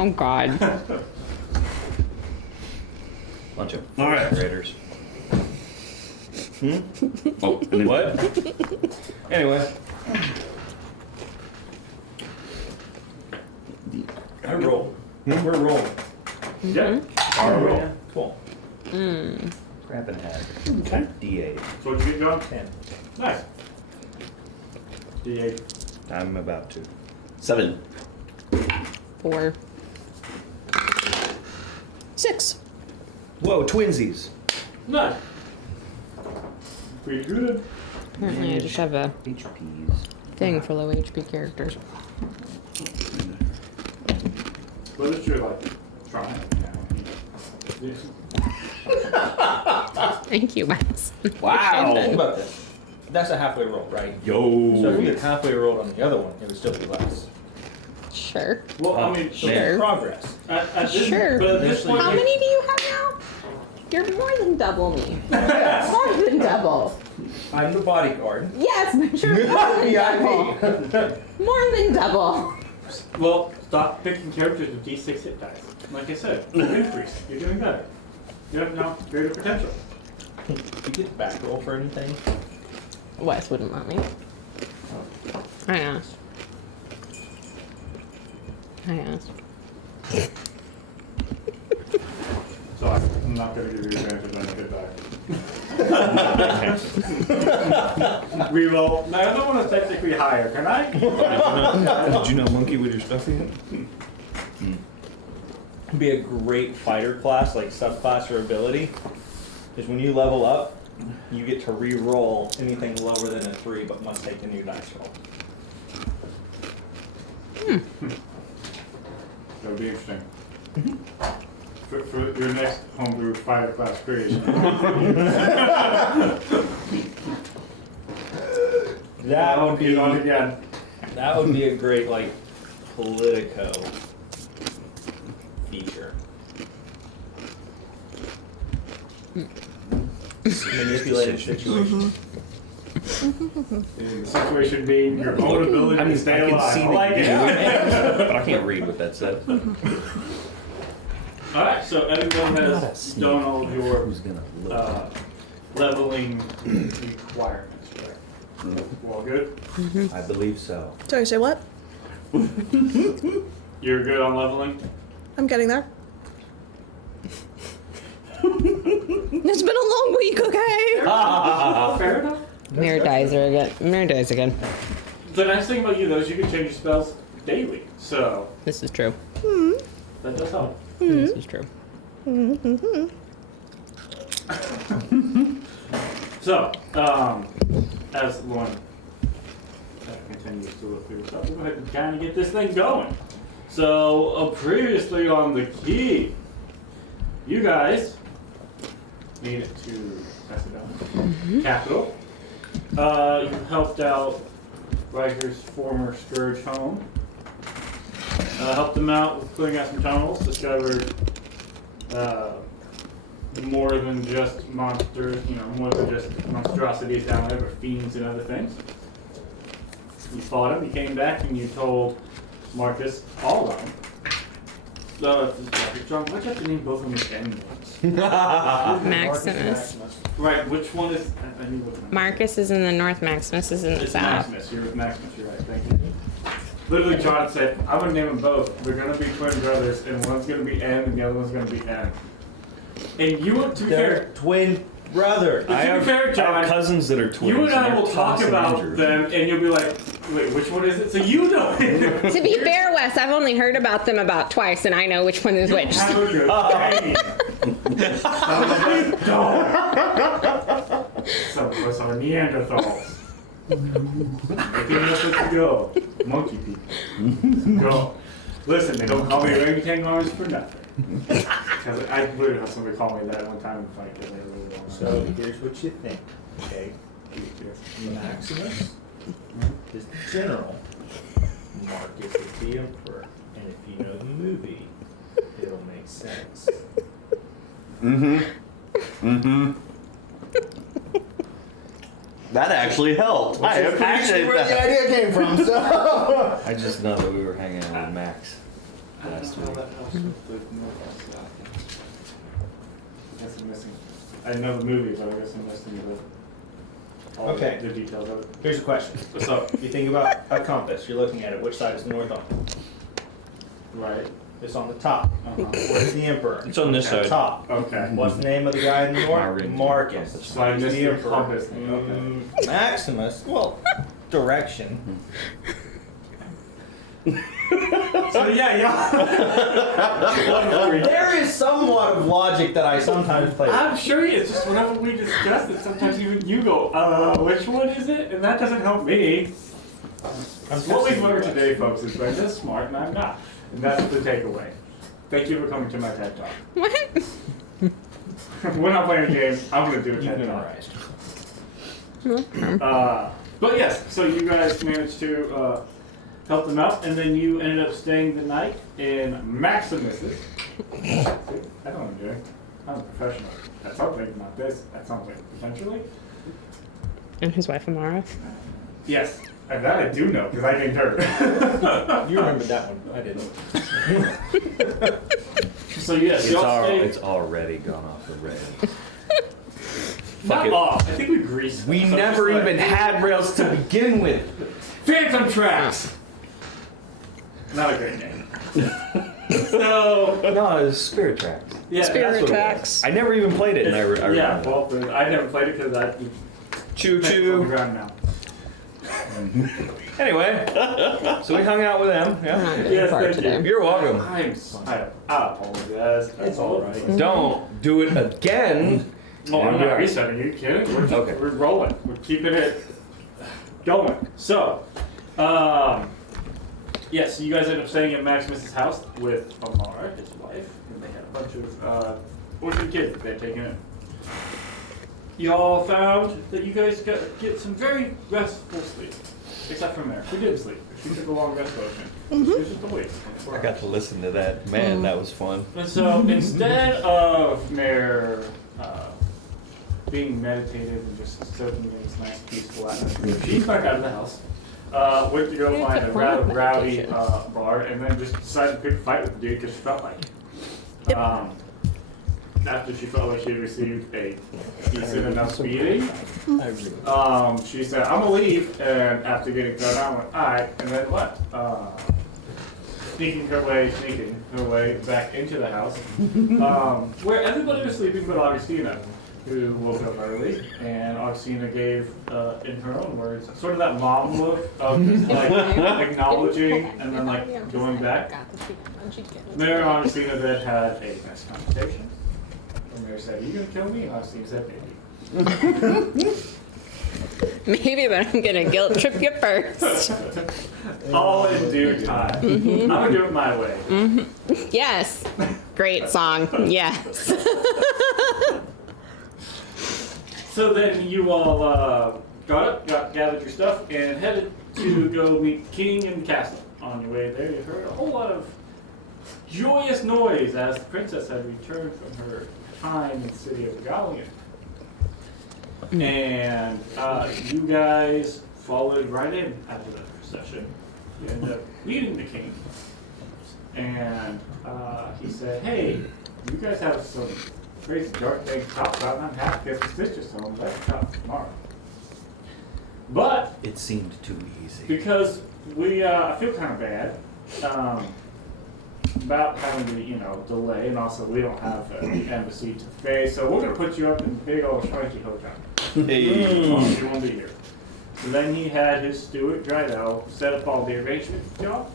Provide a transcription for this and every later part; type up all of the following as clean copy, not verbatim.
Oh, God. Bunch of All right. graders. Oh, and then What? Anyway. I roll. We're rolling. Yeah. Roll. Yeah. Cool. Grab an ad. Okay. D8. So what'd you get going? 10. Nice. D8. I'm about to. 7. 4. 6. Whoa, twinsies. Nice. Pretty good. Apparently, I just have a HPs. thing for low HP characters. What is your like trying now? Thank you, Max. Wow. Think about this. That's a halfway roll, right? Yo. So if you get halfway rolled on the other one, it would still be less. Sure. Well, I mean, So Sure. it's progress. at this, Sure. But at this point, How many do you have now? You're more than double me. More than double. I'm the bodyguard. Yes, but you're more than double. More than double. Well, stop picking characters with D6 hit dice. Like I said, you increase. You're doing better. You have now greater potential. You get back roll for anything? Wes wouldn't let me. I asked. So I'm not going to give you advantage on hit die. Reroll. No, I don't want to technically higher, can I? Did you know monkey with your stuff yet? Be a great fighter class, like subclass or ability, is when you level up, you get to re-roll anything lower than a 3, but must take a new dice roll. That would be interesting. For your next homebrew fighter class creation. That would be on again. That would be a great like Politico feature. Manipulated situation. The situation being your own ability I mean, to stay I can alive. see I that like you it. do it, but I can't read what that said. Alright, so everyone has done all of your Who's gonna look? leveling requirements, right? All good? I believe so. Sorry, say what? You're good on leveling? I'm getting there. It's been a long week, okay? Fair enough. Mirror dies again. The nice thing about you, though, is you can change your spells daily. So, This is true. that does help. This is true. So, as Lauren continues to look through your stuff, we'll go ahead and kind of get this thing going. So, previously on the key, you guys made it to Macedonia, capital. You helped out Riker's former Scourge home. Helped them out with clearing out some tunnels, discovered more than just monsters, more than just monstrosities down there, but fiends and other things. You fought them, you came back, and you told Marcus all of them. John, why'd you have to name both of them as N ones? Maximus. Right, which one is... I knew what the Marcus is in the north, Maximus is in the It's south. Maximus, you're with Maximus, you're right, thank you. Literally, John said, I'm going to name them both. They're going to be twin brothers, and one's going to be N, and the other one's going to be N. And you, to be They're fair, twin brother. to be fair, I John, have cousins that are twins. you and I they're will talk tossing about injured. them, and you'll be like, wait, which one is it? So you know it. To be fair, Wes, I've only heard about them about twice, and I know which one is which. Have a good day. Some of us are Neanderthals. Making us to go. Monkey people. Go. Listen, they don't call me orangutan arms for nothing. Because I literally had somebody call me that one time in a fight that they really don't know. So here's what you think, okay? Maximus is the general. Marcus is the emperor. And if you know the movie, it'll make sense. That actually helped. I appreciate Where the that. idea came from, so. I just know that we were hanging out with Max. last know how week. that helps with the Northwest South. I guess I'm missing. I know the movie, but I guess I'm missing all Okay. the details of it. Here's a question. What's up? You think about a compass, you're looking at it, which side is the north on? Right. It's on the top. Uh-huh. Where's the emperor? It's on this At the side. top. Okay. What's the name of the guy in the north? Margaret. Marcus. So I He's missed the the emperor. compass thing. Okay. Maximus, well, direction. So yeah. There is somewhat of logic that I sometimes play with. I'm sure it's just whenever we discuss it, sometimes even you go, which one is it? And that doesn't help me. What we've learned today, folks, is Brenda's smart and I'm not. And that's the takeaway. Thank you for coming to my TED Talk. What? We're not playing a game. I'm going to do a You've TED Talk. memorized. But yes, so you guys managed to help them out, and then you ended up staying the night in Maximus's. See, I know what I'm doing. I'm a professional. At something, not this. At something, potentially. And his wife Amara. Yes, and that I do know because I named her. You remembered that one. I didn't. So yes, It's, y'all stayed. it's already gone off the rails. Not it. off. I think we greased. We them, so never just like- even had rails to begin with. Phantom Tracks. Not a great name. So No, it was Spirit Tracks. yeah, Spirit that's what it was. Tracks. I never even played it, and I remember. Yeah, well, I never played it because I Choo on the choo. ground now. Anyway, so we hung out with them. Yeah. Yes, Far thank today. you. You're welcome. I apologize. It's all right. Don't do it again. Oh, I'm not resetting. Are you kidding? We're just, Okay. we're rolling. We're keeping it going. So, yes, so you guys ended up staying at Maximus's house with Amara, his wife, and they had a bunch of orphan kids that they had taken in. Y'all found that you guys got get some very restful sleep, except for Mare. She didn't sleep. She took a long rest potion. She was just awake. I got to listen to that. Man, that was fun. And so instead of Mare being meditative and just soaking in this nice peaceful atmosphere, she snuck out of the house, went to go Yeah, find it's a a form rather of rowdy meditation. bar, and then just decided to pick a fight with the dude because she felt like it. After she felt like she had received a decent enough beating, I agree. she said, "I'm gonna leave," and after getting thrown out, went, "Alright," and then left. Sneaking her way back into the house, where everybody was sleeping but Augustina, who woke up early, and Augustina gave, in her own words, sort of that mom look of just like acknowledging and then like going back. Mary and Augustina then had a nice conversation. And Mary said, "Are you gonna kill me?" And Augustina said, "Maybe." Maybe, but I'm gonna guilt trip you first. All in due time. I'm gonna do it my way. Yes. Great song. Yes. So then you all got up, gathered your stuff, and headed to go meet the king in the castle. On your way there, you heard a whole lot of joyous noise as the princess had returned from her time in the city of Gallium. And you guys followed right in after the procession. You ended up meeting the king. And he said, "Hey, you guys have some crazy dark things to talk about, and I'm happy because my sister's home. Let's talk tomorrow." But It seemed too easy. because we, I feel kind of bad about having to, delay, and also we don't have an embassy to face, so we're gonna put you up in a big old swanky hotel. Hey. As long as you won't be here. So then he had his steward, Drydell, set up all the arrangements for y'all,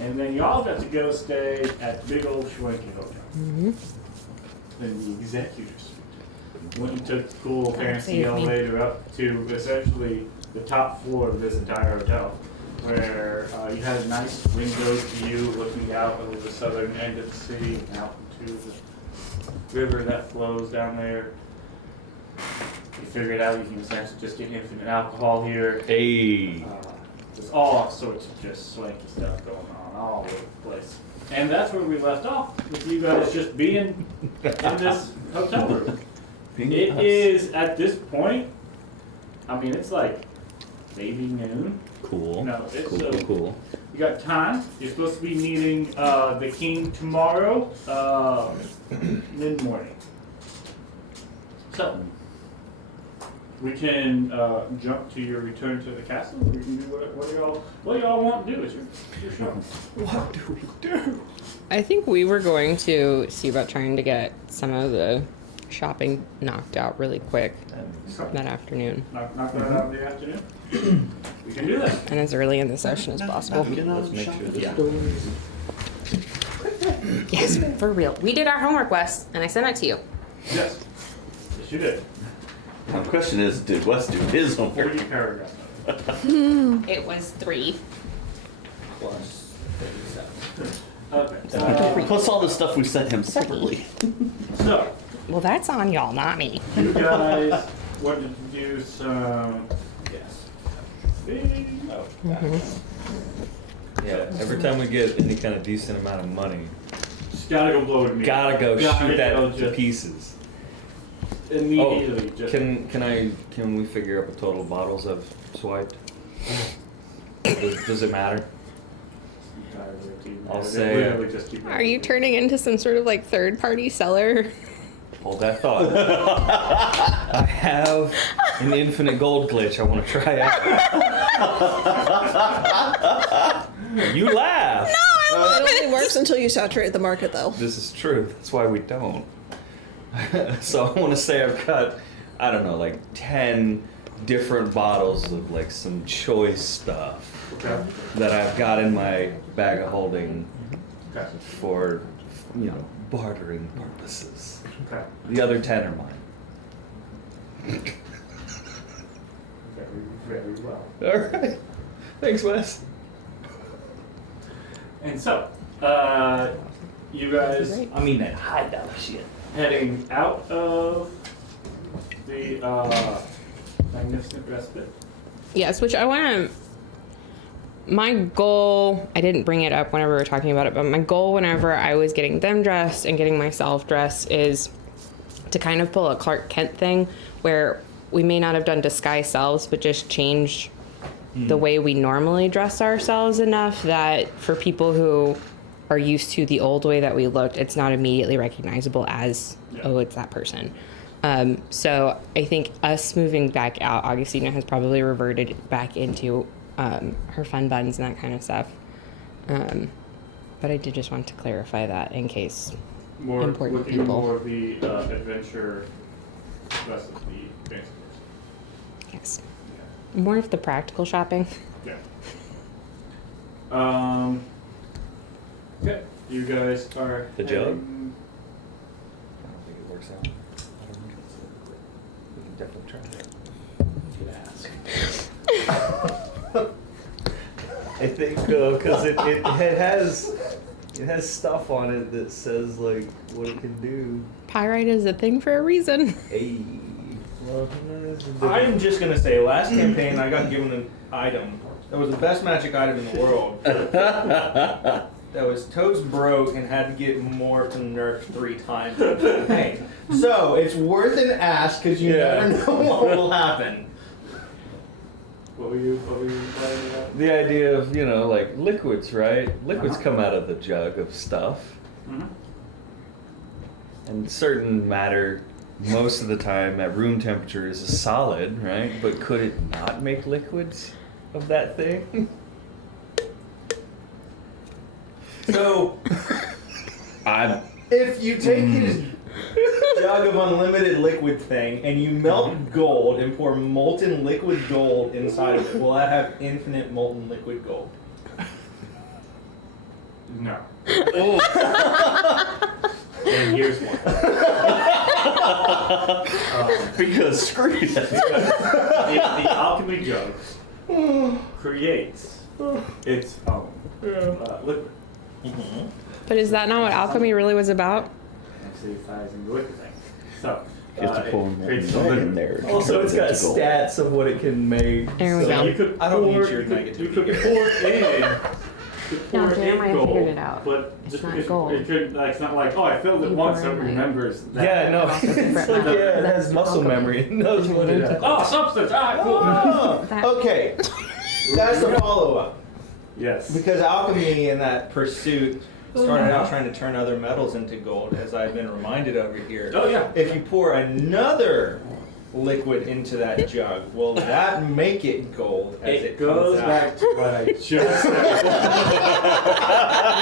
and then y'all got to go stay at the big old swanky hotel. In the executive suite. Went and took the cool fancy elevator up to essentially the top floor of this entire hotel, where you had a nice window view looking out over the southern end of the city and out into the river that flows down there. You figured out you can essentially just get infinite alcohol here. Hey. There's all sorts of just swanky stuff going on all over the place. And that's where we left off, with you guys just being in this hotel room. It is, at this point, I mean, it's like maybe noon. Cool. No, it's Cool. You got time. You're supposed to be meeting the king tomorrow, mid-morning. So, we can jump to your return to the castle. We can do what y'all want to do. It's your show. What do we do? I think we were going to see about trying to get some of the shopping knocked out really quick that afternoon. Knock that out in the afternoon. We can do that. And as early in the session as possible. Let's make sure this Yes, for real. We did our homework, Wes, and I sent it to you. Yes. Yes, you did. My question is, did Wes do his homework? 40 paragraphs. It was 3. Plus 37. Okay. Plus all the stuff we sent him separately. So, Well, that's on y'all, not me. you guys wanted to do some. Yes. Oh, Yeah, every time we get any kind of decent amount of money, just gotta go blow it immediately. gotta go Gotta shoot that go to just pieces. Immediately. Just. Can we figure up a total of bottles I've swiped? Does it matter? I'll say- Literally just keep Are you turning into some sort of like third-party seller? Hold that thought. I have an infinite gold glitch I want to try out. You laugh. It only works until you saturate the market, though. This is true. That's why we don't. So I want to say I've got, I don't know, like 10 different bottles of like some choice stuff Okay. that I've got in my bag of holding Okay. for, you know, bartering purposes. Okay. The other 10 are mine. Very well. All right. Thanks, Wes. And so, you guys I mean that high dollar shit. heading out of the magnificent respite. Yes, which I want to. My goal, I didn't bring it up whenever we were talking about it, but my goal whenever I was getting them dressed and getting myself dressed is to kind of pull a Clark Kent thing where we may not have done disguise selves, but just change the way we normally dress ourselves enough that for people who are used to the old way that we looked, it's not immediately recognizable as, oh, it's that person. So I think us moving back out, Augustina has probably reverted back into her fun buns and that kind of stuff. But I did just want to clarify that in case More important looking people. more of the adventure rest of the adventurers. Yes. More of the practical shopping. Yeah. Okay. You guys are The jug? heading- I don't think it works out. I don't think it's we can definitely try that. I think because it has stuff on it that says like what it can do. Pyrite is a thing for a reason. Hey. Well, I'm just gonna say, last campaign I got given an item that was the best magic item in the world. That was toast broke and had to get morphed and nerfed 3 times in the campaign. So it's worth an ask because you never know what will happen. What were you planning about? the idea of, you know, like liquids, right? Liquids come out of the jug of stuff. Mm-hmm. And certain matter, most of the time at room temperature, is a solid, right? But could it not make liquids of that thing? So I'm if you take his jug of unlimited liquid thing and you melt gold and pour molten liquid gold inside of it, will that have infinite molten liquid gold? No. oh, And here's one. because screw that. The alchemy jug creates its own liquid. But is that not what alchemy really was about? Actually, it ties into the liquid thing. So, You have to pour it more creates gold liquid. in there. Also, it's got Gold. stats of what it can make. There we So go. you could I don't need pour, your you could, negativity. you could pour in. No, pour Jeremiah in gold, figured it out. But It's just not because gold. it could, like, it's not like, oh, I filled it You once, pour so in, it like- remembers that. Yeah, no. Also It's different like, level. yeah, it That's has muscle alchemy. memory. It knows what it is. Oh, substance! Ah, cool. Oh, That- okay. That's the follow-up. Yes. Because alchemy in that pursuit started out trying to turn other metals into gold, as I've been reminded over here. Oh, yeah. If you pour another liquid into that jug, will that make it gold as it goes comes out? back to what I just said.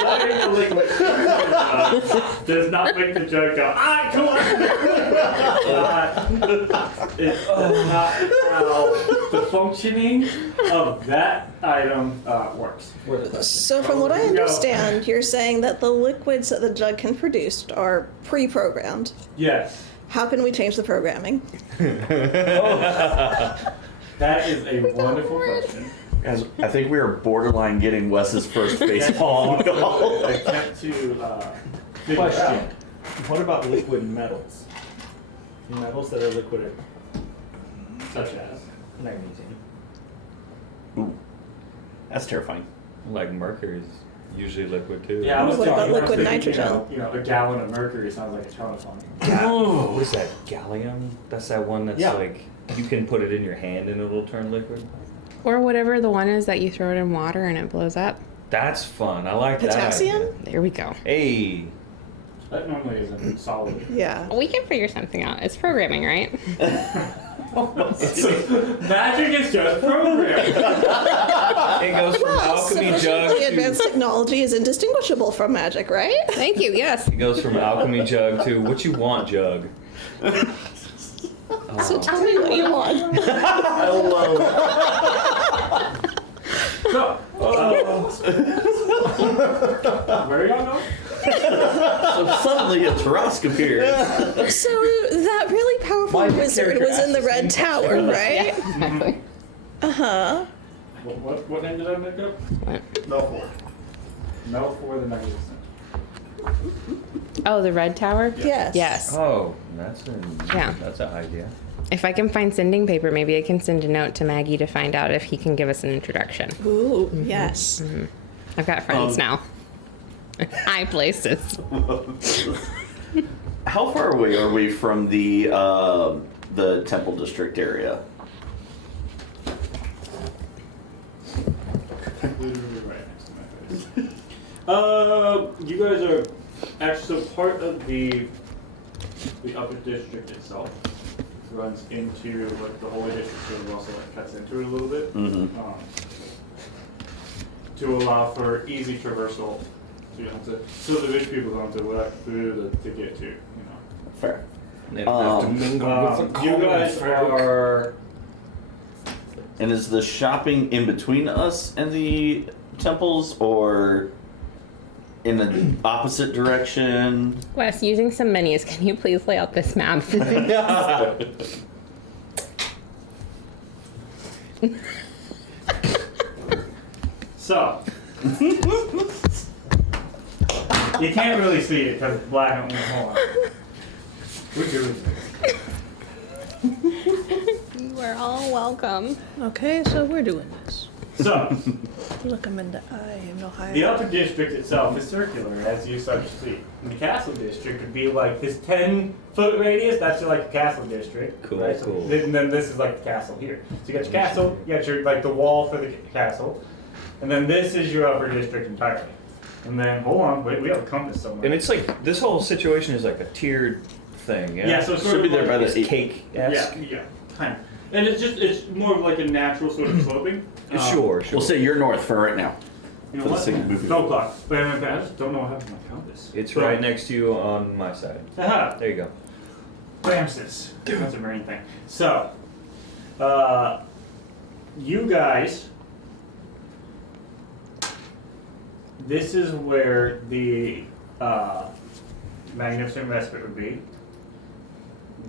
Letting the liquid into the jug does not make the jug go, come on! It's not how the functioning of that item works. So from what I understand, you're saying that the liquids that the jug can produce are pre-programmed. Yes. How can we change the programming? That is a wonderful question. Guys, I think we are borderline getting Wes's first baseball call. Attempt to figure Question. out. What about liquid metals? Metals that are liquid. Such as? Magnesium. Ooh, that's terrifying. Like mercury is usually liquid too. Yeah, I was What about talking liquid nitrogen? A gallon of mercury sounds like a ton of fun. What is that? Gallium? That's that one that's Yeah. like you can put it in your hand and it'll turn liquid. Or whatever the one is that you throw it in water and it blows up. That's fun. I like Potassium? that. idea. There we go. Hey. That normally isn't solid. Yeah. We can figure something out. It's programming, right? Magic is just programming. It goes from alchemy jug Sufficiently advanced to technology is indistinguishable from magic, right? Thank you. Yes. it goes from alchemy jug to what you want jug. So tell me what you want. So, where are y'all going? So suddenly a Tarrasque appears. So that really powerful My wizard character was in the asked the Red same Tower, right? Exactly. Uh-huh. What name did I make up? What? Melfor. Melfor the Magnificent. Oh, the red tower? Yes. Yes. Oh, Yeah. that's an idea. If I can find sending paper, maybe I can send a note to Maggie to find out if he can give us an introduction. Ooh, yes. I've got friends now. High places. How far away are we from the Temple District area? Literally right next to my face. You guys are actually so part of the upper district itself runs into like the holy district, sort of also like cuts into it a little bit to allow for easy traversal. So you don't have to, so the rich people don't have to work through to get to, Fair. They don't have to mingle with the you common guys folk. are. And is the shopping in between us and the temples, or in the opposite direction? Wes, using some minis, can you please lay out this map? So, you can't really see it because it's black and white. We're doing You are all welcome. Okay, so we're doing this. So, Look, I'm in the eye. I'm no higher. the upper district itself is circular, as you such see. And the castle district would be like this 10-foot radius, that's like the castle district. Cool, right? So cool. and then this is like the castle here. So you got your castle, you got your, like the wall for the castle, and then this is your upper district entirely. And then, hold on, wait, we have a compass somewhere. And it's like this whole situation is like a tiered thing. Yeah. Yeah, so it's sort Should of be there like, by It's the cake-esque. yeah, kind of. And it's more of like a natural sort of sloping. Sure. We'll say you're north for right now. You know For the what? sake of moving. 12 o'clock. But I just don't know what happened to my compass. It's So- right next to you on my side. Aha! There you go. Ramses. That's a marine thing. So, you guys, this is where the Magnificent Respite would be.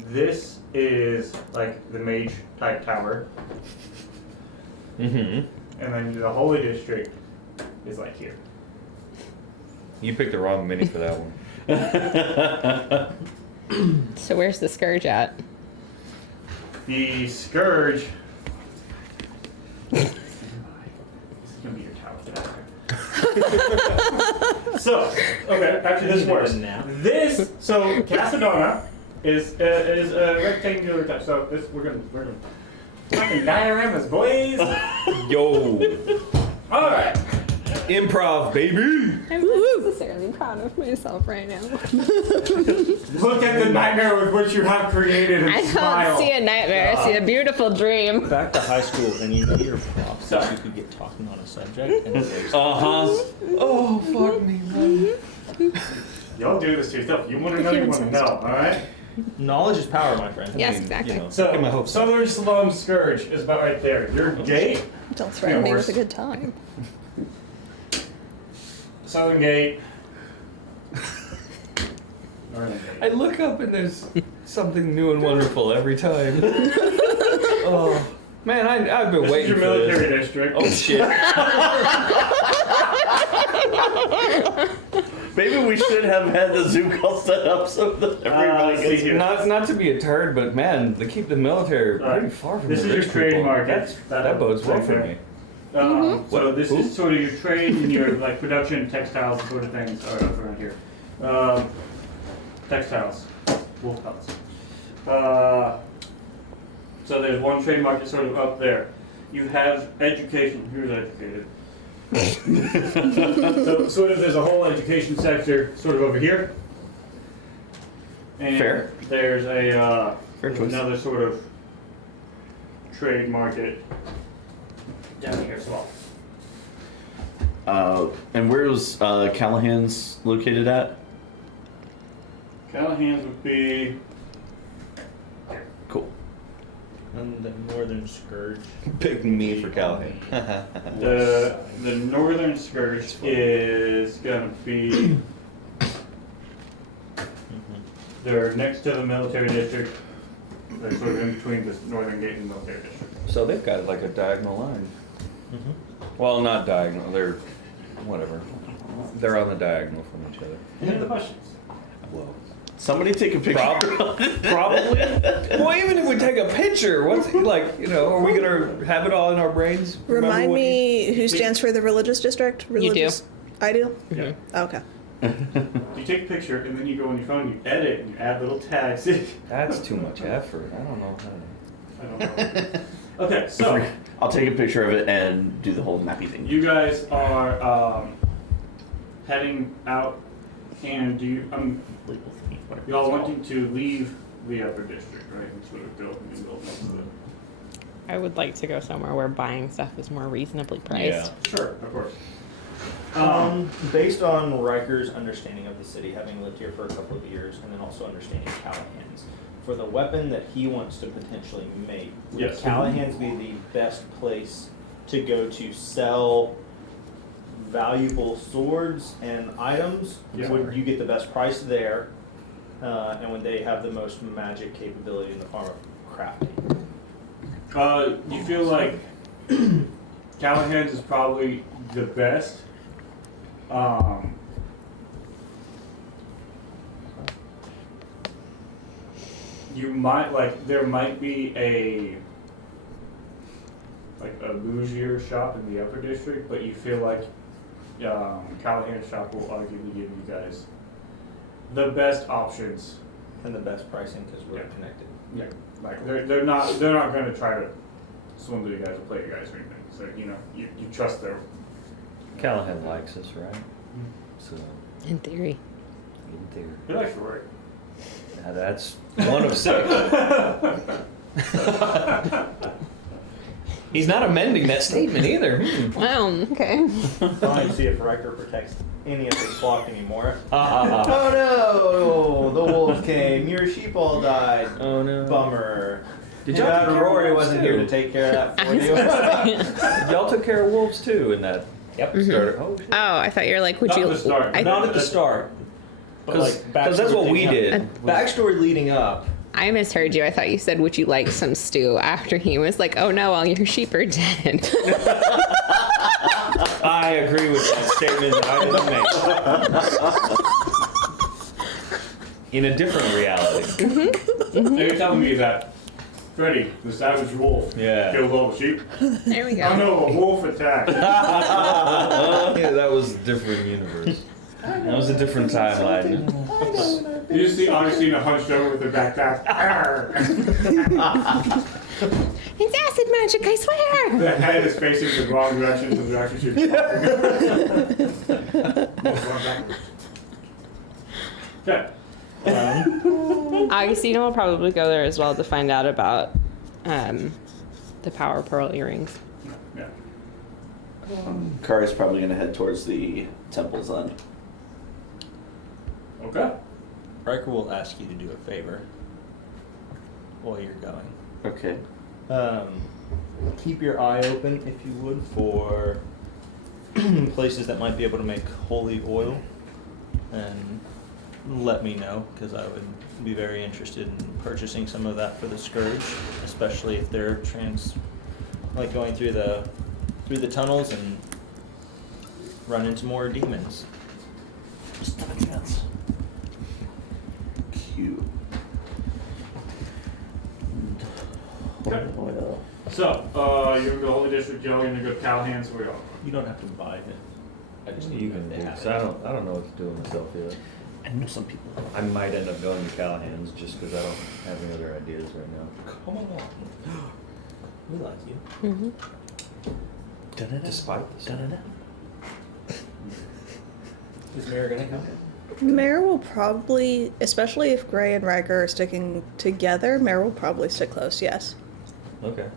This is like the mage type tower, Mm-hmm. and then the Holy District is like here. You picked the wrong mini for that one. So where's the scourge at? The Scourge. This is gonna be your tower. So, okay, actually this works. This, so Casadona is a rectangular type. So this we're gonna fucking dioramas, boys. Yo. All right. Improv, baby. I'm not necessarily proud of myself right now. Look at the nightmare with which you have created and I smile. don't see a nightmare. I see a beautiful dream. Back to high school, and you know your props that you could get talking on a subject. And Oh, fuck me, man. Y'all do this to yourself. You want to know, you want to know, alright? knowledge is power, my friend. Yes, exactly. You know, So, get my hopes up. Southern Slum Scourge is about right there. Your gate, Don't threaten me horse. with a good time. Southern Gate. Northern I Gate. look up and there's something new and wonderful every time. Oh, man, I've been This is waiting your for this. military district. Oh, shit. Maybe we should have had the Zoom call set up so that everybody see gets here. Not to be a turd, but man, they keep the military pretty far from This the is your rich people. trademark. That bodes well for me. So What? this Who? is sort of your trade and your like production, textiles, sort of things are up around here. Textiles, wolf pelts. So there's one trademark that's sort of up there. You have education. Who's educated? So sort of there's a whole education sector sort of over here. And Fair. there's a Fair choice. another sort of trade market down here as well. And where's Callahan's located at? Callahan's would be Cool. And the Northern Scourge. Pick me for Callahan. the northern scourge is gonna be they're next to the military district. They're sort of in between the northern gate and the military district. So they've got like a diagonal line. Mm-hmm. Well, not diagonal. They're whatever. They're on the diagonal from each other. Any other questions? Whoa. Somebody take a picture. Probably. Well, even if we take a picture, what's it like? You know, are we gonna have it all in our brains? Remember Remind what me who stands for the religious district? Religious. I do? Yeah. Okay. You take a picture and then you go on your phone, you edit, and you add little tags. That's too much effort. I don't know how to. I don't know. Okay, so I'll take a picture of it and do the whole nappy thing. you guys are heading out, and do you y'all wanting to leave the upper district, right? And sort of go and build next to it. I would like to go somewhere where buying stuff is more reasonably priced. Yeah. Sure, of course. Based on Riker's understanding of the city, having lived here for a couple of years, and then also understanding Callahan's, for the weapon that he wants to potentially make, would Yes. Callahan's be the best place to go to sell valuable swords and items? Yeah. Would you get the best price there? And would they have the most magic capability in the form of crafting? You feel like Callahan's is probably the best. You might there might be a bougier shop in the upper district, but you feel like Callahan's shop will arguably give you guys the best options. And the best pricing because we're Yeah. connected. Yeah, like they're not going to try to swindle you guys or play you guys or anything. So you trust their. Callahan likes us, right? So, In theory. in theory. He likes your work. Now that's one of 6. He's not amending that statement either. Wow, okay. Trying to see if Riker protects any of his flock anymore. Oh Oh no! The wolves came. Your sheep all died. no. Bummer. Did Too y'all bad take care of Rory wolves wasn't too? here to take care of that for you. Y'all took care of wolves too in that starter. Oh, shit. Oh, I thought you were like, would Not you? the start. I, Not at the start. But like Because that's what we did. Backstory leading up. I misheard you. I thought you said, would you like some stew? After he was like, oh no, all your sheep are dead. I agree with that statement that I didn't make. In a different reality. And you're telling me that Freddy, the savage wolf, Yeah. killed all the sheep? There we Oh go. no, a wolf attacked. Yeah, that was a different universe. That was a different timeline. You see Augustina hunched over with her backpack. Arr! It's acid magic, I swear! The head is facing the wrong direction to the direction she's walking. Okay. Augustina will probably go there as well to find out about the power pearl earrings. Yeah. Kari's probably gonna head towards the temple's end. Okay. Riker will ask you to do a favor while you're going. Okay. Keep your eye open, if you would, for places that might be able to make holy oil, and let me know, because I would be very interested in purchasing some of that for the Scourge, especially if they're going through the tunnels and run into more demons. Just a chance. Cute. Okay. Oil. So, you're going to Holy District, Joe, you're going to go to Callahan's, where you are. You don't have to buy it. I just You need can to do have so it. I don't know what to do with myself yet. I know some people. I might end up going to Callahan's just because I don't have any other ideas right now. Come on. We like you. Mm-hmm. Despite this. Is Mary gonna come? Mare will probably, especially if Gray and Riker are sticking together, Mare will probably stick close, yes. Okay.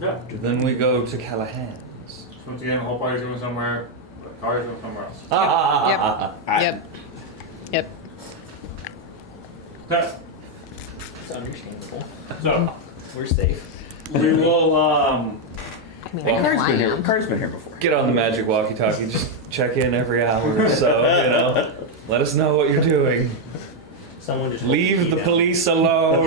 Yeah. Then we go to Callahan's. Once again, the whole party's going somewhere, the car's going somewhere else. Yep. Okay. It's understandable. So, We're safe. we will, I mean, I know Kari's I been here. am. Kari's been here before. Get on the magic walkie-talkie. Just check in every hour or so. Let us know what you're doing. Someone just Leave the police alone.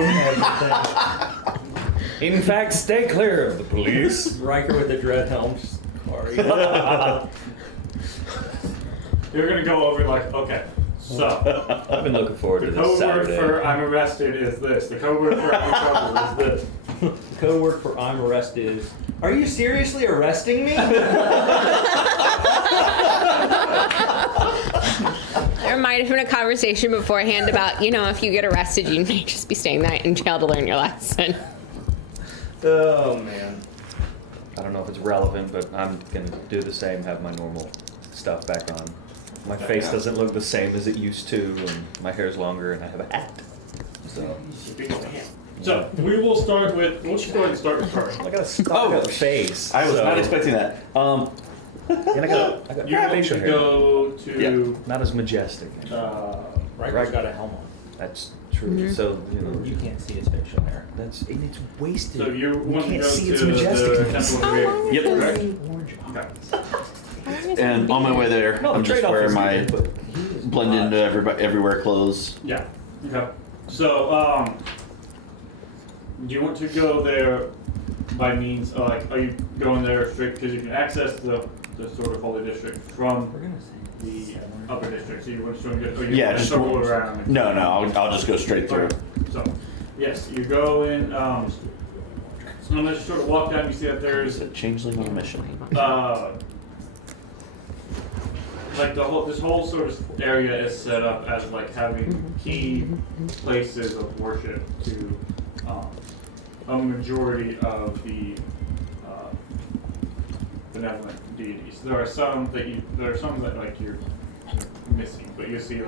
In fact, stay clear of the police. Riker with the dread helm. Sorry. you're going to go over like, okay, so, I've been looking forward to the this code word Saturday. for I'm arrested is this. The code word for I'm in trouble is this. The code word for I'm arrested is, are you seriously arresting me? There might have been a conversation beforehand about, if you get arrested, you may just be staying that in jail to learn your lesson. Oh man. I don't know if it's relevant, but I'm gonna do the same. Have my normal stuff back on. My face doesn't look the same as it used to, and my hair's longer, and I have a hat. So, we will start with, we'll just go ahead and start with her. I got a stuck-up face. I was so- not expecting that. And I got You're going facial to hair. go to, Not as majestic. Riker's got a helm on. That's true. So You can't see his facial hair. that's and it's wasted. so you want to can't go see to its the majesticness. Temple of Rig. Yep. Correct? Orange Okay. And on my way there, No, I'm the just trade-off wearing is my good, but He is blend not- into everywhere clothes. Yeah. Okay. So, do you want to go there by means of, are you going there straight because you can access the sort of holy district from We're gonna say the upper district? So you want to get, or you Yeah, want to just circle around? No, I'll just go straight through. Okay. So, yes, you go in. So I'm gonna just sort of walk down. You see that there's It's a changeling on a mission. this whole sort of area is set up as having key places of worship to a majority of the benevolent deities. There are some that you're missing, but you see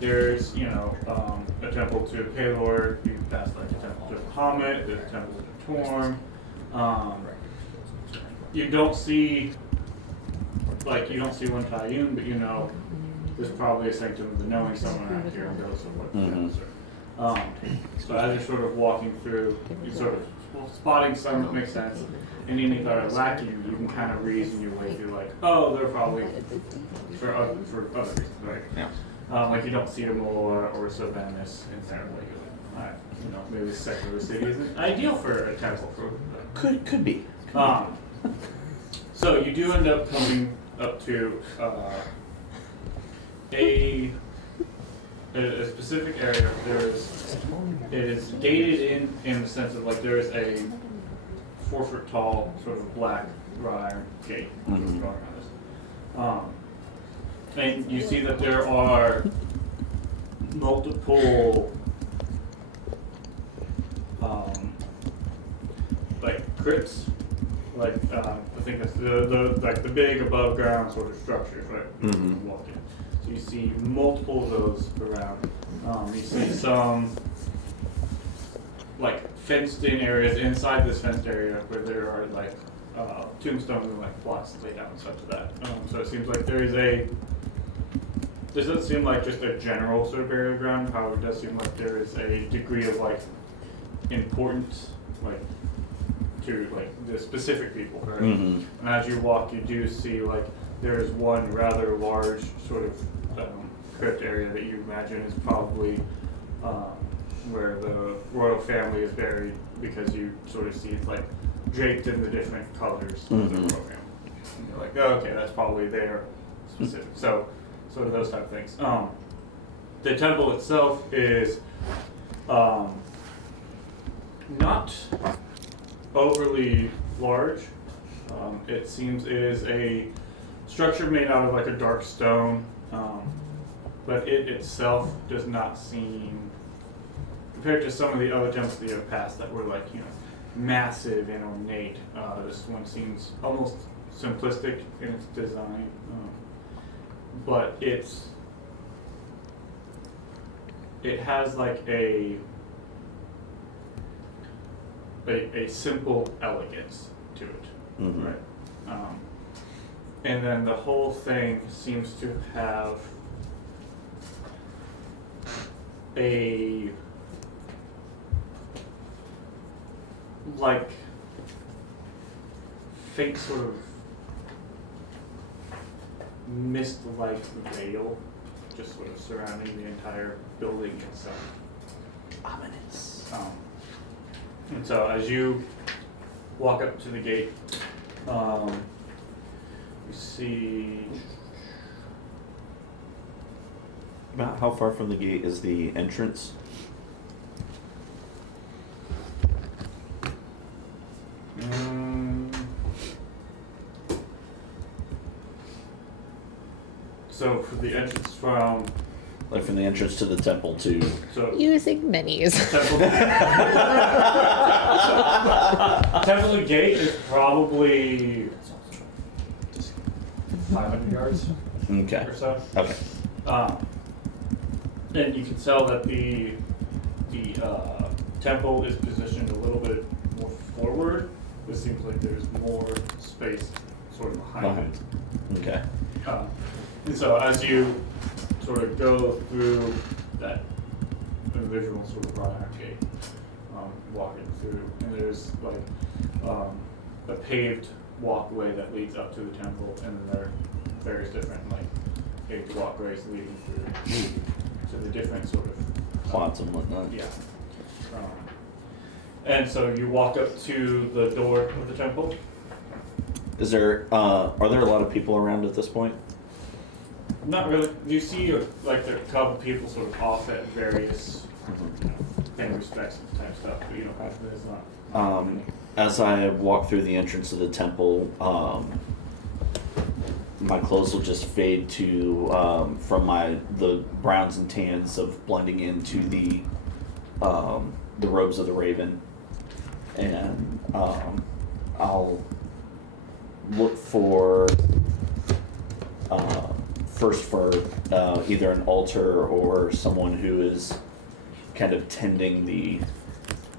there's a temple to Kalor, you pass a temple to Hamet, there's a temple to Torm. You don't see one Tayun, but there's probably a sanctum of the knowing someone around here and goes of what goes. So as you're sort of walking through, you're sort of spotting some that make sense, and any that are lacking, you can kind of reason your way through they're probably for other reasons, right? Yeah. You don't see them or Sylvanus in there, maybe the secular city isn't ideal for a temple for Could be. So you do end up coming up to a specific area. It is gated in the sense of there is a 4 foot tall sort of black iron gate. Mhm. And you see that there are multiple like crypts, like I think it's the big above ground sort of structures, right? Mhm. You walk in. So you see multiple of those around. You see some like fenced in areas inside this fenced area where there are like tombstones and like plots laid out and such of that. So it seems like this doesn't seem like just a general sort of burial ground. However, it does seem like there is a degree of like importance, like to like the specific people, right? Mhm. And as you walk, you do see like there is one rather large sort of crypt area that you imagine is probably where the royal family is buried, because you sort of see it's like draped in the different colors of the Mhm. royal family. And you're like, oh, okay, that's probably their specific. So sort of those type of things. The temple itself is not overly large. It seems it is a structure made out of like a dark stone, but it itself does not seem, compared to some of the other temples that you have passed that were like, you know, massive and ornate, this one seems almost simplistic in its design, but it has like a simple elegance to it, Mhm. right? And then the whole thing seems to have a like faint sort of mist-like veil just sort of surrounding the entire building itself. Ominous. And so as you walk up to the gate, you see About how far from the gate is the entrance? so for the entrance from Like from the entrance to the temple to. so Using minis. Temple to Gate is probably 500 yards Okay. or so. Okay. And you can tell that the temple is positioned a little bit more forward. It seems like there's more space sort of behind it. Okay. And so as you sort of go through that individual sort of wrought iron gate, walking through, and there's like a paved walkway that leads up to the temple, and then there are various different like paved walkways leading through to the different sort of Plots and whatnot. yeah. And so you walk up to the door of the temple. Is there, are there a lot of people around at this point? Not really. You see, like, there are a couple people sort of off at various, you know, in respects type stuff, but you know, it's not. As I walk through the entrance of the temple, my clothes will just fade to from the browns and tans of blending into the robes of the raven, and I'll look for first for either an altar or someone who is kind of tending the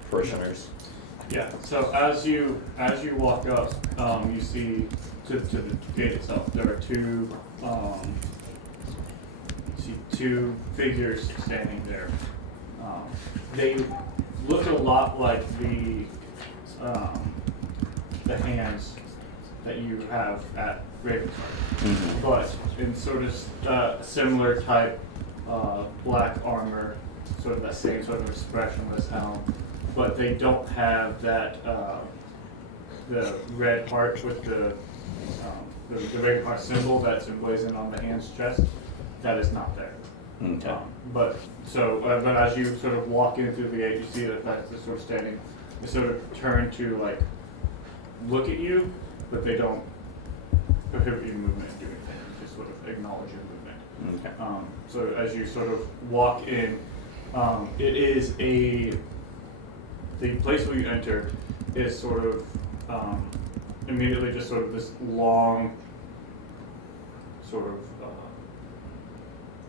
parishioners. Yeah. So as you walk up, you see to the gate itself. There are two. You see two figures standing there. They look a lot like the hands that you have at Ravensheart, but in sort of similar type black armor, sort of that same sort of expressionless helm, but they don't have that the red heart with the red heart symbol that's emblazoned on the hand's chest. That is not there. Okay. But as you sort of walk in through the gate, you see that they're sort of standing. They sort of turn to like look at you, but they don't prohibit your movement and do anything. They just sort of acknowledge your movement. So as you sort of walk in, it is the place where you enter is sort of immediately just sort of this long, sort of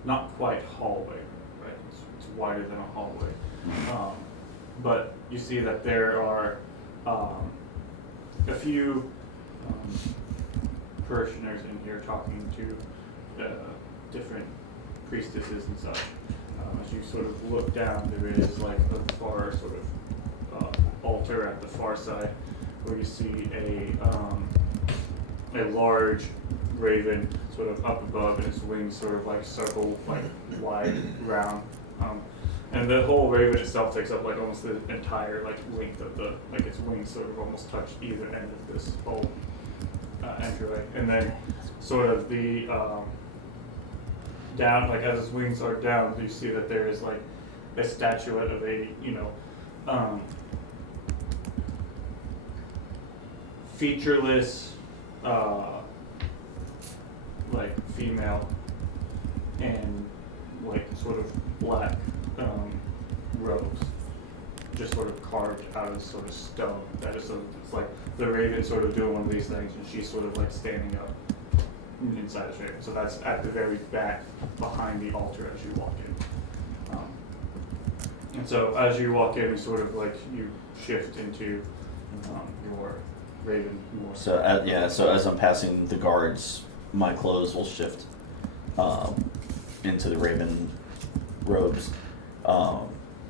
not quite hallway, right? It's wider than a hallway, but you see that there are a few parishioners in here talking to different priestesses and such. As you sort of look down, there is like a far sort of altar at the far side, where you see a large raven sort of up above, and its wings sort of like circle like wide round, and the whole raven itself takes up like almost the entire like length of the like its wings sort of almost touch either end of this whole entryway, and then sort of the down, like as its wings are down, you see that there is like a statuette of a featureless like female and like sort of black robes, just sort of carved out of sort of stone. That is sort of, it's like the raven sort of doing one of these things, and she's sort of like standing up inside the raven. So that's at the very back behind the altar as you walk in. And so as you walk in, you sort of like you shift into your raven more. So so as I'm passing the guards, my clothes will shift into the raven robes.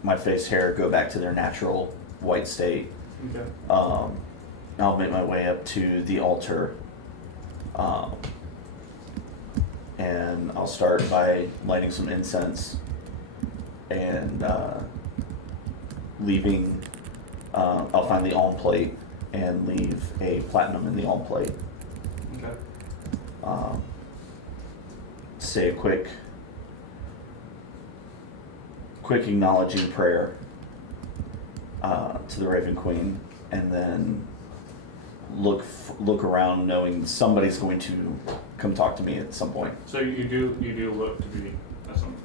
My face, hair go back to their natural white state. Okay. I'll make my way up to the altar, and I'll start by lighting some incense and leaving. I'll find the alm plate and leave a platinum in the alm plate. Okay. Say a quick acknowledging prayer to the Raven Queen, and then look around, knowing somebody's going to come talk to me at some point. So you do look to be someone.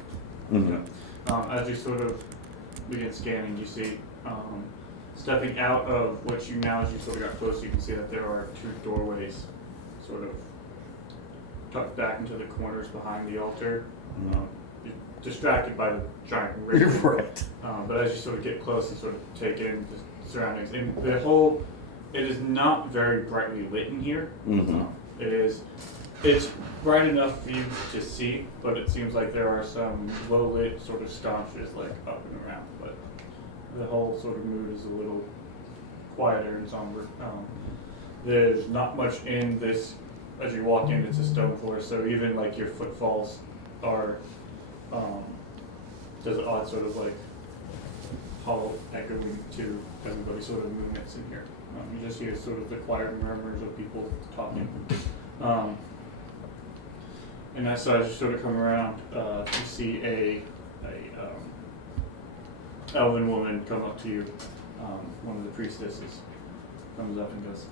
Mm-hmm. As you sort of begin scanning, you see stepping out of what you now, as you sort of got close, you can see that there are two doorways sort of tucked back into the corners behind the altar. You're distracted by the giant raven. Right. But as you sort of get close and sort of take in the surroundings, and it is not very brightly lit in here. Mm-hmm. It's bright enough for you to see, but it seems like there are some low lit sort of sconces like up and around, but the whole sort of mood is a little quieter and somber. There's not much in this. As you walk in, it's a stone floor, so even like your footfalls are there's an odd sort of like hollow echoing to everybody's sort of movements in here. You just hear sort of the quiet murmurs of people talking. And as you sort of come around, you see a elven woman come up to you. One of the priestesses comes up and goes,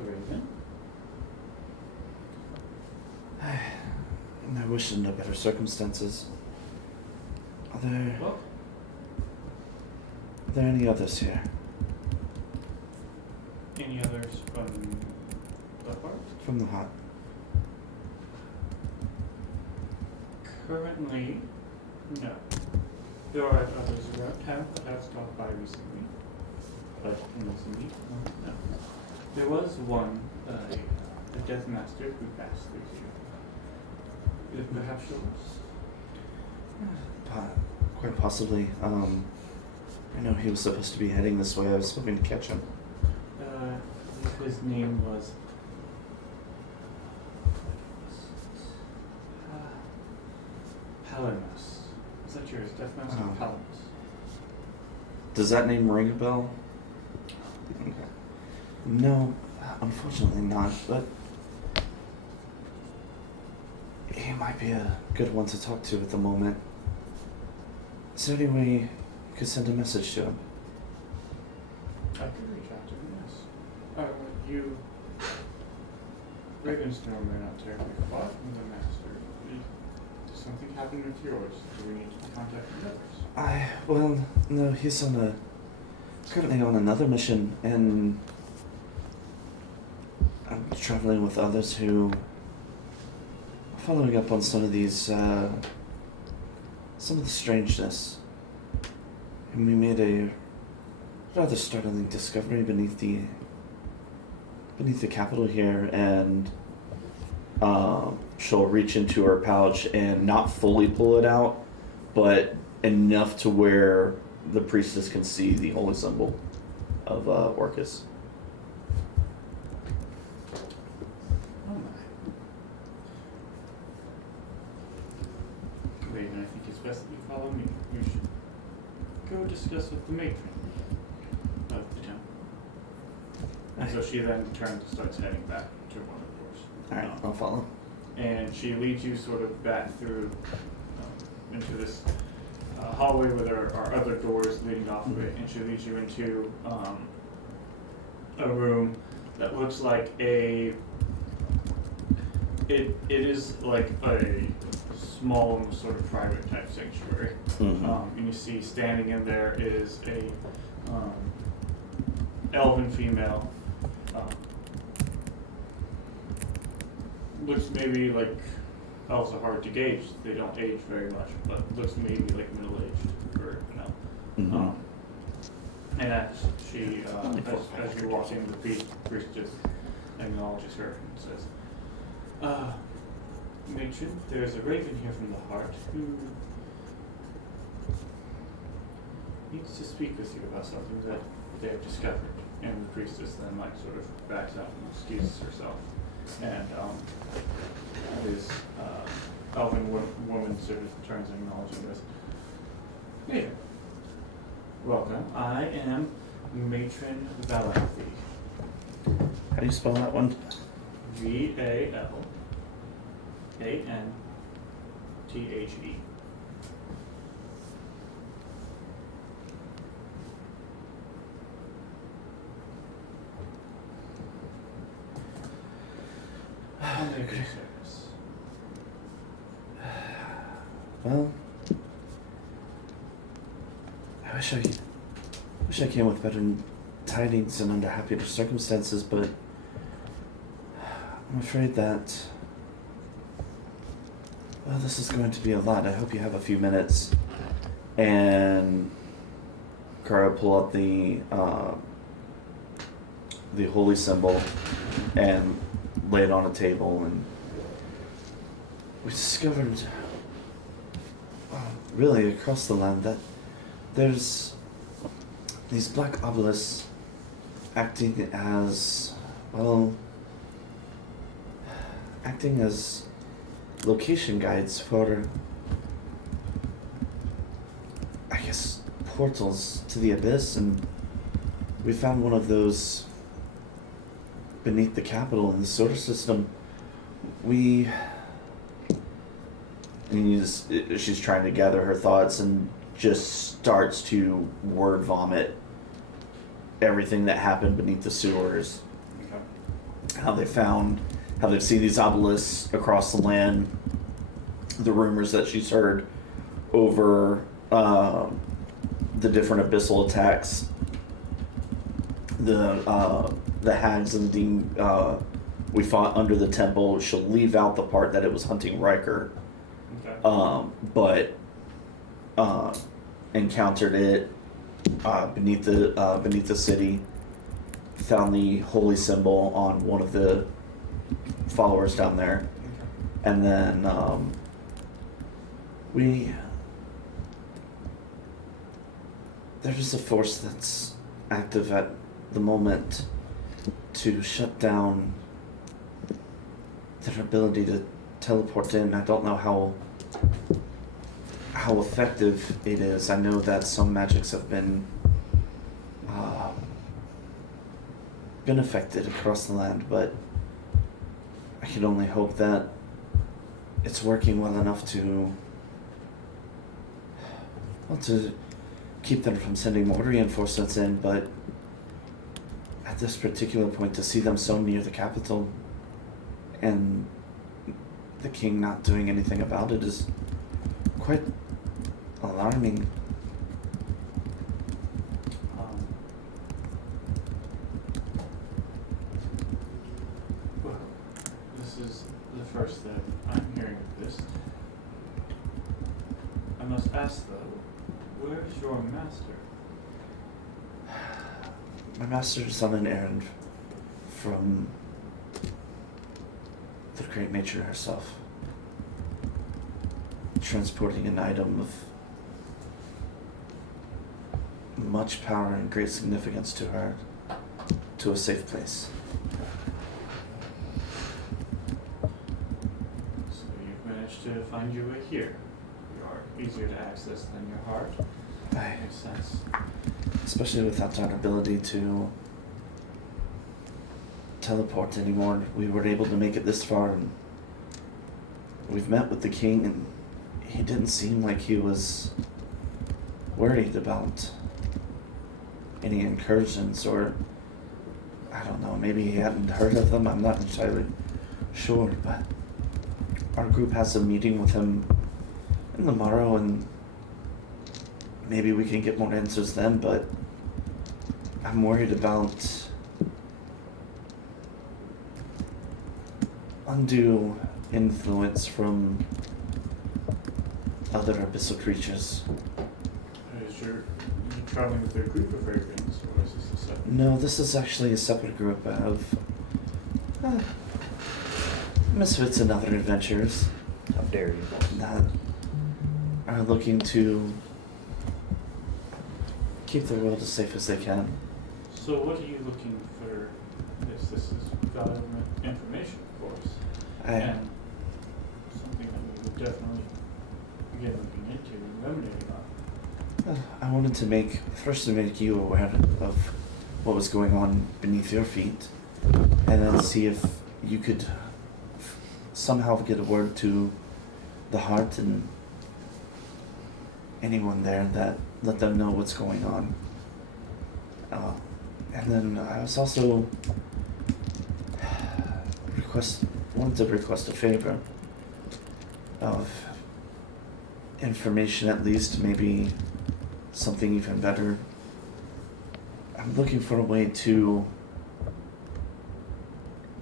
"Raven?" And I wish under better circumstances. Are there any others here? Any others from the part? From the hut? Currently, no. There are others around town that have stopped by recently, but recently, no. There was one, a death master who passed through here. Is it perhaps yours? Quite possibly. I know he was supposed to be heading this way. I was hoping to catch him. His name was Palinus. Is that yours? Death Master Palinus. Does that name ring a bell? Okay. No, unfortunately not, but he might be a good one to talk to at the moment. Is there any way you could send a message to him? I could reach out to him, yes. Ravenstone may not terribly far from the master. Did something happen with yours? Do we need to contact the others? Well, no, he's currently on another mission, and I'm traveling with others who are following up on some of the strangeness. And we made a rather startling discovery beneath the capital here, and she'll reach into her pouch and not fully pull it out, but enough to where the priestess can see the holy symbol of Orcus. Oh my. Raven, I think it's best that you follow me. You should go discuss with the matron of the town. And so she then turns and starts heading back to one of the doors. Alright, I'll follow. And she leads you sort of back through into this hallway where there are other doors leading off of it, and she leads you into a room that looks like it is like a small, sort of private type sanctuary. Mm-hmm. And you see standing in there is a elven female. Looks maybe like elves are hard to gauge. They don't age very much, but looks maybe like middle-aged for an elf. Mm-hmm. And as she, as you walk in, the priestess acknowledges her and says, "Matron, there is a raven here from the heart who needs to speak with you about something that they have discovered." And the priestess then sort of backs up and excuses herself. And this elven woman sort of turns and acknowledges and goes, "Maven, welcome. I am Matron Valenthe." How do you spell that one? Valanthe. Service. Well, I wish I came with better tidings and under happier circumstances, but I'm afraid that, well, this is going to be a lot. I hope you have a few minutes. And Kara pull up the holy symbol and lay it on a table, and we discovered, really across the land, that there's these black obelisks acting as location guides for, I guess, portals to the abyss, and we found one of those beneath the capital in the solar system. She's trying to gather her thoughts and just starts to word vomit everything that happened beneath the sewers. Okay. How they've seen these obelisks across the land, the rumors that she's heard over the different abyssal attacks, the hags and the we fought under the temple. She'll leave out the part that it was hunting Riker, Okay. but encountered it beneath the city. Found the holy symbol on one of the followers down there, and then there's a force that's active at the moment to shut down their ability to teleport in. I don't know how effective it is. I know that some magics have been affected across the land, but I can only hope that it's working well enough to keep them from sending more reinforcements in, but at this particular point, to see them so near the capital, and the king not doing anything about it is quite alarming. Well, this is the first that I'm hearing of this. I must ask though, where is your master? My master is on an errand from the great matron herself, transporting an item of much power and great significance to her to a safe place. So you've managed to find your way here. You are easier to access than your heart. Aye. Makes sense. Especially without our ability to teleport anymore. We were able to make it this far, and we've met with the king, and he didn't seem like he was worried about any incursions, or I don't know, maybe he hadn't heard of them. I'm not entirely sure, but our group has a meeting with him in the morrow, and maybe we can get more answers then, but I'm worried about undue influence from other abyssal creatures. Is you traveling with a group of ravens, or is this a separate? No, this is actually a separate group of misfits and other adventurers How dare you? that are looking to keep the world as safe as they can. So what are you looking for this? This is valuable information, of course. And something that we would definitely begin looking into and ruminating on. I wanted to make you aware of what was going on beneath your feet, and then see if you could somehow get a word to the heart and anyone there that let them know what's going on. And then I was also wanted to request a favor of information, at least, maybe something even better. I'm looking for a way to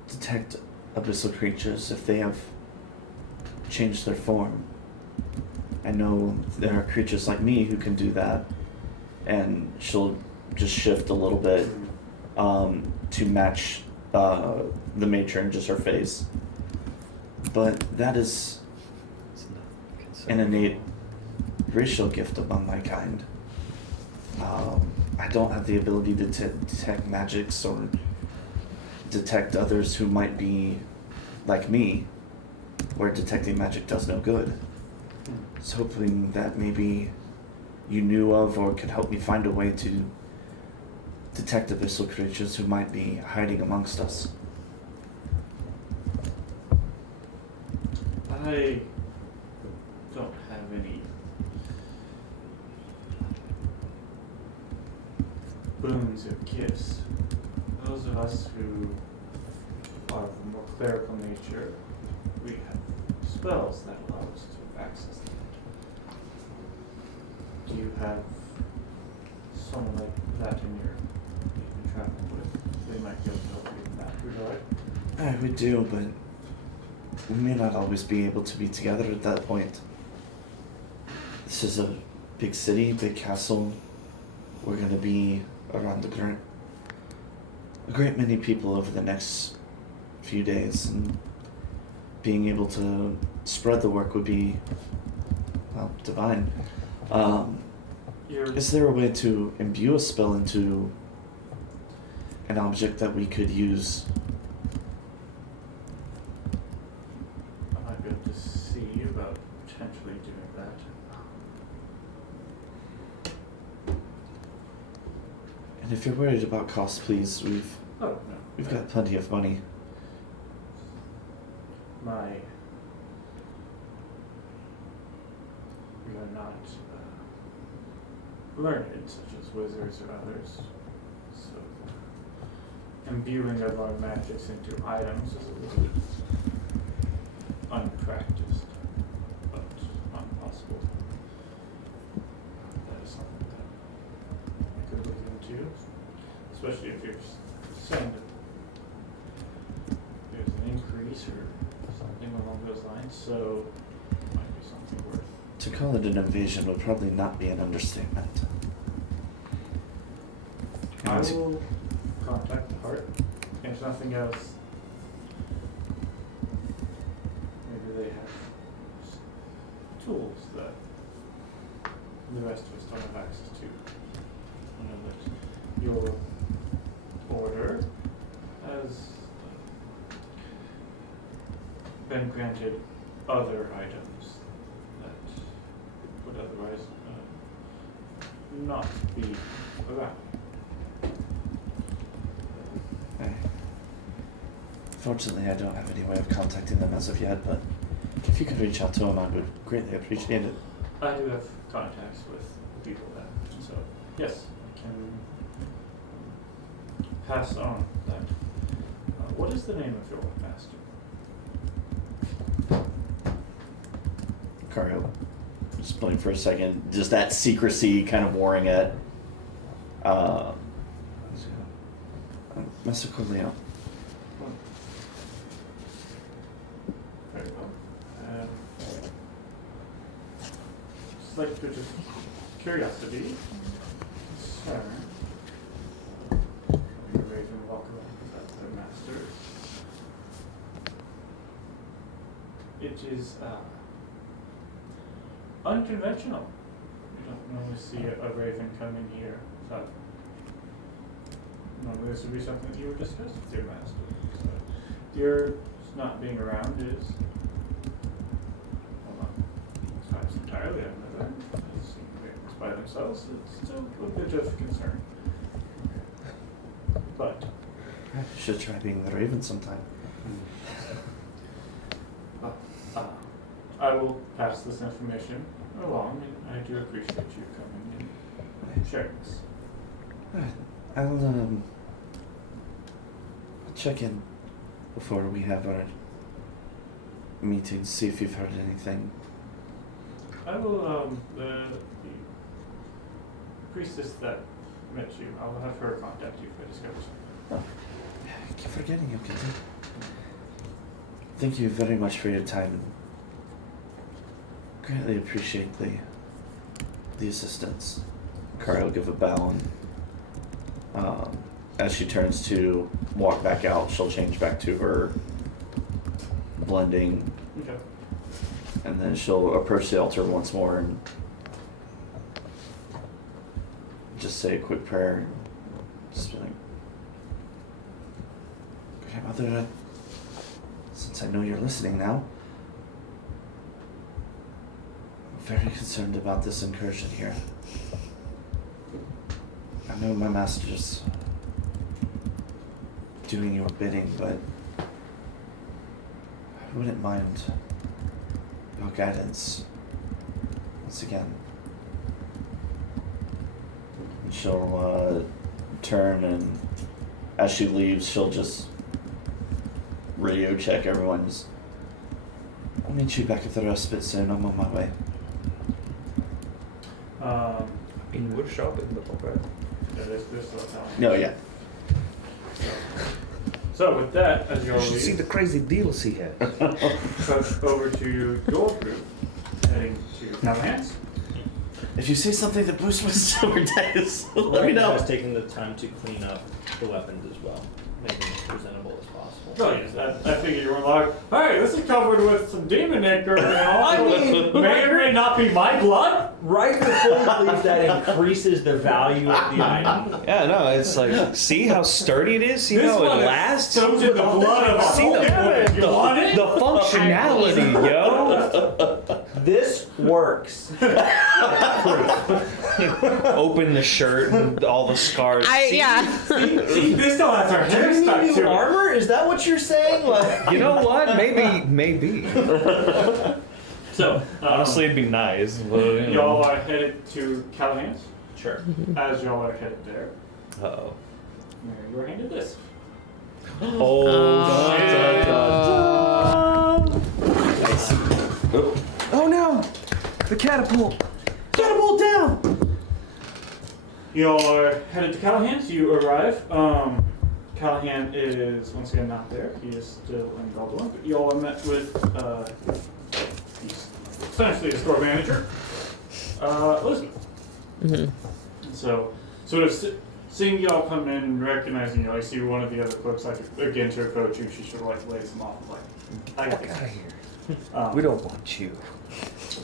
detect abyssal creatures if they have changed their form. I know there are creatures like me who can do that, and she'll just shift a little bit to match the matron, just her face. But that is an innate racial gift among my kind. I don't have the ability to detect magics or detect others who might be like me, where detecting magic does no good. I was hoping that maybe you knew of or could help me find a way to detect abyssal creatures who might be hiding amongst us. I don't have any boons or gifts. Those of us who are of a more clerical nature, we have spells that allow us to access them. Do you have someone like that in your you've been traveling with? They might be able to help you in that regard. We do, but we may not always be able to be together at that point. This is a big city, big castle. We're going to be around a great many people over the next few days, and being able to spread the work would be, well, divine. Is there a way to imbue a spell into an object that we could use? I might be able to see about potentially doing that. And if you're worried about cost, please, we've got plenty of money. We are not learned, such as wizards or others, so imbuing of our magics into items is a little bit so it might be something worth. To call it an invasion would probably not be an understatement. I will contact the heart. If nothing else, maybe they have tools that the rest of us don't have access to. I know that your order has been granted other items that would otherwise not be around. Fortunately, I don't have any way of contacting them as of yet, but if you could reach out to them, I would greatly appreciate it. I do have contacts with the people there, so yes, I can pass on that. What is the name of your master? Cario, just playing for a second, just that secrecy kind of warring it. Master Corleo. Very well. Just like to just curiosity, concern. Your raven walk around without their masters. It is unconventional. You don't normally see a raven come in here. So normally this would be something that you would discuss with your master. So your not being around is, well, not perhaps entirely unrelated. Seeing ravens by themselves is still a bit of concern. But You should try being the Raven sometime. I will pass this information along, and I do appreciate you coming and sharing this. Alright, I'll check in before we have our meeting, see if you've heard anything. I will, the priestess that met you, I will have her contact you if I discover something. Oh, I keep forgetting you, Kitty. Thank you very much for your time. Greatly appreciate the assistance. Kari will give a bow, and as she turns to walk back out, she'll change back to her blending, Okay. and then she'll approach the altar once more and just say a quick prayer. Just be like, okay, Mother, since I know you're listening now, I'm very concerned about this incursion here. I know my master's doing your bidding, but I wouldn't mind your guidance once again. And she'll turn, and as she leaves, she'll just radio check everyone's. I'll meet you back at the respite soon. I'm on my way. In wood shopping, but okay. Yeah, there's still time. No, yeah. So with that, as you all You should see the leave, crazy deals he had. cut over to your group, heading to Callahan's. If you see something that boosts my silver dice, let me know. I was taking the time to clean up the weapons as well, making them as presentable as possible. Oh yes, I figured you were like, hey, this is covered with some demon ink or I mean, may or may not be my blood. Right before you leave, that increases the value of the item. Yeah, no, it's like, see how sturdy it is? See This how one it is lasts? soaked in the blood of a See the, woman. You want it? the functionality, yo. This works. Open the shirt and all the scars. Yeah. See, this still has our hair Do you stuck need to new it. armor? Is that what you're saying? Like, You know what? Maybe. So, Honestly, it'd be nice. But, you know. y'all are headed to Callahan's. sure. As y'all are headed there, Uh-oh. you're handed this. Oh, oh no! The catapult! Catapult down! Y'all are headed to Callahan's. You arrive. Callahan is once again not there. He is still in Baldwin. But you all are met with he's essentially a store manager, Elizabeth. Mm-hmm. So, sort of seeing y'all come in and recognizing you, I see one of the other clerks like again to approach you. She sort of like lays them off like, I got Get out of here. this. We don't want you.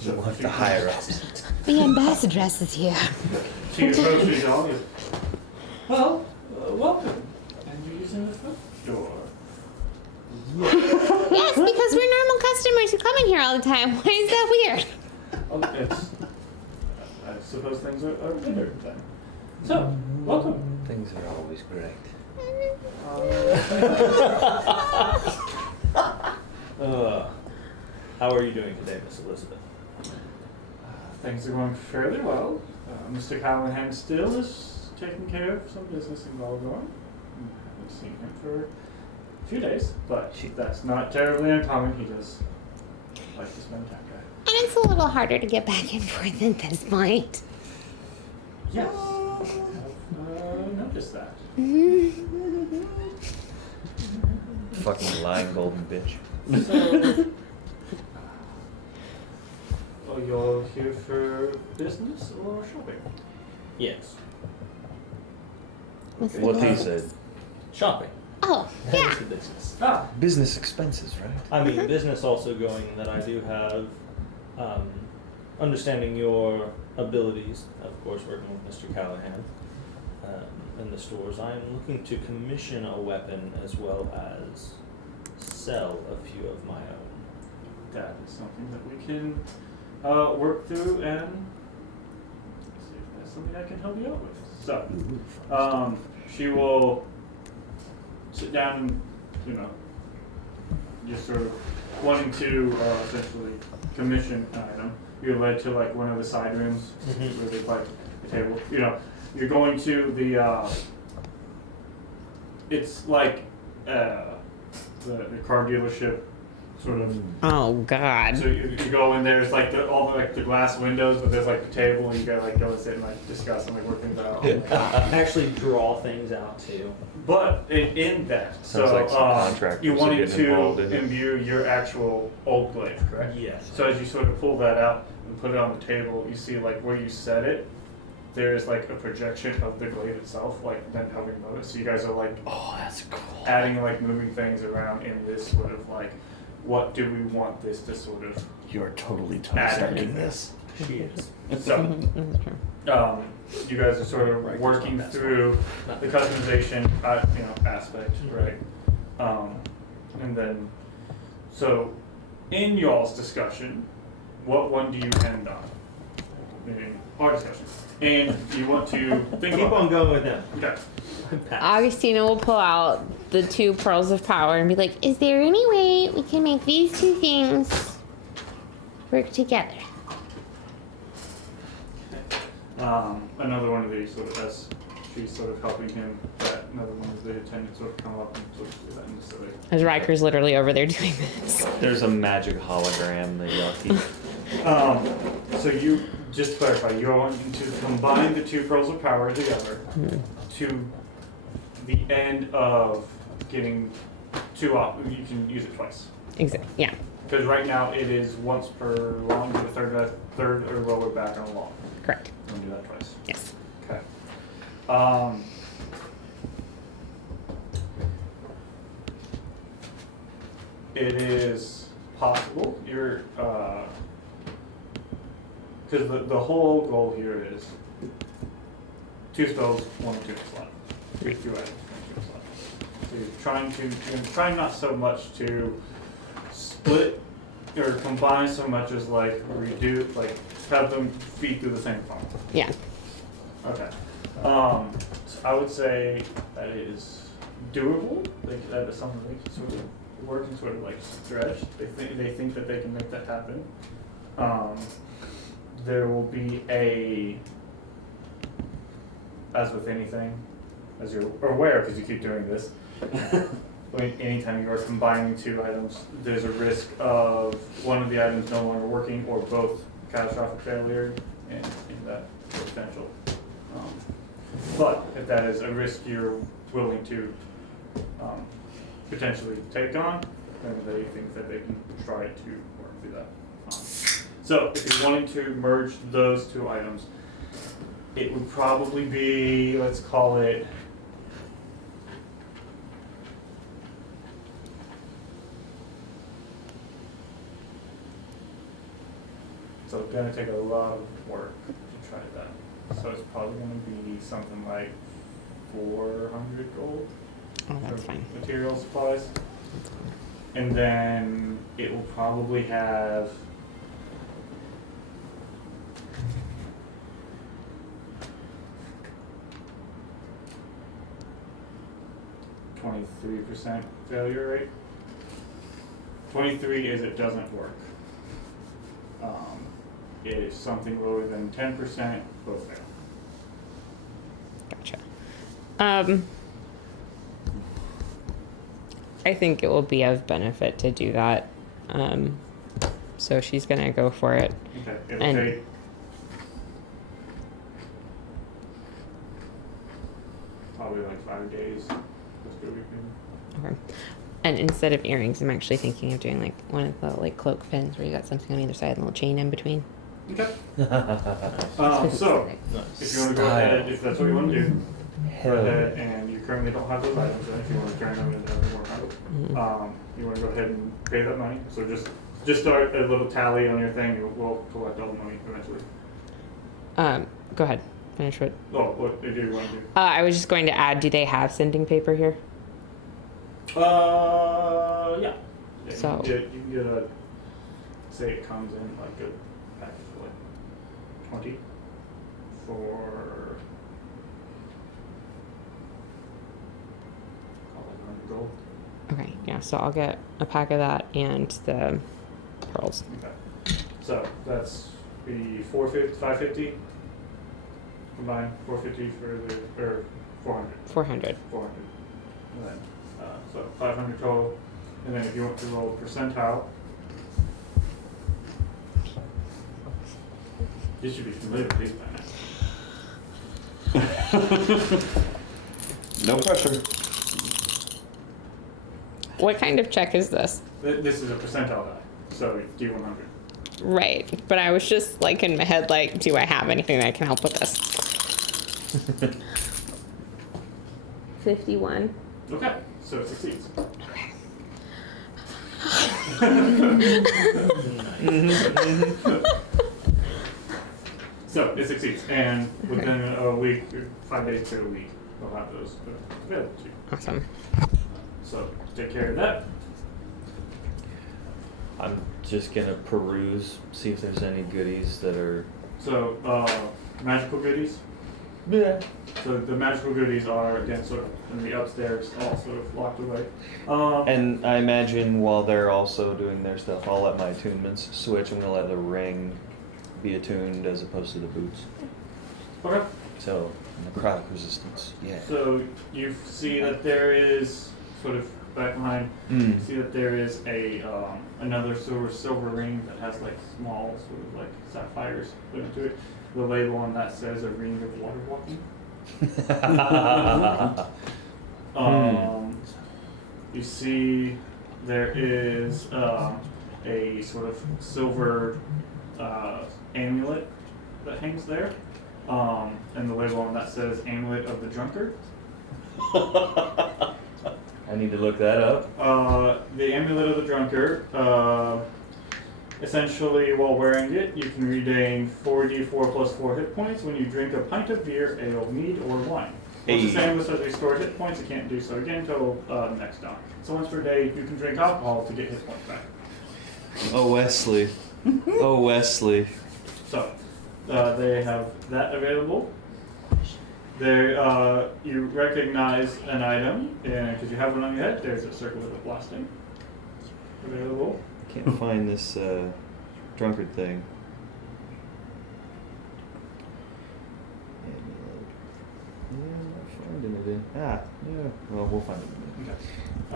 We want the higher ups. The ambassadress is here. She approaches y'all and goes, well, welcome. And you're using the front door. Yes, because we're normal customers who come in here all the time. Why is that weird? Oh, it's, I suppose things are better then. So, welcome. Things are always great. How are you doing today, Miss Elizabeth? Things are going fairly well. Mr. Callahan still is taking care of some business in Baldwin. I haven't seen him for a few days, but that's not terribly uncommon. He does like to spend time there. And it's a little harder to get back and forth at this point. Yes, I've noticed that. Fucking lying golden bitch. So, you're here for business or shopping? Yes. What's the What he deal? said. Shopping. Oh, That yeah. is the business. Ah, Business expenses, right? I mean, business also going that I do have understanding your abilities, of course, working with Mr. Callahan in the stores. I am looking to commission a weapon as well as sell a few of my own. that is something that we can work through and see if that's something I can help you out with. So, she will sit down and, you know, just sort of wanting to essentially commission an item. You're led to like one of the side rooms where there's like a table. You know, you're going to the it's like the car dealership sort of. Oh, God. So you go in there, it's like all the like the glass windows, but there's like the table, and you gotta like go and sit and like discuss and like work things out. Actually draw things out too. But in that, Sounds so like some contractors you are wanted getting involved to in it. imbue your actual old blade, correct? Yes. So as you sort of pull that out and put it on the table, you see like where you set it, there's like a projection of the blade itself, like then helping move it. So you guys are like Oh, that's cool. adding like moving things around in this sort of like, what do we want this to sort of You're totally Tony Add Starking in. this. She is. so. That's true. You guys are sort of working through the customization, aspect, right? And then, so in y'all's discussion, what one do you end on? In our discussion, and you want to think Keep about on going with them. Okay. Augustina will pull out the 2 pearls of power and be like, is there any way we can make these 2 things work together? Another one of these sort of as she's sort of helping him. Another one of the attendants sort of come up and sort of do that. And so they, As Riker's literally over there doing this. There's a magic hologram that y'all keep. So you, just to clarify, you're wanting to combine the 2 pearls of power together to the end of getting 2 off. You can use it twice. Exactly. Yeah. Because right now it is once per long, the third or lower back on a long. Correct. I'm gonna do that twice. Yes. Okay. It is possible you're because the whole goal here is 2 spells, 1 2 slot. 2 items, 1 2 slot. So you're trying not so much to split or combine so much as like reduce, like have them feed through the same funnel. Yeah. Okay. So I would say that is doable. Like that is something they can sort of work and sort of like stretch. They think that they can make that happen. There will be as with anything, as you're aware because you keep doing this. Anytime you are combining 2 items, there's a risk of one of the items no longer working or both catastrophic failure in that potential. But if that is a risk you're willing to potentially take on, then they think that they can try to work through that. So if you're wanting to merge those two items, it would probably be, let's call it, so it's gonna take a lot of work to try that. So it's probably gonna be something like 400 gold. Oh, that's for fine. Material supplies. And then it will probably have (23% failure rate). 23 is it doesn't work. If something lower than 10%, will fail. Gotcha. I think it will be of benefit to do that. So she's gonna go for it. Okay, it'll And- take probably like 5 days. Let's do it. Okay. And instead of earrings, I'm actually thinking of doing like one of the like cloak pins where you got something on either side and a little chain in between. Okay. So, if you want to go ahead, if that's what you want to do, go ahead, and you currently don't have those items, and if you want to turn them into more items, you want to go ahead and pay that money. So just start a little tally on your thing. We'll collect all the money eventually. Go ahead. Finish what? Oh, what do you want to do? I was just going to add, do they have sending paper here? Yeah. So- you can get a, say it comes in like a package of like 20 for call it 100 gold. Okay, yeah, so I'll get a pack of that and the pearls. Okay. So that's the 550 combined, 450 for the, or 400. 400. 400. And then, so 500 total. And then if you want to roll percentile, you should be familiar with these by now. No pressure. What kind of check is this? This is a percentile die, so D100. Right, but I was just like in my head, like, do I have anything that can help with this? 51. Okay, so it succeeds. Okay. So it succeeds, and within a week, 5 days to a week, we'll have those available to you. Awesome. So take care of that. I'm just gonna peruse, see if there's any goodies that are. So magical goodies. Yeah. So the magical goodies are again sort of in the upstairs, all sort of locked away. And I imagine while they're also doing their stuff, I'll let my attunements switch. I'm gonna let the ring be attuned as opposed to the boots. Okay. So necrotic resistance. Yeah. So you see that there is sort of back behind. You see that there is a another sort of silver ring that has like small sort of like sapphires put into it. The label on that says a ring of water walking. You see there is a sort of silver amulet that hangs there. And the label on that says Amulet of the Drunkard. I need to look that up. The Amulet of the Drunkard, essentially while wearing it, you can regain 4d4 plus 4 hit points when you drink a pint of beer, ale, mead, or wine. Once this amulet has restored hit points, it can't do so again until next dawn. So once per day, you can drink alcohol to get hit points back. Oh, Wesley. Oh, Wesley. So, they have that available. There, you recognize an item, and because you have one on your head, there's a circlet of blasting available. Can't find this drunkard thing. Yeah, I'm not finding it in. Yeah. Well, we'll find it. Okay.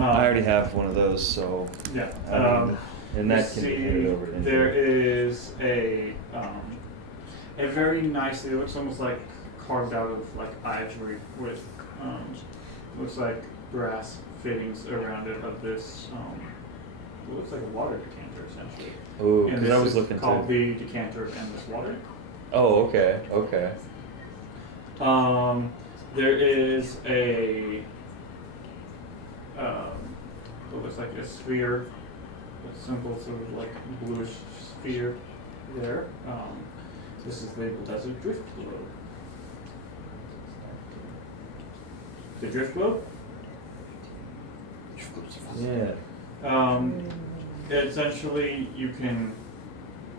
I already have one of those, so. Yeah. I mean, and that can be handed over to There is a very nicely, it looks almost like carved out of like ivory with looks like brass fittings around it of this. It looks like a water decanter essentially. Ooh, And because this I was is looking called to. the decanter and this water. Oh, okay, okay. There is a what looks like a sphere, a simple sort of like bluish sphere there. This is labeled as a drift globe. The drift globe? Yeah. Essentially, you can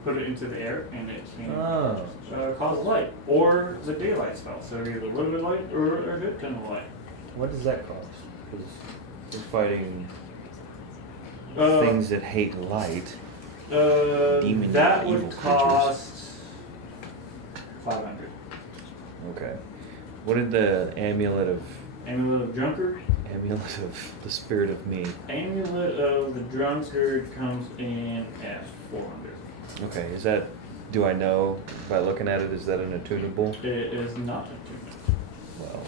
put it into the air and it can Oh. cause light or the daylight spell. So either a little bit of light or a good ton of light. What does that cost? Because we're fighting Uh, things that hate light. Demon that evil would creatures. cost 500. Okay. What did the amulet of Amulet of Drunkard. the spirit of me? Amulet of the Drunkard comes in at 400. Okay, is that? Do I know by looking at it? Is that an attunable? It is not attuned. Well,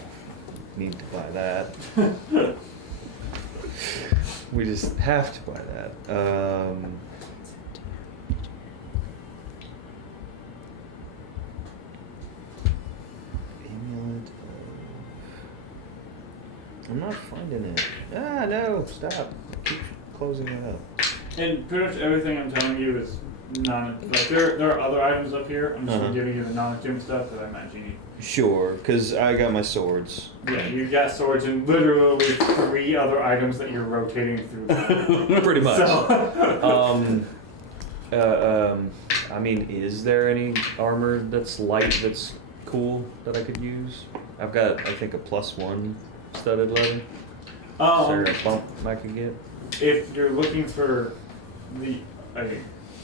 need to buy that. We just have to buy that. Amulet of... I'm not finding it. Ah, no, stop. Keep closing it up. And pretty much everything I'm telling you is like there are other items up here. I'm just Uh-huh. giving you the non-attuned stuff that I imagine you need. Sure, because I got my swords. Yeah, you got swords and literally 3 other items that you're rotating through. Pretty much. So, I mean, is there any armor that's light that's cool that I could use? I've got, I think, a +1 studded leather. Is there a bump I could get? if you're looking for a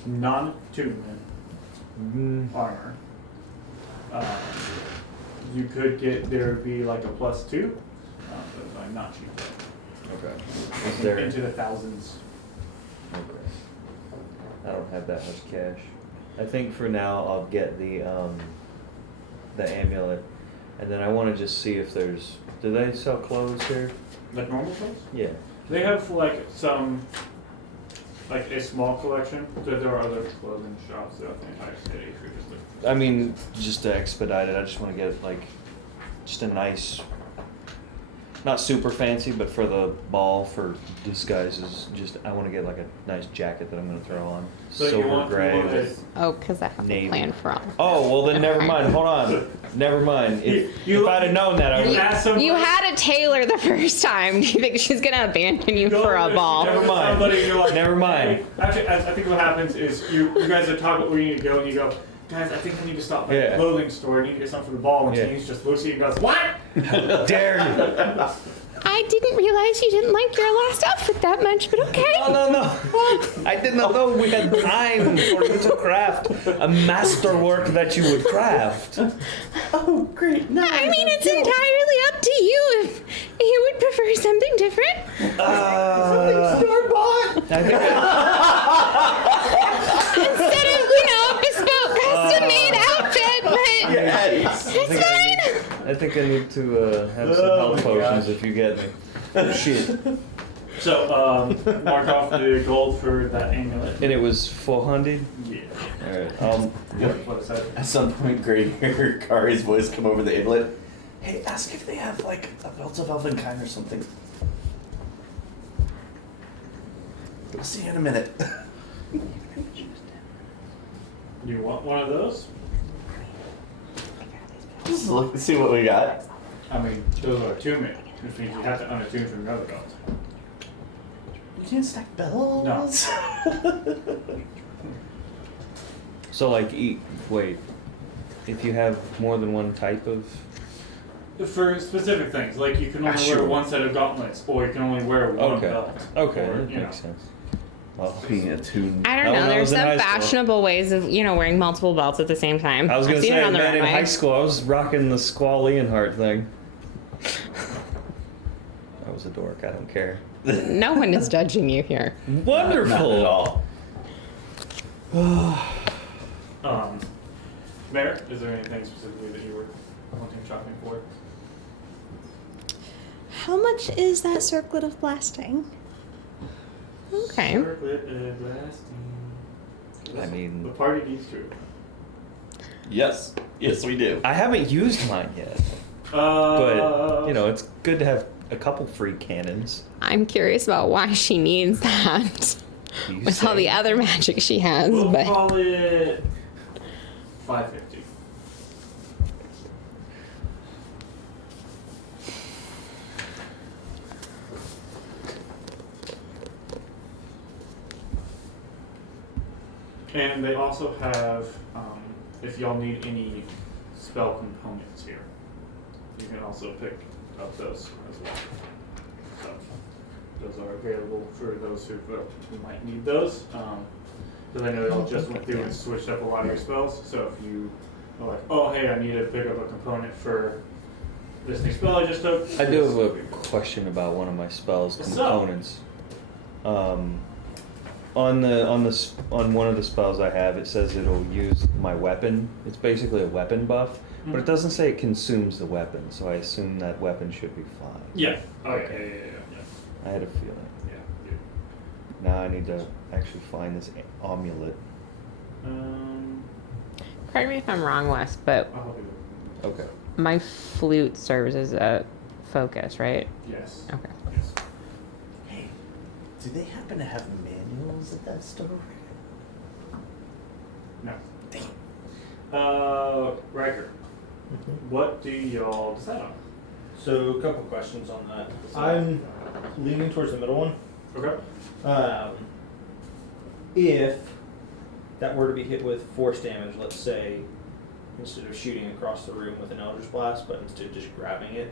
non-attunement armor, you could get there would be like a +2, but I'm not cheap. Okay. Is there? Into the thousands. Okay. I don't have that much cash. I think for now I'll get the amulet, and then I want to just see if there's. Do they sell clothes here? Like normal clothes? Yeah. They have like some, like a small collection. There are other clothing shops throughout the entire city if you're just looking. I mean, just to expedite it, I just want to get like, just a nice, not super fancy, but for the ball for disguises, just I want to get like a nice jacket that I'm going to throw on, So you silver want gray. one With, Oh, because I have Navy. a plan for all. oh well, then never mind. Hold on, never mind. If I'd have known that, I You would. ask somebody, You had a tailor the first time. Do you think she's gonna abandon you go for a with ball? Never mind. Somebody, you're like, Never mind. "Hey," actually, I think what happens is you guys are talking about where you need to go, and you go, guys, I think I need to stop by the Yeah. clothing store. I need to get something for the ball. And Yeah. James just looks at you and goes, what? Dare you? I didn't realize you didn't like your last outfit that much, but okay. No. I did not know we had time for you to craft a masterwork that you would craft. Oh, great. No, I mean, it's entirely up to you if you would prefer something different. store bought. I think Instead of, bespoke, custom-made outfit, but it's fine. I think I need to have some Oh health my potions gosh. if you get me. Shit. So, mark off the gold for that amulet. And it was 400? Yeah. Alright, That's what it said. At some point, Greg heard Kari's voice come over the amulet. Hey, ask if they have like a belt of Elvenkind or something. We'll see you in a minute. You want one of those? Just look and see what we got. I mean, those are attunement, which means you have to unattune from another belt. You can't stack bells. so like, wait. If you have more than one type of... For specific things, like you can only Sure. wear one set of gauntlets, or you can only wear one Okay. belt. Okay, or, that you know. makes sense. Well, being attuned. I don't Oh, know. when I There's was in some high school. fashionable ways of, wearing multiple belts at the same time. I was gonna I've seen say, it on the man, in runway. high school I was rocking the Squall Leonhardt thing. I was a dork, I don't care. No one is judging you here. Wonderful! Not at all. Mayor, is there anything specifically that you were wanting shopping for? How much is that circlet of blasting? Okay. Circlet and blasting. I mean- the party needs to. Yes. Yes, we do. I haven't used mine yet, Uh, but you know, it's good to have a couple free cannons. I'm curious about why she needs that You with all the say. other magic she has, we'll but call it 550. And they also have, if y'all need any spell components here, you can also pick up those as well. So those are available for those who might need those. Because I know y'all just went through and switched up a lot of your spells. So if you are like, oh hey, I need to pick up a component for this new spell I just took. I do have a question about one of my spells What's up? components. On one of the spells I have, it says it'll use my weapon. It's basically a weapon buff, but it doesn't say it consumes the weapon, so I assume that weapon should be fine. Yeah. Okay. Yeah. I had a feeling. Yeah. Now I need to actually find this amulet. correct me if I'm wrong, Wes, but I'll help you. Okay. my flute serves as a focus, right? Yes. Okay. Yes. Hey, do they happen to have manuals at that store? No. Damn. Riker, what do y'all decide on? So a couple questions on that. I'm leaning towards the middle one. Okay. If that were to be hit with force damage, let's say, instead of shooting across the room with an Eldritch Blast, but instead just grabbing it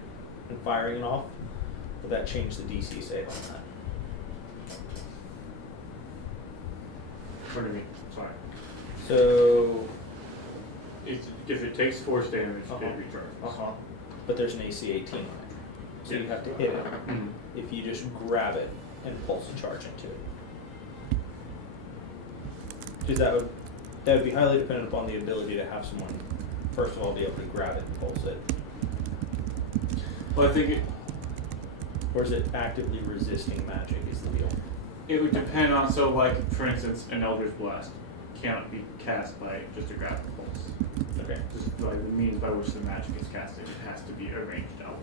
and firing it off, would that change the DC save on that? What do you mean? Sorry. So, If it takes force damage, Uh-huh. it recharges. but there's an AC 18 on it. So you have to hit it Mhm. if you just grab it and pulse a charge into it. Because that would be highly dependent upon the ability to have someone, first of all, be able to grab it and pulse it. Well, I think Or is it actively resisting magic is the deal? it would depend on, so like, for instance, an Eldritch Blast cannot be cast by just a grapple pulse. Okay. Just like the means by which the magic is casted, it has to be a ranged outward.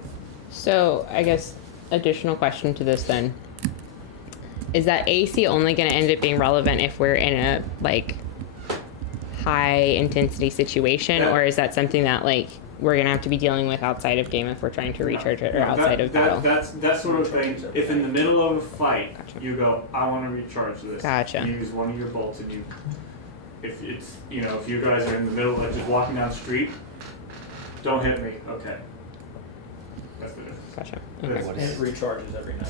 So I guess additional question to this then. Is that AC only going to end up being relevant if we're in a like high intensity situation, Yeah. or is that something that like we're going to have to be dealing with outside of game if we're trying to recharge it or outside of battle? That sort of thing. If in the middle of a fight, Gotcha. you go, I want to recharge this. Gotcha. You use one of your bolts and you, if it's, if you guys are in the middle of just walking down the street, don't hit me. Okay. That's the difference. Gotcha. That's- Okay. And it recharges every night.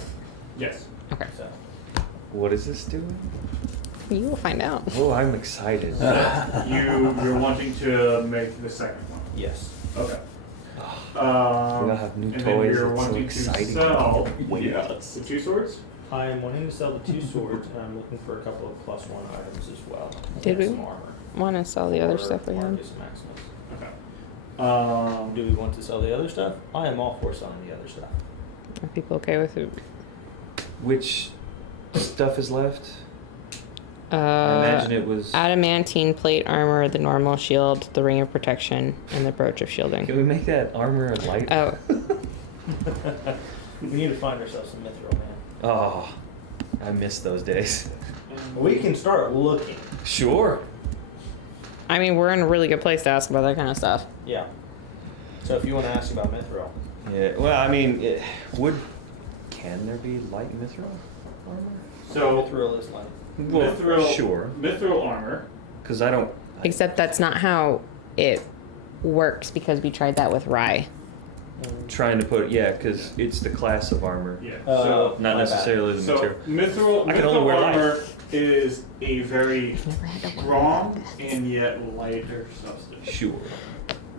Yes. Okay. So What is this doing? You will find out. Oh, I'm excited. You're wanting to make the second one. yes. Okay. We'll have new and then toys, you're it's so wanting exciting. to sell Yes. the two swords. I am wanting to sell the 2 swords, and I'm looking for a couple of +1 items as well. Did we Some armor. want to sell the other for stuff we had? Marcus Maximus. Okay. Do we want to sell the other stuff? I am all for selling the other stuff. Are people okay with it? Which stuff is left? I imagine it was. Adamantine plate armor, the normal shield, the ring of protection, and the brooch of shielding. Can we make that armor light? Oh, We need to find ourselves some mithril, man. Oh, I miss those days. We can start looking. Sure. I mean, we're in a really good place to ask about that kind of stuff. Yeah. So if you want to ask about mithril, Yeah. Well, I mean, can there be light mithril armor? So mithril is like Well, mithril, sure. mithril armor. Because I don't. Except that's not how it works because we tried that with rye. Trying to put because it's the class of armor, Yeah. so not necessarily the So material. mithril I can only wear armor light. is a very Never had to wear strong and yet lighter substance. Sure.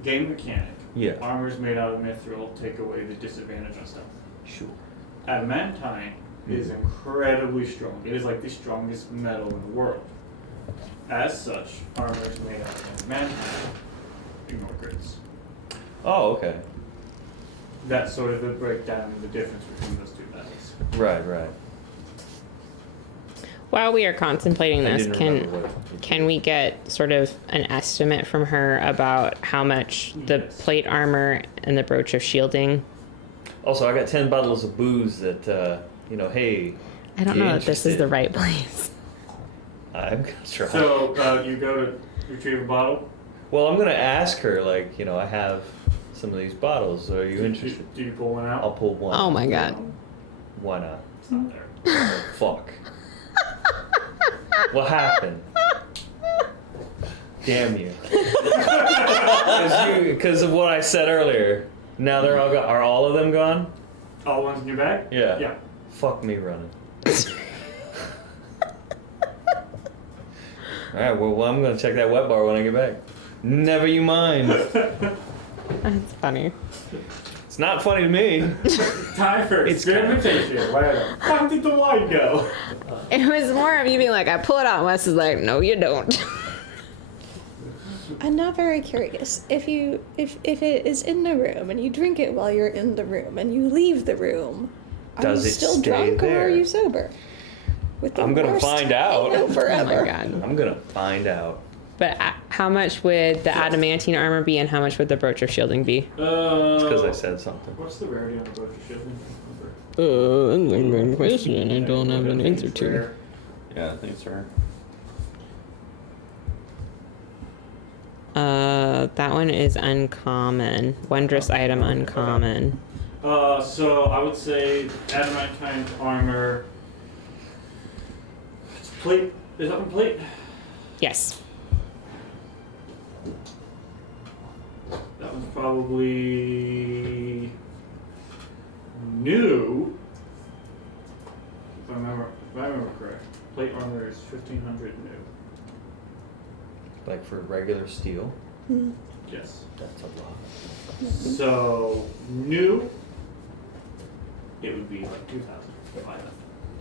Game mechanic. Yeah. Armors made out of mithril take away the disadvantage on stuff. Sure. Adamantine is incredibly strong. It is like the strongest metal in the world. As such, armors made out of adamantine ignore crits. Oh, okay. that's sort of the breakdown and the difference between those two battles. Right. While we are contemplating I this, didn't can remember what- can we get sort of an estimate from her about how much the Yes. plate armor and the brooch of shielding? Also, I got 10 bottles of booze that, hey. I don't you know if this is interested? the right place. I'm gonna try. So you go to retrieve a bottle. Well, I'm gonna ask her, I have some of these bottles. Are you Do interested? you pull one out? I'll pull one. Oh my god. Why not? It's not there. Oh, fuck. What happened? Damn you. Because of what I said earlier. Now they're all gone. Are all of them gone? All the ones in your bag? Yeah. Yeah. Fuck me running. Alright, well, I'm gonna check that wet bar when I get back. Never you mind. That's funny. It's not funny to me. Time for It's experimentation. Where the fuck did the wine go? It was more of you being like, I pull it out, and Wes is like, no, you don't. I'm not very curious. If it is in the room and you drink it while you're in the room and you leave the room, Does are you it still stay drunk or there? are you sober? With the I'm gonna worst find out. hangover Oh my ever. god. I'm gonna find out. But how much would the adamantine armor be, and how much would the brooch of shielding be? It's because I said something. What's the rarity on the boat of shielding? That's a good question. I don't have an answer to. Rare. Yeah, I think it's her. That one is uncommon. Wondrous item uncommon. So I would say adamantine armor. It's plate. Is that one plate? Yes. That one's probably new. If I remember correct. Plate armor is 1,500 new. Like for regular steel. Yes. That's a lot. So new, it would be like 2,000 to buy that.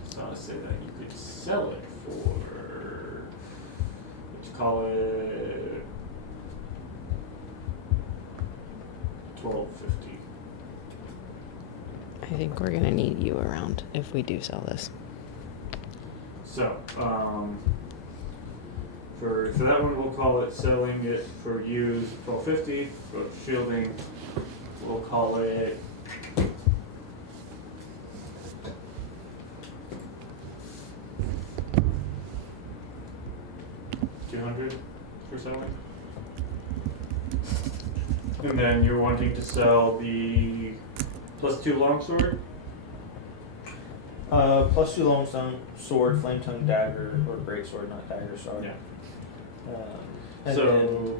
So I would say that you could sell it for, let's call it 1,250. I think we're gonna need you around if we do sell this. So for that one, we'll call it selling it for use 1,250. For shielding, we'll call it. $200 for selling. And then you're wanting to sell the +2 longsword. +2 long sword, flame tongue dagger, or great sword, not dagger. Sorry. Yeah. And So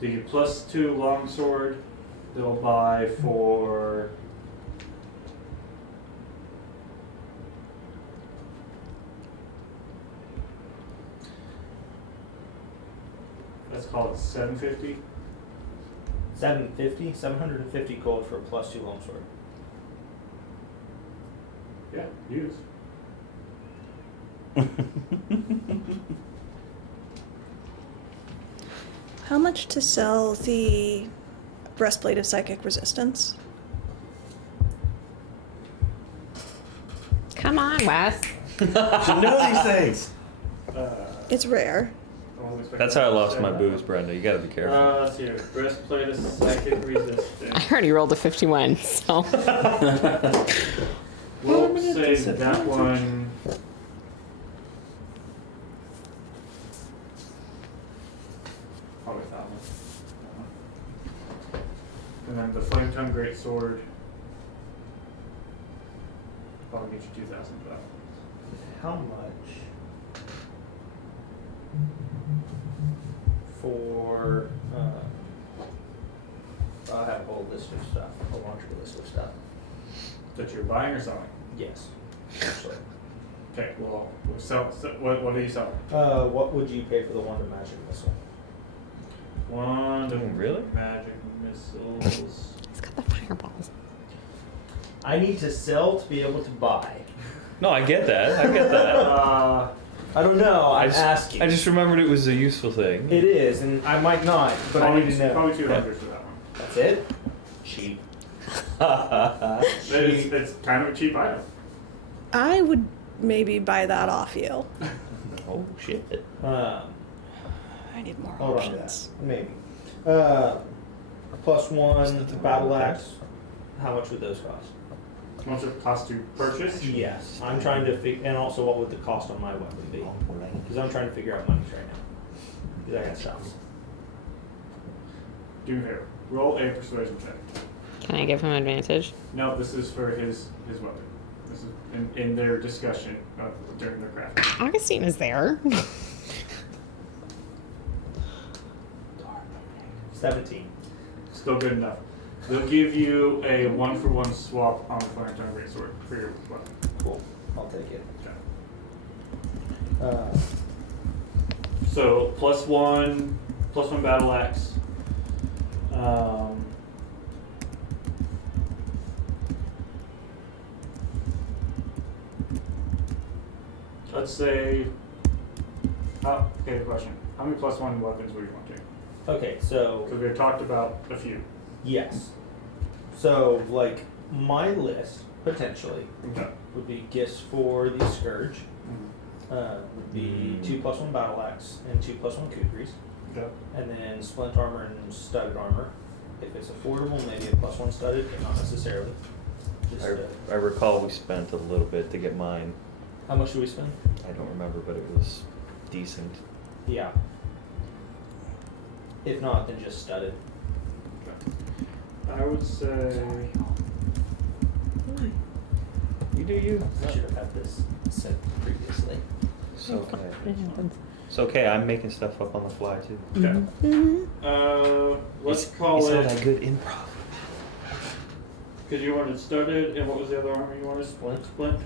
the +2 longsword, they'll buy for let's call it 750. 750 gold for a +2 long sword. Yeah, use. How much to sell the breastplate of psychic resistance? Come on, Wes. Should know these things. It's rare. I wasn't expecting That's how I that to lost say my that. booze, Brenda. You gotta be careful. Let's see here. Breastplate of psychic I resistance. already rolled a 51, so. We'll say that one. Probably 1,000. And then the flame tongue great sword. Probably get you 2,000 for that one. How much for? I have a whole list of stuff, a laundry list of stuff. That you're buying or selling? Yes. Actually. Okay, well, we'll sell. What are you selling? What would you pay for the Wonder Magic missile? One Oh, really? magic missiles. He's got the fireballs. I need to sell to be able to buy. No, I get that. I get that. I don't know. I'm just, asking. I just remembered it was a useful thing. It is, and I might not, but I need to know. Probably 200 for that one. That's it? Cheap. It's kind of a cheap item. I would maybe buy that off you. Oh shit. I need more Hold on to options. that. Maybe. Plus one battle axe. How much would those cost? How much it costs to purchase? Yes. I'm trying to figure, and also what would the cost on my weapon be? Because I'm trying to figure out monies right now. Because I got shots. Do me a favor. Roll a persuasion check. Can I give him advantage? No, this is for his weapon. This is in their discussion during their craft. Augustine is there. 17. Still good enough. They'll give you a 1-for-1 swap on the Flying Tongue Greatsword for your weapon. Cool. I'll take it. Okay. So plus one battle axe. Let's say. Oh, okay. Question: how many plus one weapons were you wanting? Okay, so Because we had talked about a few. yes. So like my list potentially Okay. would be gifts for the scourge. Would be 2 plus 1 battle axe and 2 plus 1 kukris, Okay. and then splint armor and studded armor. If it's affordable, maybe a plus 1 studded, but not necessarily. Just I recall we spent a little bit to get mine. how much do we spend? I don't remember, but it was decent. Yeah. If not, then just studded. I would say. You do you. I should have had this set previously. It's okay. It's okay. I'm making stuff up on the fly too. Okay. Mm-hmm. Let's call it's all it. that good improv. Because you wanted studded, and what was the other armor you wanted? Splint. Splint.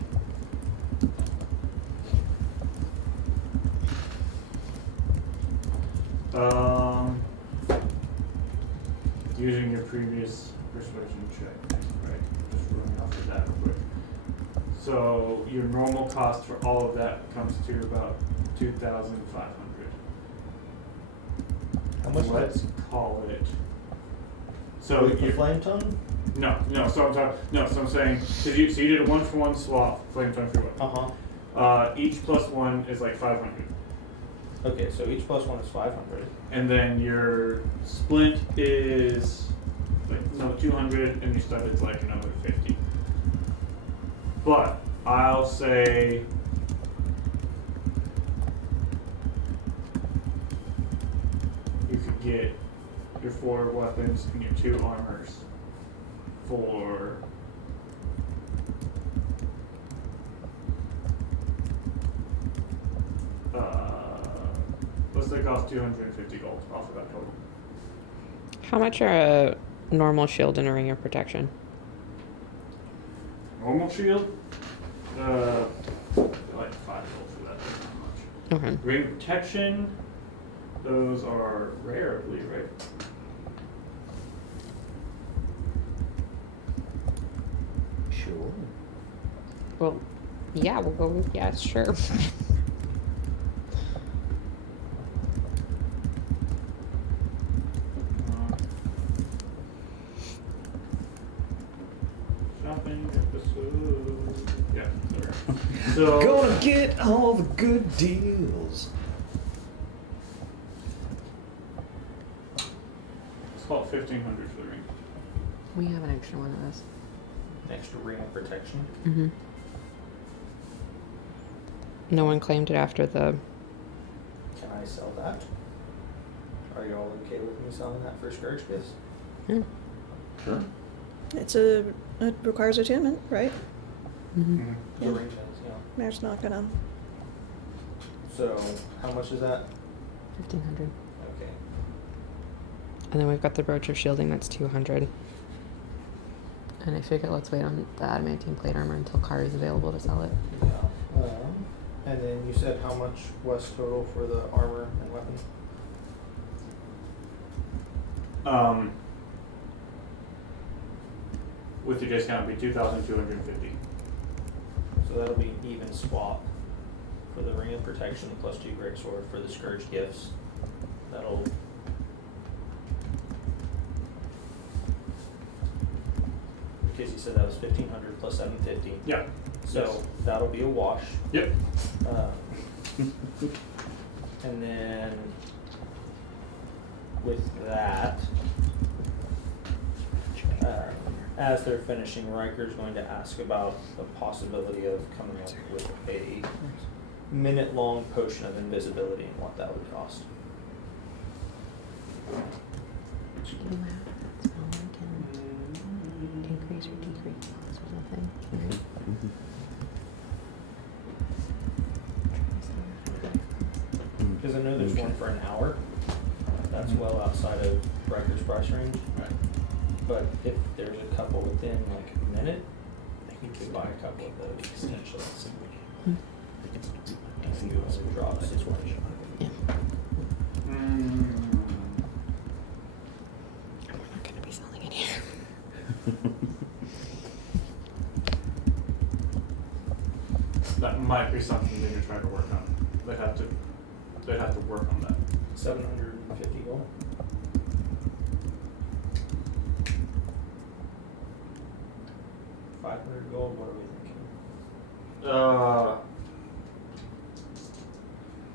Using your previous persuasion check, right? Just running off of that real quick. So your normal cost for all of that comes to about 2,500. How much Let's call it. So with the you flame tongue? no. So I'm talking. No. So I'm saying so you did a 1-for-1 swap flame tongue for what? Each plus one is like 500. Okay, so each plus 1 is 500. And then your splint is like another 200, and your studded's like another 50. But I'll say you could get your 4 weapons and your 2 armors for let's take off 250 gold off of that total. How much are a normal shield and a ring of protection? Normal shield, like 5 gold for that. Not much. Okay. Ring protection, those are rare, I believe, right? Sure. Well, yeah, we'll go with yeah, sure. Shopping episode. Yeah, sorry. So Gonna get all the good deals. let's call it 1,500 for the ring. We have an extra one of those. Extra ring of protection. Mm-hmm. No one claimed it after the. Can I sell that? Are you all okay with me selling that for scourge gifts? Yeah. Sure. It requires attunement, right? Mm-hmm. The Yeah. ring does, yeah. Mayor's not gonna. So, how much is that? 1,500. Okay. And then we've got the brooch of shielding. That's 200. And I figure let's wait on the adamantine plate armor until Kari is available to sell it. Yeah. And then you said how much was total for the armor and weapon? With your discount, it'd be 2,250. So that'll be even swap for the ring of protection plus 2 greatsword for the scourge gifts. That'll. Casey said that was 1,500 plus 750. Yeah. So Yes. that'll be a wash. Yep. And then with that, as they're finishing, Riker's going to ask about the possibility of coming up with a minute-long potion of invisibility and what that would cost. Increase or decrease or something. Because I know there's one for an hour. That's well outside of Riker's price range. Right. But if there's a couple within like a minute, you could buy a couple of those potentially. And do a drop situation. Yeah. Mm, We're not going to be selling it here. that might be something they can try to work on. They'd have to work on that. 750 gold. $500 gold. What are we thinking?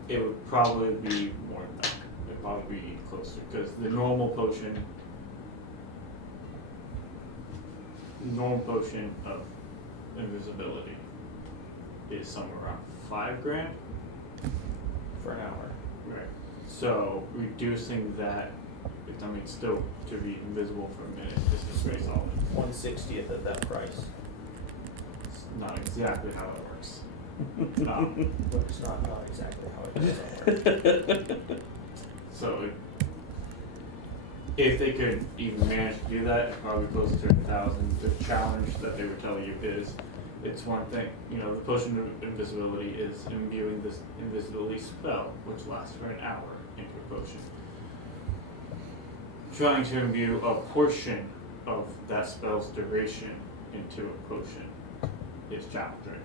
It would probably be more than that. It'd probably be closer because the normal potion of invisibility is somewhere around $5,000. For an hour. Right. So reducing that, still to be invisible for a minute is just very solid. 1/60th of that price. It's not exactly how it works. But it's not exactly how it is. So if they could even manage to do that, it's probably closer to 1,000. The challenge that they would tell you is, it's one thing, the potion of invisibility is imbuing this invisibility spell, which lasts for an hour into a potion. Trying to imbue a portion of that spell's duration into a potion is challenging.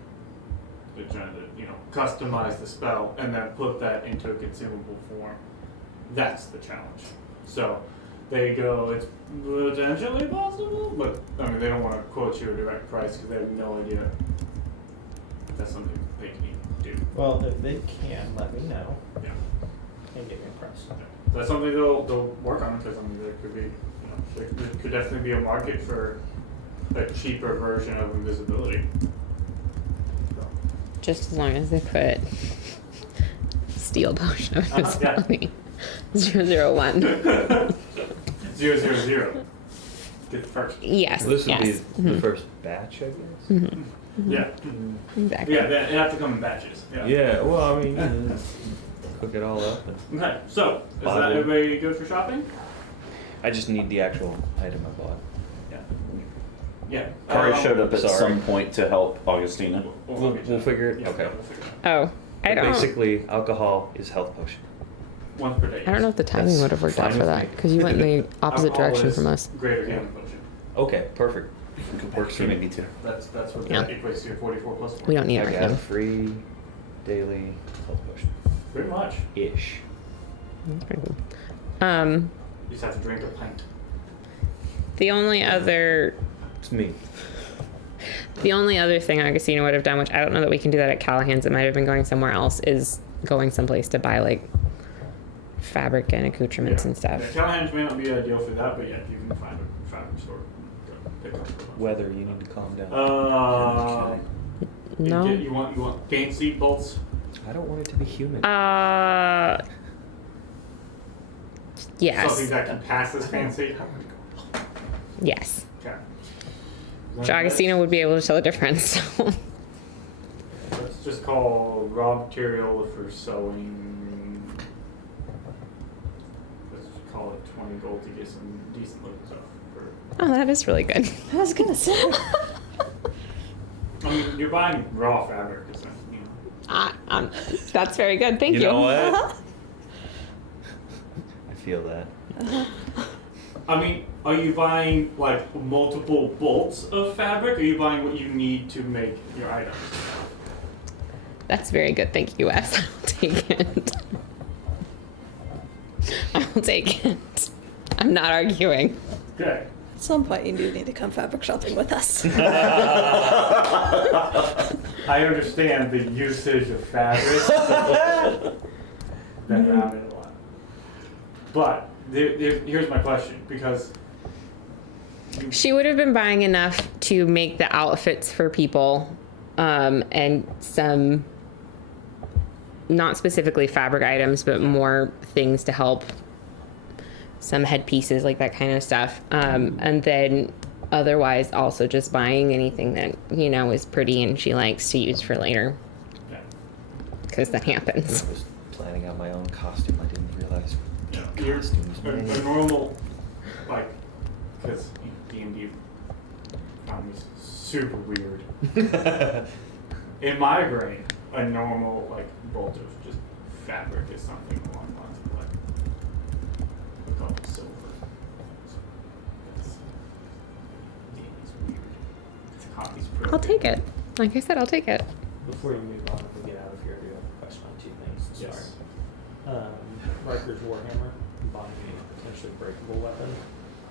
They're trying to, customize the spell and then put that into a consumable form. That's the challenge. So they go, it's potentially possible, but they don't want to quote you a direct price because they have no idea if that's something they can even do. Well, if they can, let me know Yeah. and get me a price. That's something they'll work on because there could be, there could definitely be a market for a cheaper version of invisibility. Just as long as they put steel potion of invisibility. 001. 000. Get the first. Yes. So this would yes. be the first batch, I guess. Yeah. Exactly. Yeah, they have to come in batches. Yeah. Well, I mean, cook it all up. And Okay, so is Bottle. that everybody good for shopping? I just need the actual item I bought. Yeah. Yeah. Kari showed up at sorry. some point to help Augustina. We'll figure it. Yeah, Okay. we'll figure it out. Oh, I But don't. basically, alcohol is health potion. Once per day. I don't know if the timing That's would have worked out fine for with that me. because you went in the opposite Alcohol direction is from us. Greater healing potion. Okay, perfect. Works for me. Me too. That's what Yeah. that equates to your 44 plus 4. We don't need I it right got a now. free daily health potion. Pretty much. Ish. That's pretty cool. You just have to drink a pint. The only other It's me. thing Augustina would have done, which I don't know that we can do that at Callahan's, it might have been going somewhere else, is going someplace to buy like fabric and accoutrements and stuff. Yeah, Callahan's may not be ideal for that, but yeah, you can find a fabric store. Go pick up for lunch. Weather, you need to calm down. No. You want fancy bolts? I don't want it to be human. Yes. Something that can pass as fancy? Yes. Okay. Which Augustina would be able to tell the difference. So. Let's just call raw material for sewing. Let's just call it 20 gold to get some decent looking stuff. Oh, that is really good. I was gonna say. I mean, you're buying raw fabric, so, That's very good. Thank you. You know what? I feel that. I mean, are you buying like multiple bolts of fabric, or are you buying what you need to make your items? That's very good. Thank you, Wes. I'll take it. I will take it. I'm not arguing. Okay. At some point, you do need to come fabric shopping with us. I understand the usage of fabric. Been around it a lot. But here's my question, because She would have been buying enough to make the outfits for people, and some, not specifically fabric items, but more things to help, some headpieces, like that kind of stuff. And then otherwise also just buying anything that, you know, is pretty and she likes to use for later. yeah. Because that happens. I was planning out my own costume. I didn't realize You're costumes. a Man. normal, like, because D&D found me super weird. In my brain, a normal, like, bolt of just fabric is something along the lines of, like, we call it silver. D&D's weird. It's copies pretty. I'll take it. Like I said, I'll take it. Before you move on, if we get out of here, I do have a question on two things. Yes. Sorry. Riker's Warhammer, buying a potentially breakable weapon.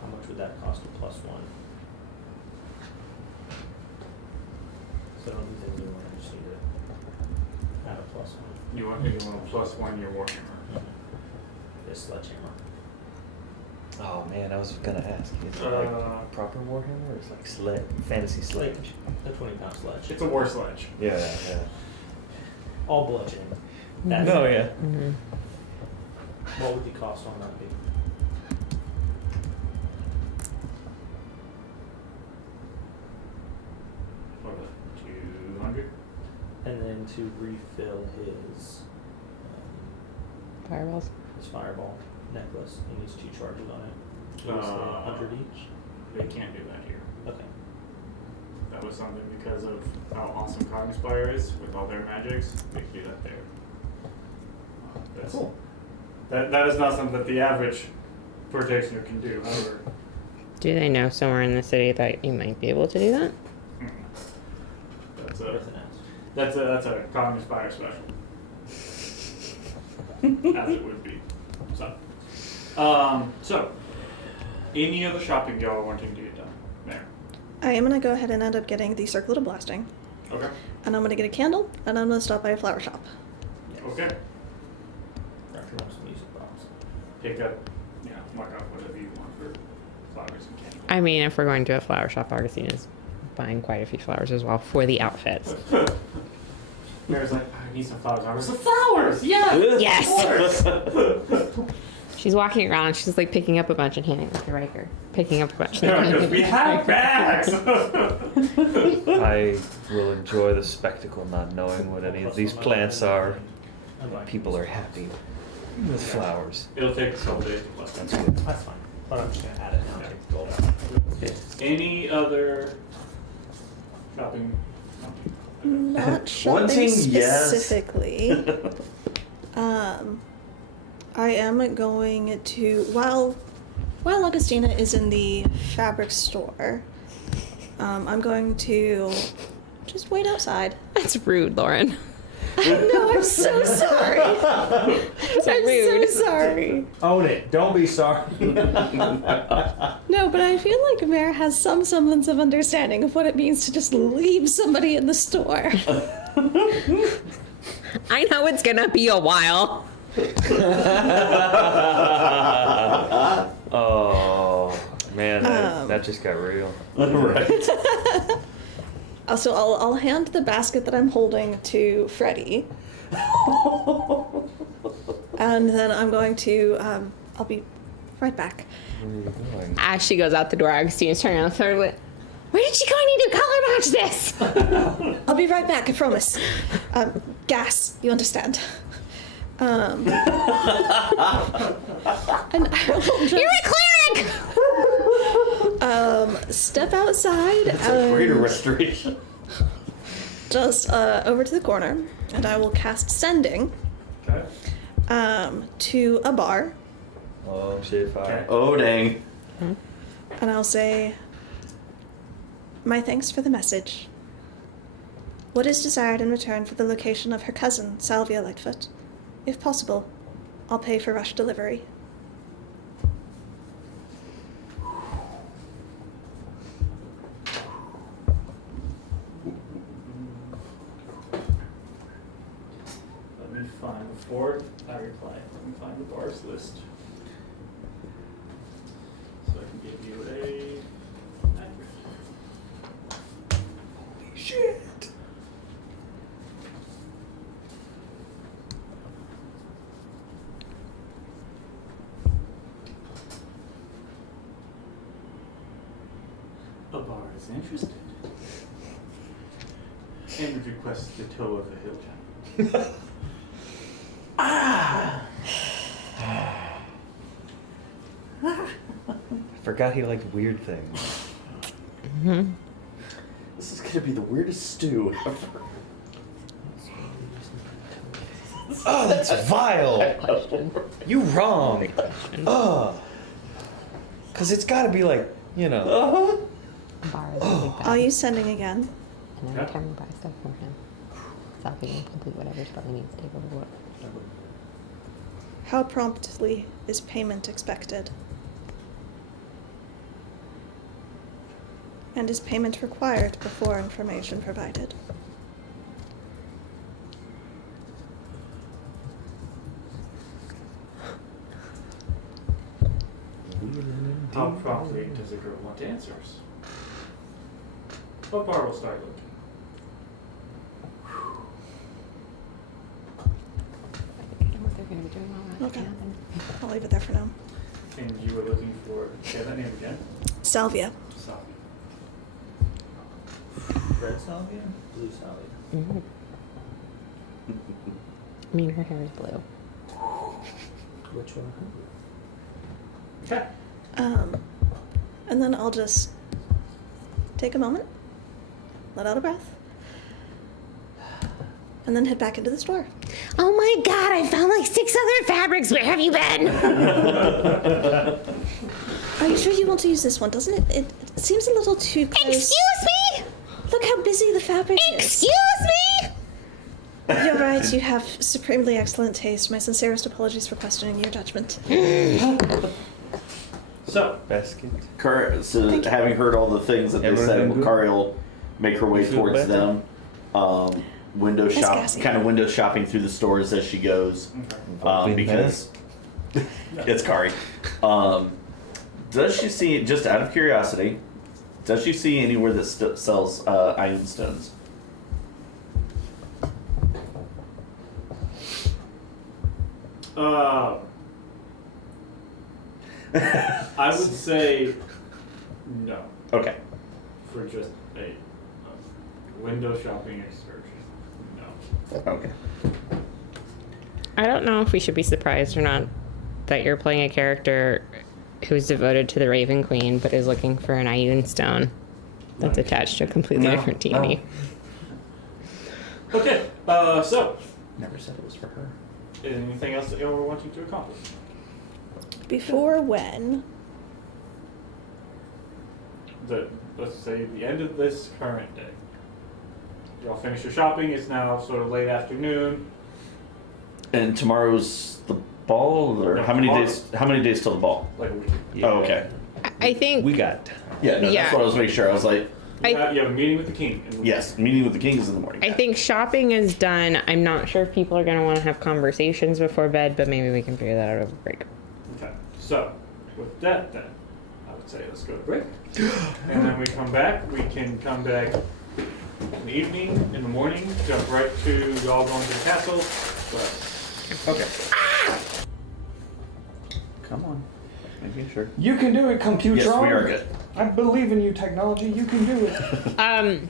How much would that cost a +1? So I don't need a new one, I just need to add a +1. You want to +1 your Warhammer. This sledgehammer. Oh man, I was gonna ask. Is it like proper Warhammer or is it like fantasy sledge? A 20-pound sledge. It's a war sledge. Yeah, yeah. All bludgeoning. That's Oh yeah. Mm-hmm. What would the cost on that be? What was it? 200? And then to refill his Fireballs. his fireball necklace, he needs 2 charges on it. So it's 100 each. They can't do that here. Okay. That was something because of how awesome Cognispire is with all their magics. They can do that there. That's, Cool. That is not something that the average protectioner can do. However, Do they know somewhere in the city that you might be able to do that? that's Worth an ask. that's a Cognispire special, as it would be. So, any other shopping y'all are wanting to get done there? I am going to go ahead and end up getting the Circlet of Blasting. Okay. And I'm going to get a candle, and I'm going to stop by a flower shop. Okay. Riker wants some music box. Pick up, mark off whatever you want for flowers and candles. I mean, if we're going to a flower shop, Augustine is buying quite a few flowers as well for the outfits. Mary's like, I need some flowers. I was like, flowers! Yeah! Yes! Of course! She's walking around, she's like picking up a bunch and handing it to Riker. Picking up a bunch. Because we have bags! I will enjoy the spectacle, not knowing what any of these plants are. I'm buying People are happy with flowers. It'll take a couple days to bless. That's good. That's fine. But I'm just gonna add it now. Yeah. Take the gold out. Any other shopping? Not shopping Wanting, yes. specifically. I am going to, while Augustina is in the fabric store, I'm going to just wait outside. That's rude, Lauren. No, I'm so sorry. I'm rude. so sorry. Own it. Don't be sorry. No, but I feel like Mare has some semblance of understanding of what it means to just leave somebody in the store. I know it's gonna be a while. Oh man, Um, that just got real. Right. So I'll hand the basket that I'm holding to Freddie. And then I'm going to, I'll be right back. Where are you going? As she goes out the door, Augustine's turning around the third way. Where did she go? I need to color match this. I'll be right back, I promise. Gas, you understand. And I will just, You're a cleric. step outside It's a greater and restoration. just over to the corner, and I will cast Sending Okay. to a bar, Oh shit, fire. Oh, dang. and I'll say, "My thanks for the message. What is desired in return for the location of her cousin, Salvia Lightfoot? If possible, I'll pay for rush delivery." very quiet. Let me find the bars list. So I can give you a address. Shit. A bar is interested and requests the toe of a hill giant. I forgot he liked weird things. Mm-hmm. This is gonna be the weirdest stew ever. Oh, that's vile. Question. You wrong. Big question. Oh. Cause it's gotta be like, you know. Uh-huh. Bar is a big bag. Are you sending again? And then Yeah. return buy stuff from him. Selfie and complete whatever spelling needs to take over what. How promptly is payment expected? And is payment required before information provided? How promptly does a girl want answers? What bar will start looking? I know what they're going to be doing all that. Okay. Nothing. I'll leave it there for now. And you were looking for, say that name again? Salvia. Sorry. Red salvia? Blue salvia? Mhm. I mean, her hair is blue. Which one? Okay. And then I'll just take a moment, let out a breath, and then head back into the store. Oh my god, I found like 6 other fabrics. Where have you been? Are you sure you want to use this one? Doesn't it? It seems a little too close. Excuse me? Look how busy the fabric is. Excuse me? You're right. You have supremely excellent taste. My sincerest apologies for questioning your judgment. So, Basket. So having heard all the things that they Everyone said, good? Kari will make her way You feel towards better? them. Window That's shop, gassy. kind of window shopping through the stores as she goes, Been because it's Kari. Does she see, just out of curiosity, does she see anywhere that sells iron stones? I would say no Okay. for just a window shopping excursion. No. Okay. I don't know if we should be surprised or not that you're playing a character who's devoted to the Raven Queen but is looking for an Ioun stone that's attached to a completely different deity. Okay. So, Never said it was for her. anything else that you were wanting to accomplish? Before when? Let's say the end of this current day. Y'all finish your shopping. It's now sort of late afternoon. And tomorrow's the ball, or No, how many tomorrow. days? How many days till the ball? Like a week. Oh, okay. I think We got. Yeah, no, Yeah. that's what I was making sure. I was like, You have a meeting with the king. And yes, meeting with the Kings in the morning. I think shopping is done. I'm not sure if people are going to want to have conversations before bed, but maybe we can figure that out over break. Okay. So, with that, then, I would say let's go to break. And then we come back. We can come back in the evening, in the morning, jump right to y'all going to the castle. But Okay. Come on, making sure. You can do it, Computron. Yes, we are good. I believe in you, technology. You can do it.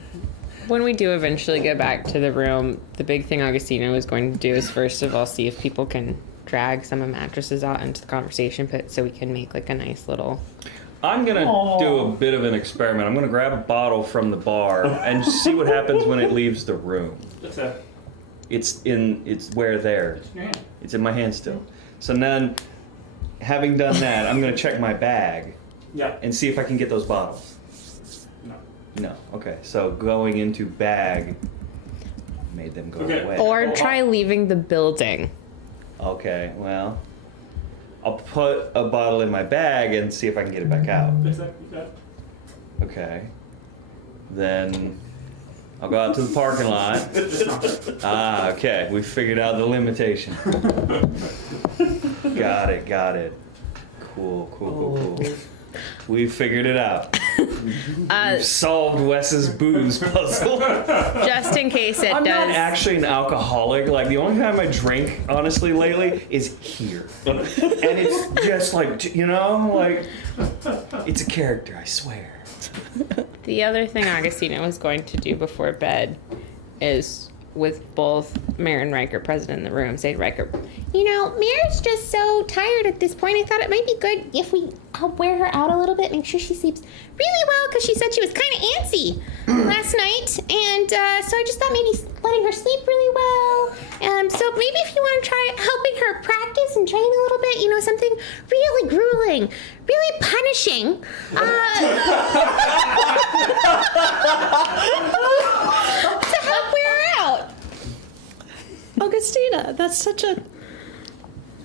When we do eventually get back to the room, the big thing Augustino is going to do is first of all see if people can drag some of mattresses out into the conversation pit so we can make like a nice little. I'm gonna do a bit of an experiment. I'm gonna grab a bottle from the bar and see what happens when it leaves the room. that's that. It's where there. It's in your hand. It's in my hand still. So then, having done that, I'm gonna check my bag Yeah. and see if I can get those bottles. No. No. Okay. So going into bag made them go Okay. away. Or try leaving the building. Okay. Well, I'll put a bottle in my bag and see if I can get it back out. That's that. You got it. Okay. Then I'll go out to the parking lot. Ah, okay. We figured out the limitation. Got it. Cool. We figured it out. We've solved Wes's booze puzzle. Just in case it I'm does. not actually an alcoholic. Like, the only time I drink, honestly, lately, is here. And it's just like, you know, like, it's a character, I swear. The other thing Augustina was going to do before bed is, with both Mare and Riker present in the room, say to Riker, you know, Mare's just so tired at this point. I thought it might be good if we help wear her out a little bit, make sure she sleeps really well, because she said she was kind of antsy last night. And so I just thought maybe letting her sleep really well. So maybe if you want to try helping her practice and train a little bit, you know, something really grueling, really punishing. To help wear her out. Augustina, that's such a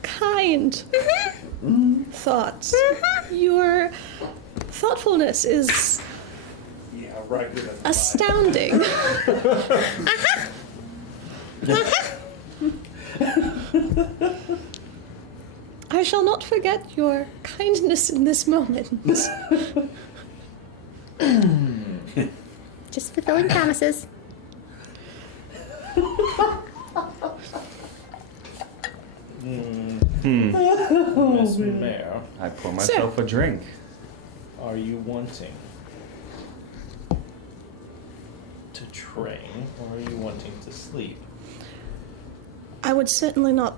kind thought. Your thoughtfulness is Yeah, right. astounding. I shall not forget your kindness in this moment. Just fulfilling promises. Miss Mare, I pour myself a drink. are you wanting to train or are you wanting to sleep? I would certainly not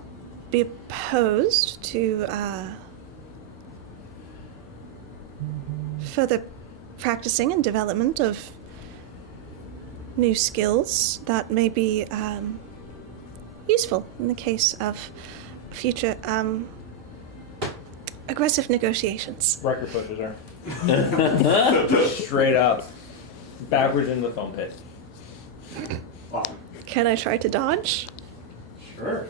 be opposed to further practicing and development of new skills that may be useful in the case of future aggressive negotiations. Riker pushes her. Straight up. Backwards into the foam pit. Wow. Can I try to dodge? Sure.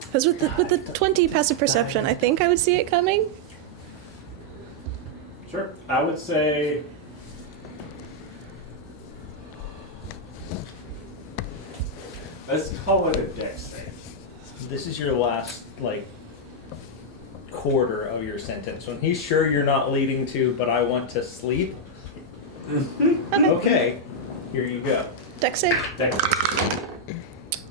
Because with the 20 passive perception, I think I would see it coming. Sure. I would say. Let's call it a dex save. This is your last, quarter of your sentence. When he's sure you're not leading to, but I want to sleep. Okay. Here you go. Dex save. Dex.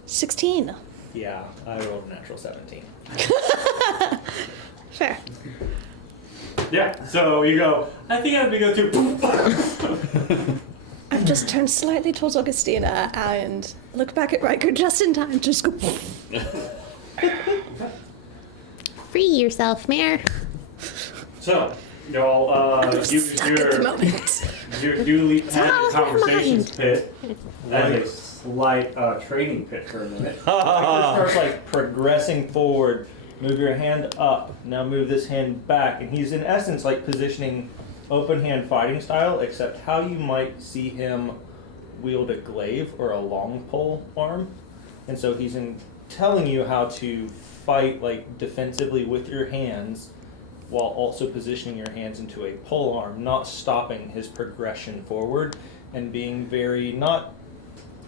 16. Yeah, I rolled a natural 17. Fair. Yeah. So you go. I think I'm gonna go to. I've just turned slightly towards Augustina and look back at Riker just in time. Just go. Free yourself, Mare. So y'all use Stuck at the moment. your newly padded all in your conversations mind. pit as a slight training pit for a minute. Riker starts progressing forward. Move your hand up. Now move this hand back. And he's in essence positioning open hand fighting style, except how you might see him wield a glaive or a long pole arm. And so he's telling you how to fight defensively with your hands while also positioning your hands into a pole arm, not stopping his progression forward and being very, not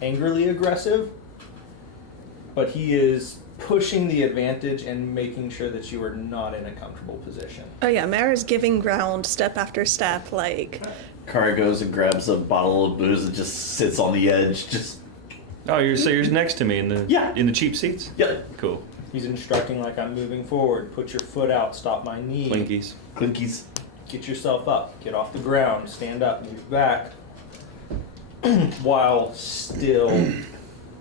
angrily aggressive, but he is pushing the advantage and making sure that you are not in a comfortable position. Oh yeah, Mara's giving ground step after step, Kari goes and grabs a bottle of booze and just sits on the edge. Oh, you're next to me in the in the cheap seats? Yeah. Cool. He's instructing I'm moving forward, put your foot out, stop my knee. Blinkies. Clinkies. Get yourself up, get off the ground, stand up, move back. While still,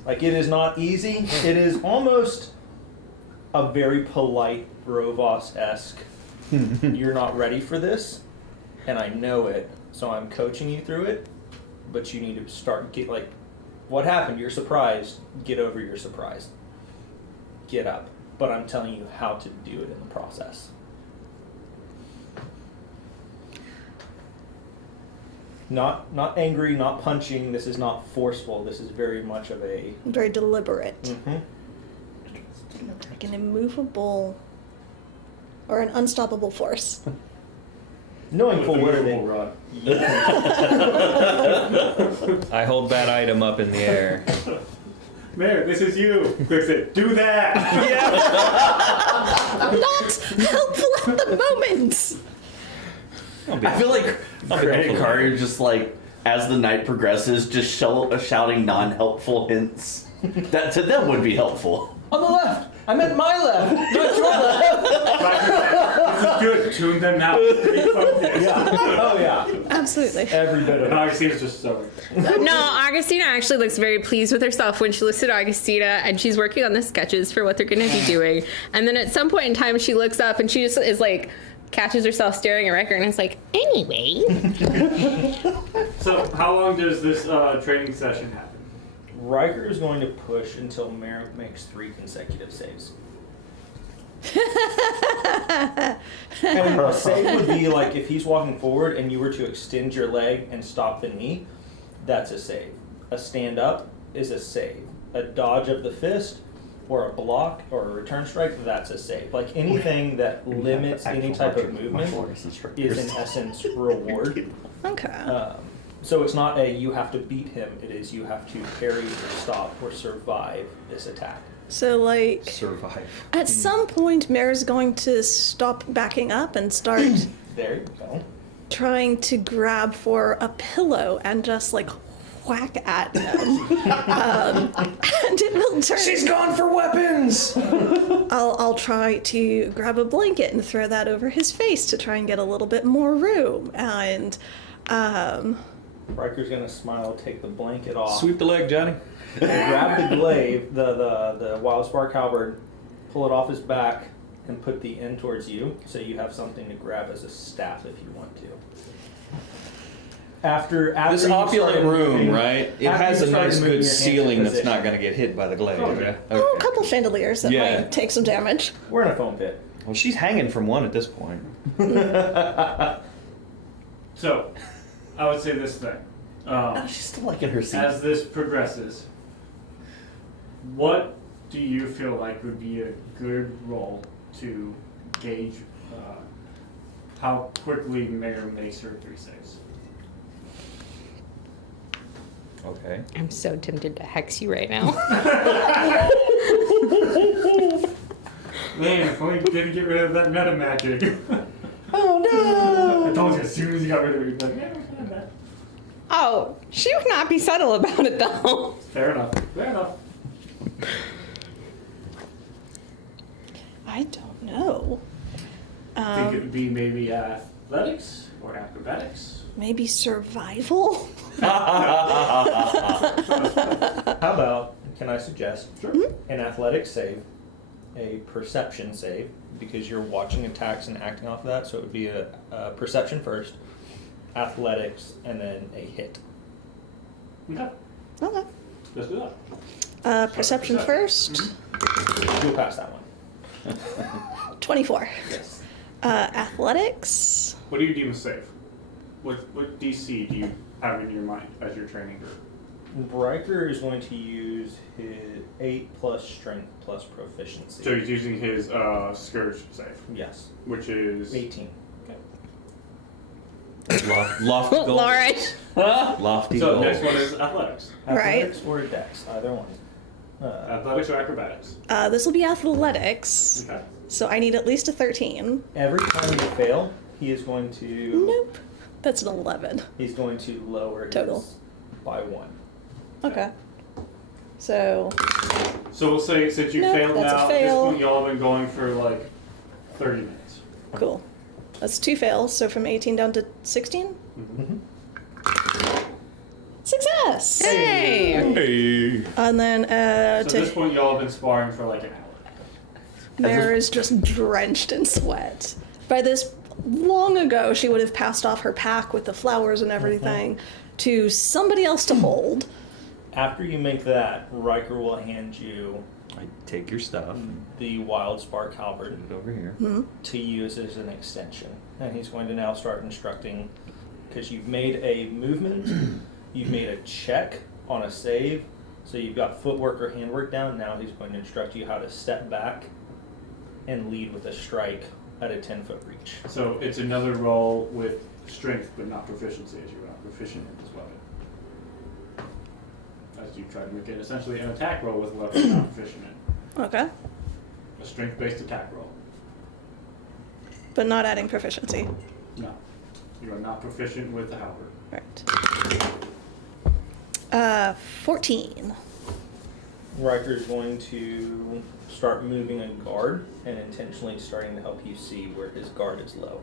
it is not easy. It is almost a very polite Rovos-esque, you're not ready for this, and I know it, so I'm coaching you through it, but you need to what happened? You're surprised. Get over your surprise. Get up. But I'm telling you how to do it in the process. Not angry, not punching. This is not forceful. This is very much of a... very deliberate. Mm-hmm. Like an immovable or an unstoppable force. Knowing With full the well movable that rod. I hold that item up in the air. Mayor, this is you. Quick say, do that. Not helpful at the moment. I feel like Credit Card just like as the night progresses, just shouting non-helpful hints that to them would be helpful. on the left. I meant my left, not your left. This is good. Tune them out. Be focused. Yeah. Oh yeah. Absolutely. Every bit of And it. Augustine's just so. No, Augustina actually looks very pleased with herself when she looks at Augustina and she's working on the sketches for what they're going to be doing. And then at some point in time, she looks up and she just is like, catches herself staring at Riker and is like, anyway. So, how long does this training session happen? Riker is going to push until Merrick makes 3 consecutive saves. And a save would be like if he's walking forward and you were to extend your leg and stop the knee, that's a save. A stand up is a save. A dodge of the fist or a block or a return strike, that's a save. Like anything that limits any type of movement is in essence reward. Okay. So it's not a you have to beat him, it is you have to parry or stop or survive this attack. So, like, Survive. at some point, Mare's going to stop backing up and start There you go. trying to grab for a pillow and just, like, whack at him. And it will turn. She's gone for weapons! I'll try to grab a blanket and throw that over his face to try and get a little bit more room. And, Riker's gonna smile, take the blanket off, Sweep the leg, Johnny. grab the glaive, the wild spark halberd, pull it off his back, and put the end towards you, so you have something to grab as a staff if you want to. After This you opulent started room, moving- right? It after has you a started nice moving good your hands in ceiling that's position- not going to get hit by the glaive. Oh, right? oh, a Okay. couple chandeliers that Yeah. might take some damage. We're in a foam pit. Well, she's hanging from one at this point. So, I would say this thing. Oh, she's still like in her seat. As this progresses, what do you feel like would be a good roll to gauge how quickly Mayor makes her 3 saves? Okay. I'm so tempted to hex you right now. Man, if only you didn't get rid of that meta magic. Oh no! I told you as soon as you got rid of it, you'd be like, yeah, we can have that. Oh, she would not be subtle about it though. Fair enough. Fair enough. I don't know. Think it would be maybe athletics or acrobatics? Maybe survival? How about, can I suggest, an athletics save, a perception save, because you're watching attacks and acting off of that, so it would be a perception first, athletics, and then a hit. Okay, Okay. let's do that. Perception first. You'll pass that one. 24. Yes. Athletics. What do you deem a save? What DC do you have in your mind as your training group? Riker is going to use his 8 plus strength plus proficiency. So he's using his Scourge save, Yes. which is 18. Lofty goals. Laura. Lofty So goals. next one is athletics. Right. Athletics or dex, either one. Athletics or acrobatics? This will be athletics. Okay. So I need at least a 13. Every time you fail, he is going to Nope. That's an 11. he's going to lower Total. his by 1. Okay. So, So we'll say since you Nope, failed that's a now, at this fail. point y'all have been going for like 30 minutes. cool. That's 2 fails. So from 18 down to 16? Success! Hey. Hey. And then So at this to point y'all have been sparring for like an hour. Mare is just drenched in sweat. By this, long ago, she would have passed off her pack with the flowers and everything to somebody else to hold. After you make that, Riker will hand you I take your stuff. the wild spark halberd Put it over here. to use as an extension. And he's going to now start instructing, because you've made a movement, you've made a check on a save, so you've got footwork or handwork down. Now he's going to instruct you how to step back and lead with a strike at a 10-foot reach. So it's another roll with strength, but not proficiency, as you're not proficient in this weapon. As you try to make it essentially an attack roll with a weapon you're not proficient in. Okay. A strength-based attack roll. But not adding proficiency. No. You are not proficient with the halberd. Right. 14. Riker is going to start moving a guard and intentionally starting to help you see where his guard is low.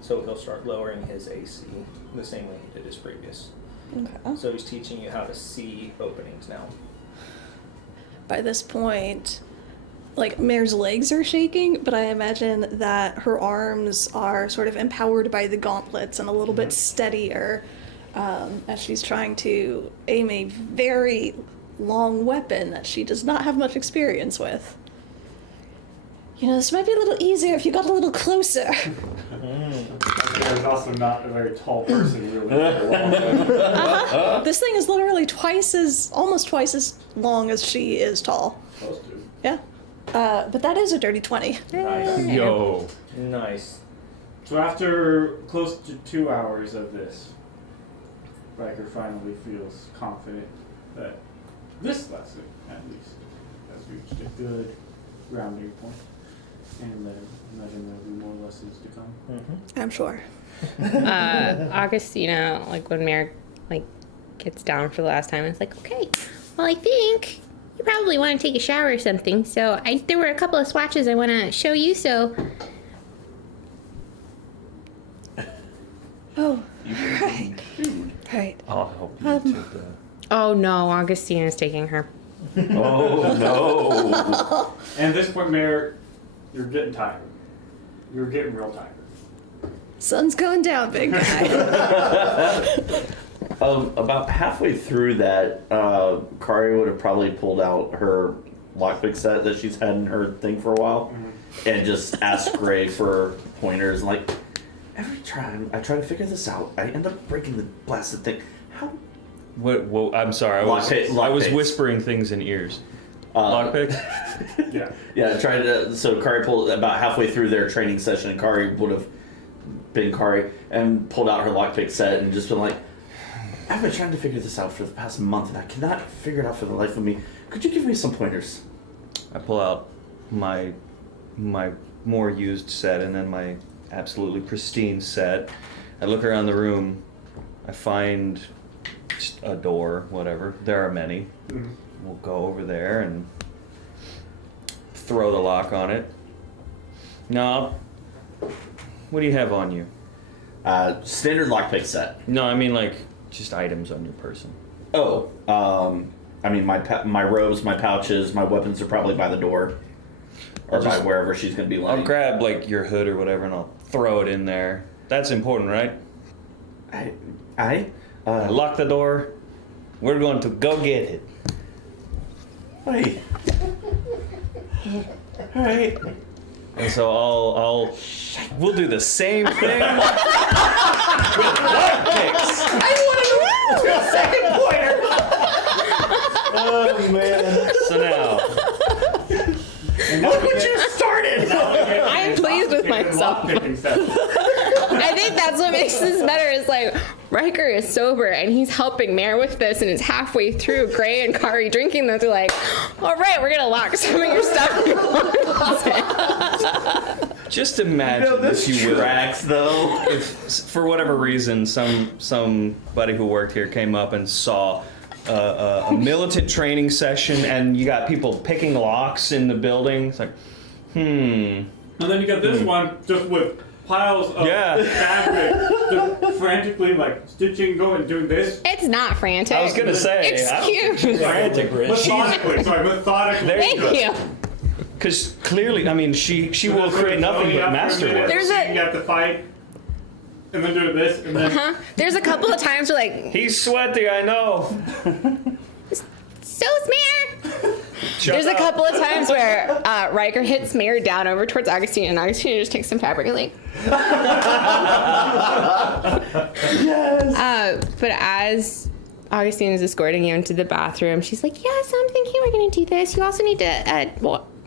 So he'll start lowering his AC the same way he did his previous. Okay. So he's teaching you how to see openings now. By this point, like, Mare's legs are shaking, but I imagine that her arms are sort of empowered by the gauntlets and a little bit steadier as she's trying to aim a very long weapon that she does not have much experience with. You know, this might be a little easier if you got a little closer. There's also not a very tall person, really. This thing is literally almost twice as long as she is tall. Close to. Yeah. But that is a dirty 20. Nice. Yo. Nice. So after close to 2 hours of this, Riker finally feels confident that this lesson, at least, has reached a good grounding point. And then imagine there'll be more lessons to come. Mm-hmm. I'm sure. Augustina, like when Mare like gets down for the last time, it's like, okay, well, I think you probably want to take a shower or something. So there were a couple of swatches I want to show you. So Oh, right. Right. I'll help you take that. oh no, Augustina's taking her. Oh no. And at this point, Mare, you're getting tired. You're getting real tired. Sun's going down, big guy. About halfway through that, Kari would have probably pulled out her lockpick set that she's had in her thing for a while, and just asked Gray for pointers. Like, every time I try to figure this out, I end up breaking the blasted thing. How? What? I'm sorry. I was Lockpicks. whispering things in ears. Lockpick? Yeah. Yeah, I tried to. So Kari pulled about halfway through their training session, and Kari would have been Kari and pulled out her lockpick set and just been like, I've been trying to figure this out for the past month, and I cannot figure it out for the life of me. Could you give me some pointers? I pull out my more used set and then my absolutely pristine set. I look around the room. I find just a door, whatever. There are many. Mm-hmm. We'll go over there and throw the lock on it. No. What do you have on you? Standard lockpick set. No, I mean like just items on your person. Oh, I mean my robes, my pouches, my weapons are probably by the door, or by wherever she's gonna be lying. I'll grab like your hood or whatever and I'll throw it in there. That's important, right? I Lock the door. We're going to go get it. Wait. All right. And so we'll do the same thing with lockpicks. Second pointer. Oh man. So now, Look what you started. I am pleased with myself. I think that's what makes this better is like Riker is sober and he's helping Mare with this and it's halfway through Gray and Kari drinking this. They're like, all right, we're gonna lock some of your stuff. just imagine, this if you will, tracks though. if for whatever reason somebody who worked here came up and saw a militant training session and you got people picking locks in the building. It's like, And then you got this one just with piles of fabric, just frantically like stitching, going, doing this. It's not frantic. I was gonna say, Excuse me. frantic. Methodically, methodically. Thank you. Because clearly, I mean, she will create nothing but masterwork. There's You have to fight, and then do this, and then. There's a couple of times where like, He's sweaty, I know. so's Mare. There's a couple of times where Riker hits Mare down over towards Augustine, and Augustine just takes some fabric and like. Yes. But as Augustine is escorting you into the bathroom, she's like, "Yes, I'm thinking we're gonna do this. You also need to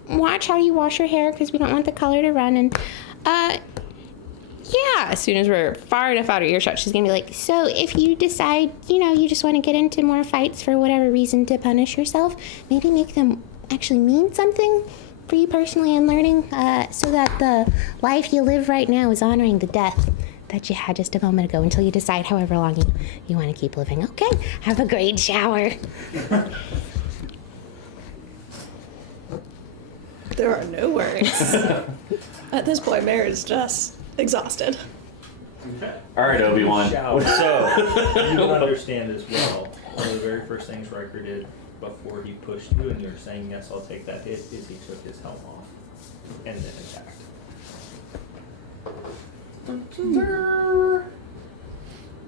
watch how you wash your hair because we don't want the color to run. And, yeah, as soon as we're far enough out of earshot, she's gonna be like, so if you decide, you just want to get into more fights for whatever reason to punish yourself, maybe make them actually mean something for you personally and learning, so that the life you live right now is honoring the death that you had just a moment ago until you decide however long you want to keep living. Okay, have a great shower. There are no words. At this point, Mare is just exhausted. Okay. All right, Obi-Wan. Shower. So, You can understand as well, one of the very first things Riker did before he pushed you and you were saying, yes, I'll take that hit, is he took his helm off and then attacked.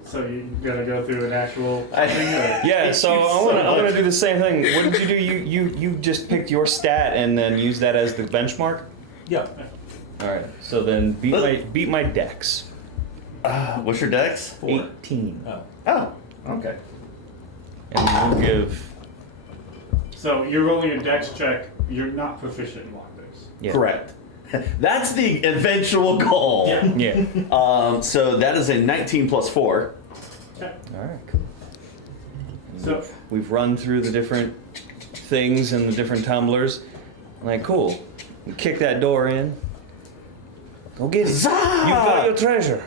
So you gotta go through an actual I- thing, or- yeah, so I want to do the same thing. What did you do? You just picked your stat and then use that as the benchmark? Yeah. All right. So then beat my dex. What's your dex? 18. Oh. Oh, okay. And we'll give... So you're rolling a dex check. You're not proficient in lockpicks. Yeah. Correct. That's the eventual goal. Yeah. Yeah. So that is a 19 plus 4. Okay. All right, cool. So We've run through the different things and the different tumblers. I'm like, cool. We kick that door in. Go get it. You've got your treasure.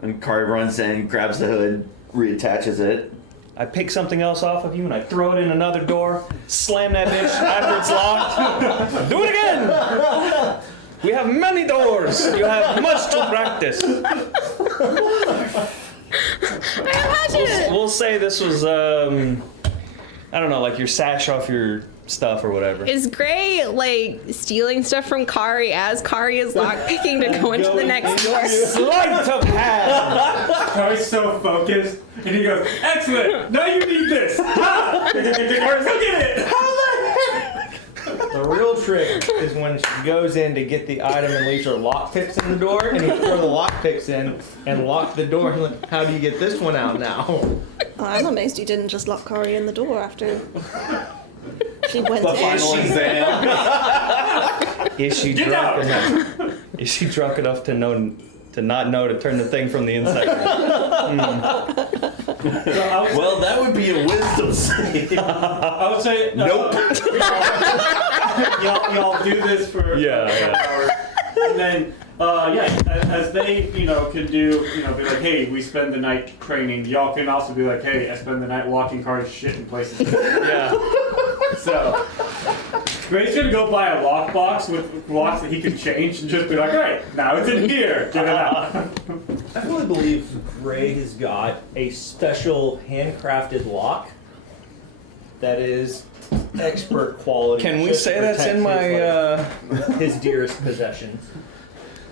And Kari runs in, grabs the hood, reattaches it. I pick something else off of you and I throw it in another door, slam that bitch after it's locked. Do it again! We have many doors. You have much to practice. I imagine We'll say this was, I don't know, like your sash off your stuff or whatever. Is Gray like stealing stuff from Kari as Kari is lockpicking to go into the next door? Sleight of hand! Kari's so focused, and he goes, "Excellent! Now you need this." Ha! Look at it. The real trick is when she goes in to get the item and leaves her lockpicks in the door, and you throw the lockpicks in and lock the door. And like, how do you get this one out now? Oh, I'm amazed you didn't just lock Kari in the door after she went The in. final exam. Is she Get drunk out! enough? Is she drunk enough to not know to turn the thing from the inside? Well, that would be a wisdom save. I would say, Nope. y'all do this for Yeah, like an hour, and then as they can do be like, hey, we spend the night training. Y'all can also be like, hey, I spend the night locking Kari's shit in places. Yeah. So Gray's gonna go buy a lockbox with locks that he can change and just be like, all right, now it's in here. Get it out. I really believe Gray has got a special handcrafted lock that is expert quality. Can we just to say that's in protect my, his dearest possessions?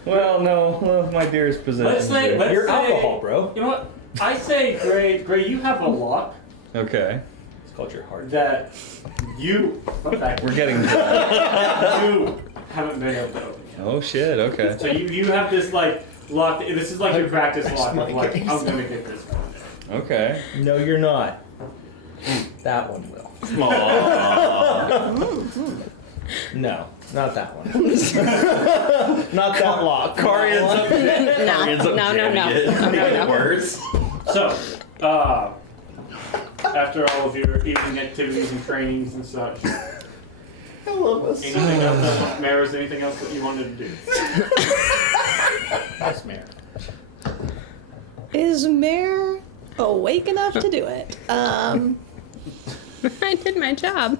well, no, my dearest possession. Your alcohol, bro. You know what? I say, Gray, you have a lock Okay. It's called your heart. that you. Fun fact, We're getting... you haven't been able to open yet. Oh, shit, okay. So you have this like lock. This is like your practice lock of like, case. I'm gonna get this going. Okay. No, you're not. That one will. No, not that one. Not that lock. Kari ends up No. jamming it. No. Making it worse. So, after all of your evening activities and trainings and such, I love us. anything else? Maris, anything else that you wanted to do? Yes, Mare. Is Mare awake enough to do it? I did my job.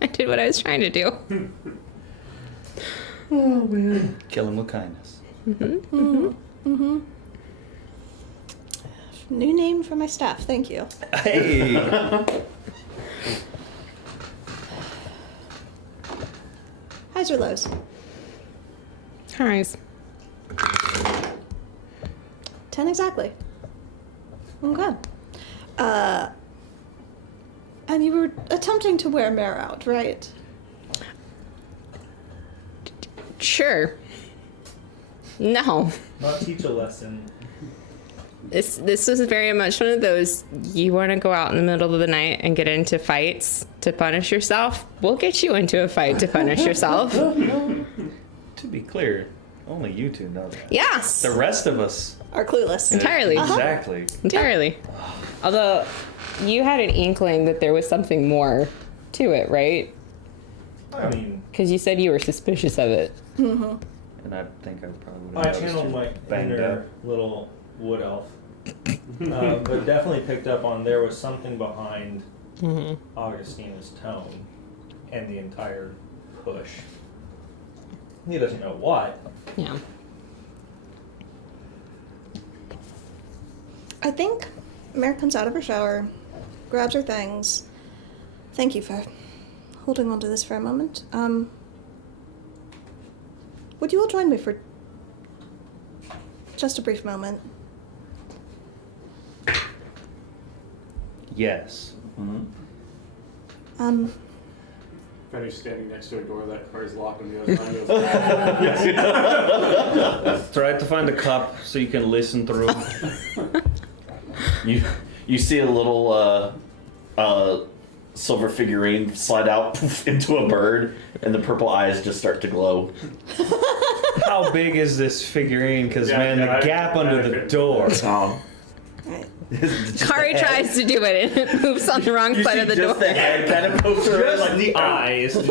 I did what I was trying to do. Kill him with kindness. New name for my staff, thank you. Hey! Highs or lows? Highs. 10 exactly. Okay. And you were attempting to wear Mare out, right? Sure. No. Not teach a lesson. This was very much one of those, you want to go out in the middle of the night and get into fights to punish yourself? We'll get you into a fight to punish yourself. To be clear, only you two know that. Yes! The rest of us. Are clueless. Entirely. Exactly. Entirely. Although, you had an inkling that there was something more to it, right? I mean, Because you said you were suspicious of it. Mm-hmm. And I think I probably would I have channeled my banged inner up. little wood elf. But definitely picked up on there was something behind Augustina's tone and the entire push. He doesn't know what. Yeah. I think Mare comes out of her shower, grabs her things. Thank you for holding on to this for a moment. Would you all join me for just a brief moment? Yes. Freddy's standing next to a door that car's locked on the other side. Try to find a cup so you can listen through. You see a little silver figurine slide out poof, into a bird, and the purple eyes just start to glow. How big is this figurine? Because, Yeah, man, yeah, the gap under the door. Right. Kari tries to do it and it moves on the wrong You side see of the just door. the head kind of pokes around, Just like the eyes. It's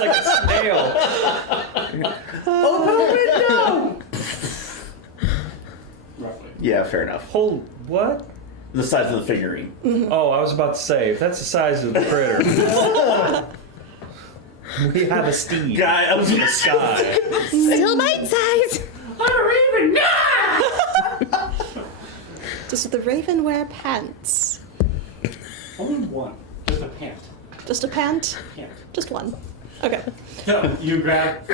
like a snail. Roughly. Yeah, fair enough. Hold, what? The size of the figurine. Oh, I was about to say, if that's the size of the critter. We have a steed Guy, I was in the sky. Still bite size. Does the raven wear pants? Only one. Just a pant. Just a pant? Pant. Just one. Okay. So, you grab...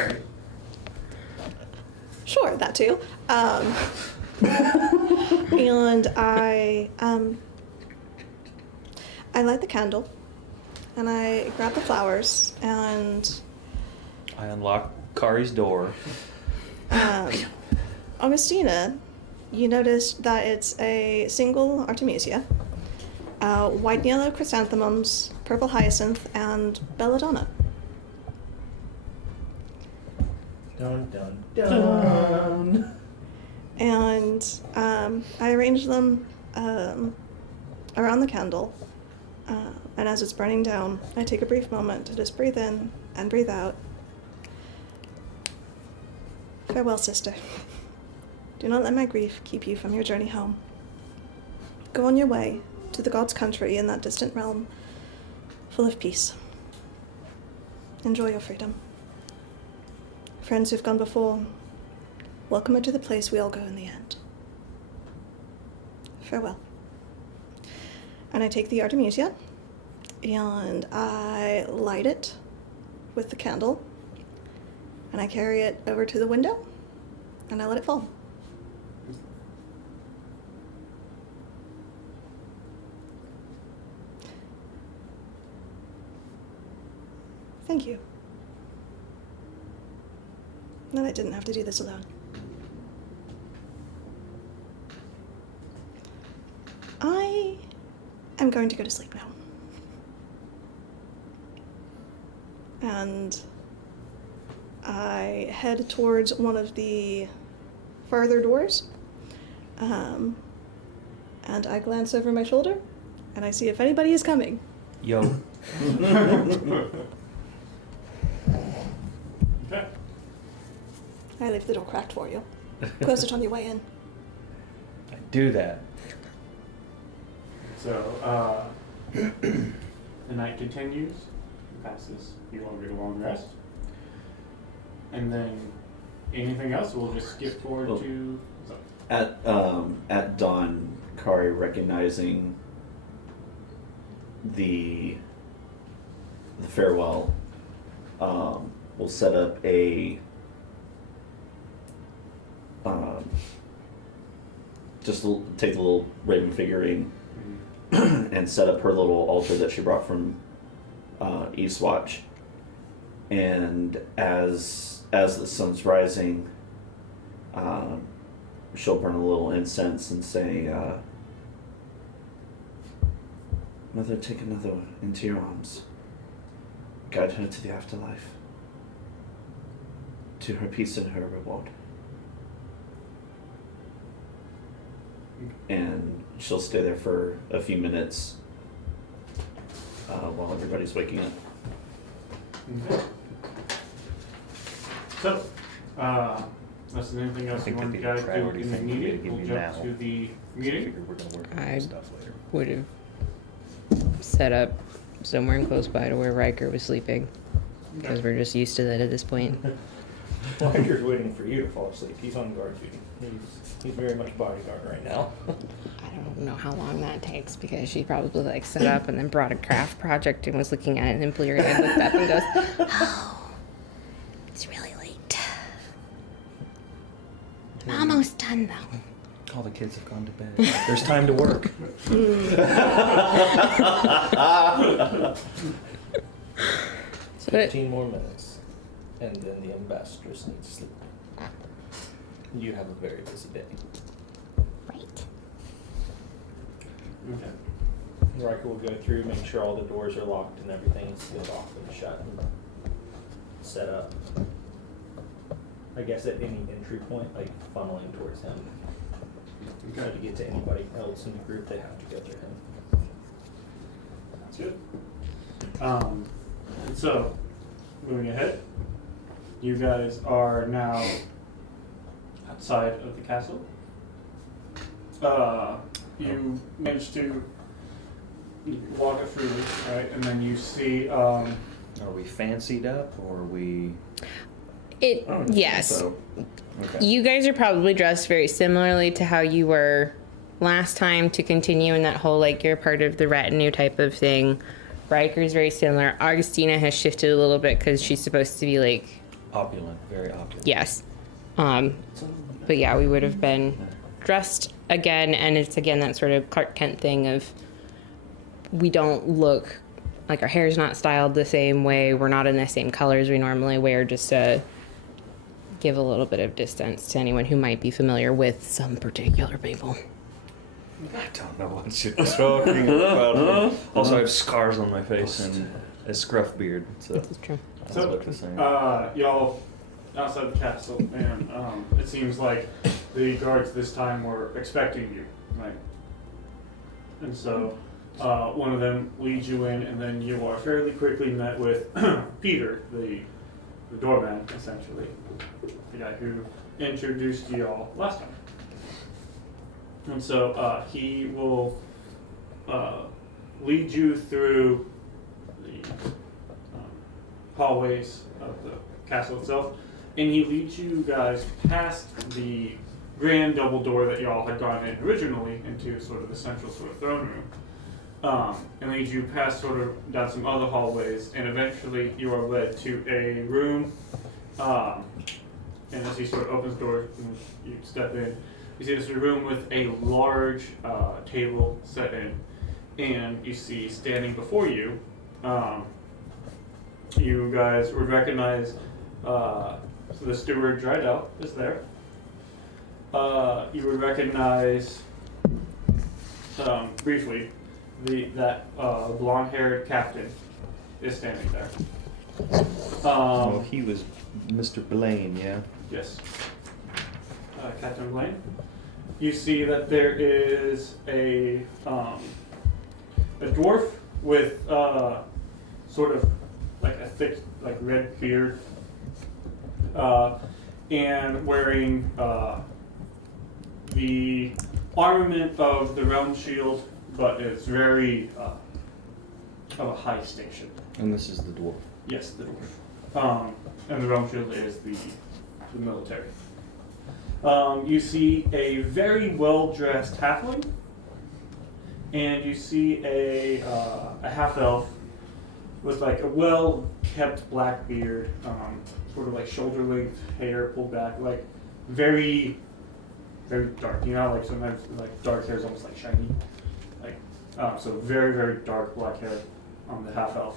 Sure, that too. And I light the candle, and I grab the flowers, and I unlock Kari's door. Augustina, you notice that it's a single artemisia, white and yellow chrysanthemums, purple hyacinth, and belladonna. Dun dun dun. And I arrange them around the candle, and as it's burning down, I take a brief moment to just breathe in and breathe out. Farewell, sister. Do not let my grief keep you from your journey home. Go on your way to the god's country in that distant realm, full of peace. Enjoy your freedom. Friends who've gone before, welcome her to the place we all go in the end. Farewell. And I take the artemisia, and I light it with the candle, and I carry it over to the window, and I let it fall. Thank you. Then I didn't have to do this alone. I am going to go to sleep now. And I head towards one of the farther doors. And I glance over my shoulder, and I see if anybody is coming. Yo. Okay. I leave the door cracked for you. Close it on your way in. I do that. So, the night continues, passes, you all get a long rest. And then, anything else, we'll just skip forward Well, to... At dawn, Kari, recognizing the farewell, will set up a take the little raven figurine and set up her little altar that she brought from Eastwatch. And as the sun's rising, she'll burn a little incense and say, Mother, take another one into your arms. Guide her to the afterlife. To her peace and her reward. And she'll stay there for a few minutes while everybody's waking up. Okay. So, unless there's anything else you think want that'd to be the guys do priority in the thing for me to meeting, give we'll you jump now. to the I meeting. figure we're gonna work on I stuff later. would have set up somewhere close by to where Riker was sleeping. Because we're just used to that at this point. Riker's waiting for you to fall asleep. He's on guard duty. He's very much bodyguard right now. I don't know how long that takes because she probably like set up and then brought a craft project and was looking at it and then bleared and looked up and goes, "Oh, it's really late. I'm almost done though." All the kids have gone to bed. There's time to work. So 15 more minutes, and then the ambassadors need sleep. You have a very busy day. right. Okay. Riker will go through, make sure all the doors are locked and everything is sealed off and shut and set up. I guess at any entry point, like funneling towards him. Okay. To get to anybody else in the group, they have to go through him. That's good. So, moving ahead, you guys are now outside of the castle. You managed to walk it through, right? And then you see, Are we fancied up or are we? Yes. So, okay. You guys are probably dressed very similarly to how you were last time to continue in that whole like you're part of the retinue type of thing. Riker's very similar. Augustina has shifted a little bit because she's supposed to be like Opulent, very opulent. yes. But yeah, we would have been dressed again, and it's again that sort of Clark Kent thing of we don't look like our hair's not styled the same way. We're not in the same colors we normally wear, just to give a little bit of distance to anyone who might be familiar with some particular people. I don't know what you're talking about. Also, I have scars on my face and a scruff beard, so This is true. I So, look the same. y'all outside the castle, and it seems like the guards this time were expecting you, right? And so one of them leads you in, and then you are fairly quickly met with Peter, the doorman, essentially, the guy who introduced you all last time. And so he will lead you through the hallways of the castle itself, and he leads you guys past the grand double door that y'all had gone in originally into sort of the central sort of throne room, and leads you past sort of down some other hallways, and eventually you are led to a room, and as he sort of opens the door and you step in, you see this room with a large table set in, and you see standing before you, you guys would recognize the steward Drydell is there. You would recognize briefly that blonde-haired captain is standing there. Oh, he was Mr. Blaine, yeah? Yes. Captain Blaine. You see that there is a dwarf with sort of like a thick, like red beard, and wearing the armament of the realm shield, but it's very of a high station. And this is the dwarf. Yes, the dwarf. And the realm shield is the military. You see a very well-dressed halfling, and you see a half-elf with like a well-kept black beard, sort of like shoulder-length hair pulled back, like very, very dark. You know, like sometimes like dark hair is almost like shiny, like so very, very dark black hair on the half-elf.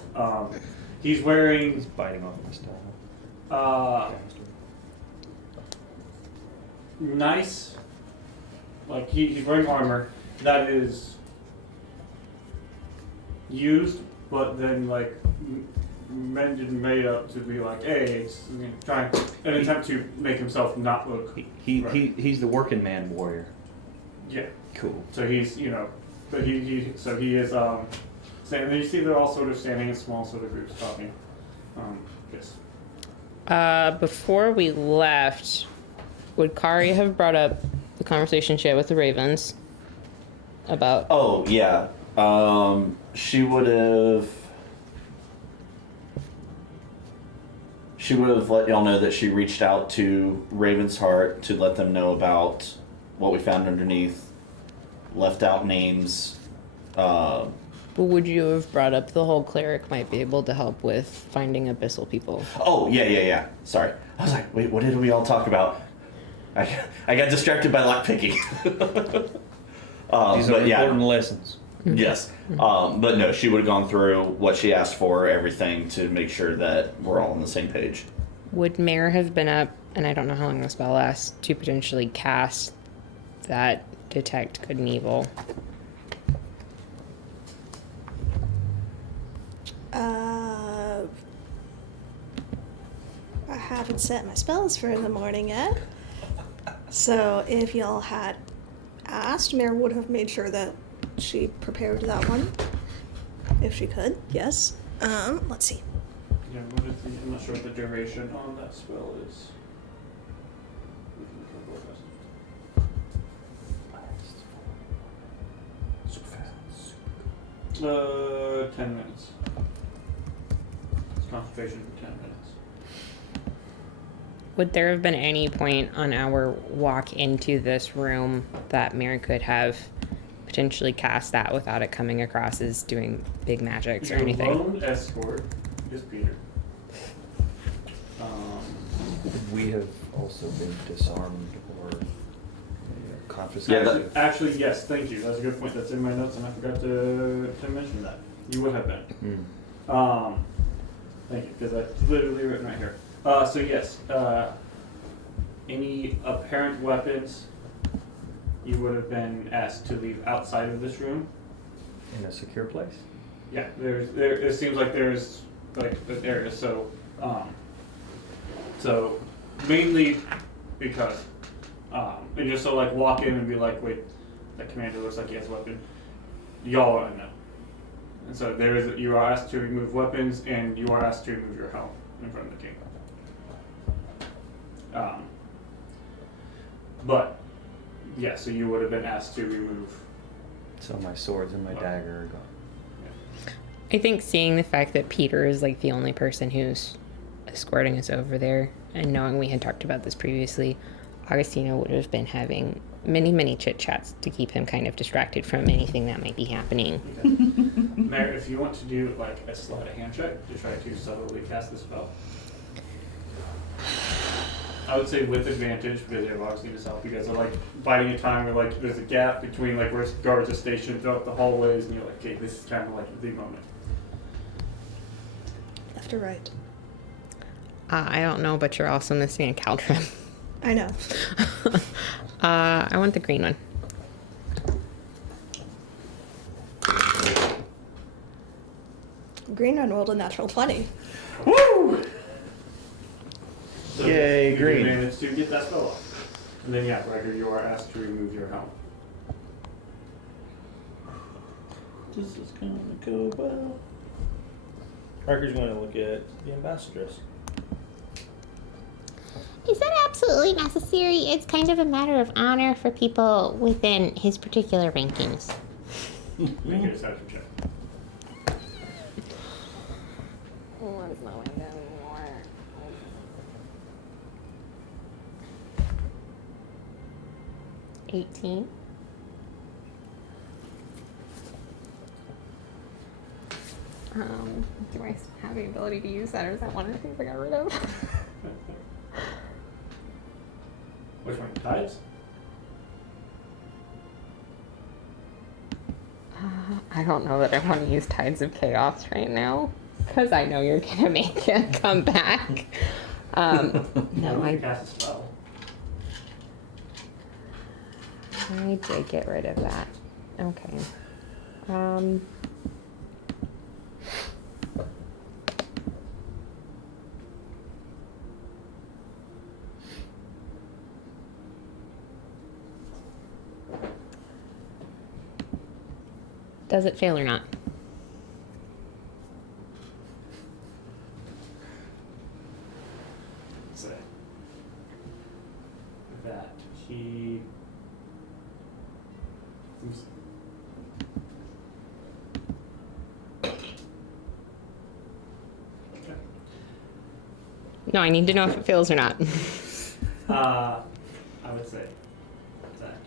He's wearing He's biting off my style. nice like he's wearing armor that is used, but then like mended and made up to be like, hey, it's trying an attempt to make himself not look. He's the working man warrior. Yeah. Cool. So he's but he is standing. You see they're all sort of standing in small sort of groups talking. Yes. Before we left, would Kari have brought up the conversation she had with the Ravens about? Oh yeah, she would have. She would have let y'all know that she reached out to Raven's Heart to let them know about what we found underneath. Left out names. Would you have brought up the whole cleric might be able to help with finding abyssal people? Oh yeah. Sorry, I was like, wait, what did we all talk about? I got distracted by lockpicking. These are important lessons. Yes. But no, she would have gone through what she asked for, everything to make sure that we're all on the same page. Would Mare have been up, and I don't know how long the spell lasts, to potentially cast that detect good and evil? I haven't set my spells for in the morning yet. So if y'all had asked, Mare would have made sure that she prepared that one. If she could, yes. Let's see. Yeah. What is I'm not sure what the duration on that spell is. Super fast. 10 minutes. It's concentration for 10 minutes. Would there have been any point on our walk into this room that Mare could have potentially cast that without it coming across as doing big magics or Your anything? lone escort is Peter. Would we have also been disarmed or confiscated? Actually, yes, thank you. That's a good point. That's in my notes, and I forgot to mention that. You would have been. Thank you, because that's literally written right here. So yes, any apparent weapons, you would have been asked to leave outside of this room. In a secure place? Yeah, it seems like there's like an area. So mainly because and just so like walk in and be like, wait, that commander looks like he has a weapon. Y'all want to know. And so you are asked to remove weapons, and you are asked to remove your helm in front of the king. But yeah, so you would have been asked to remove. So my swords and my dagger are gone. I think seeing the fact that Peter is like the only person who's escorting us over there, and knowing we had talked about this previously, Augustino would have been having many chit chats to keep him kind of distracted from anything that might be happening. Okay. Mayor, if you want to do like a sleight of hand check to try to subtly cast the spell, I would say with advantage, because you have Augustino's help. You guys are like biding your time, where like there's a gap between like where guards are stationed throughout the hallways, and you're like, okay, this is kind of like the moment. Left or right? I don't know, but you're also missing a Caldron. I know. I want the green one. Green one rolled a natural 20. Woo! So Yay, you green. managed to get that spell off. And then yeah, Riker, you are asked to remove your helm. This is gonna go well. Riker's going to look at the ambassadress. Is that absolutely necessary? It's kind of a matter of honor for people within his particular rankings. Make a deception check. What's my window anymore? 18. Do I still have the ability to use that, or is that one of the things I got rid of? Which one? Tides? I don't know that I want to use Tides of Chaos right now, because I know you're gonna make him come back. No, I cast a spell. I did get rid of that. Okay. Does it fail or not? Say that he. Oops. Okay. No, I need to know if it fails or not. I would say that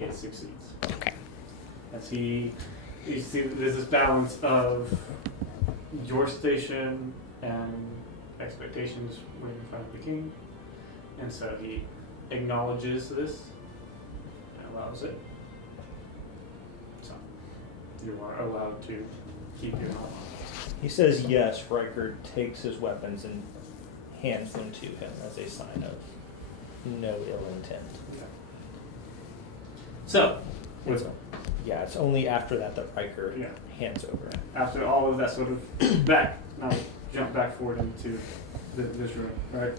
it succeeds. Okay. As you see, there's this balance of your station and expectations when in front of the king, and so he acknowledges this and allows it. So you are allowed to keep your mouth on. He says yes. Riker takes his weapons and hands them to him as a sign of no ill intent. Okay. So, It's, yeah, it's only after that that Riker Yeah. hands over. after all of that sort of back, now jump back forward into this room, right?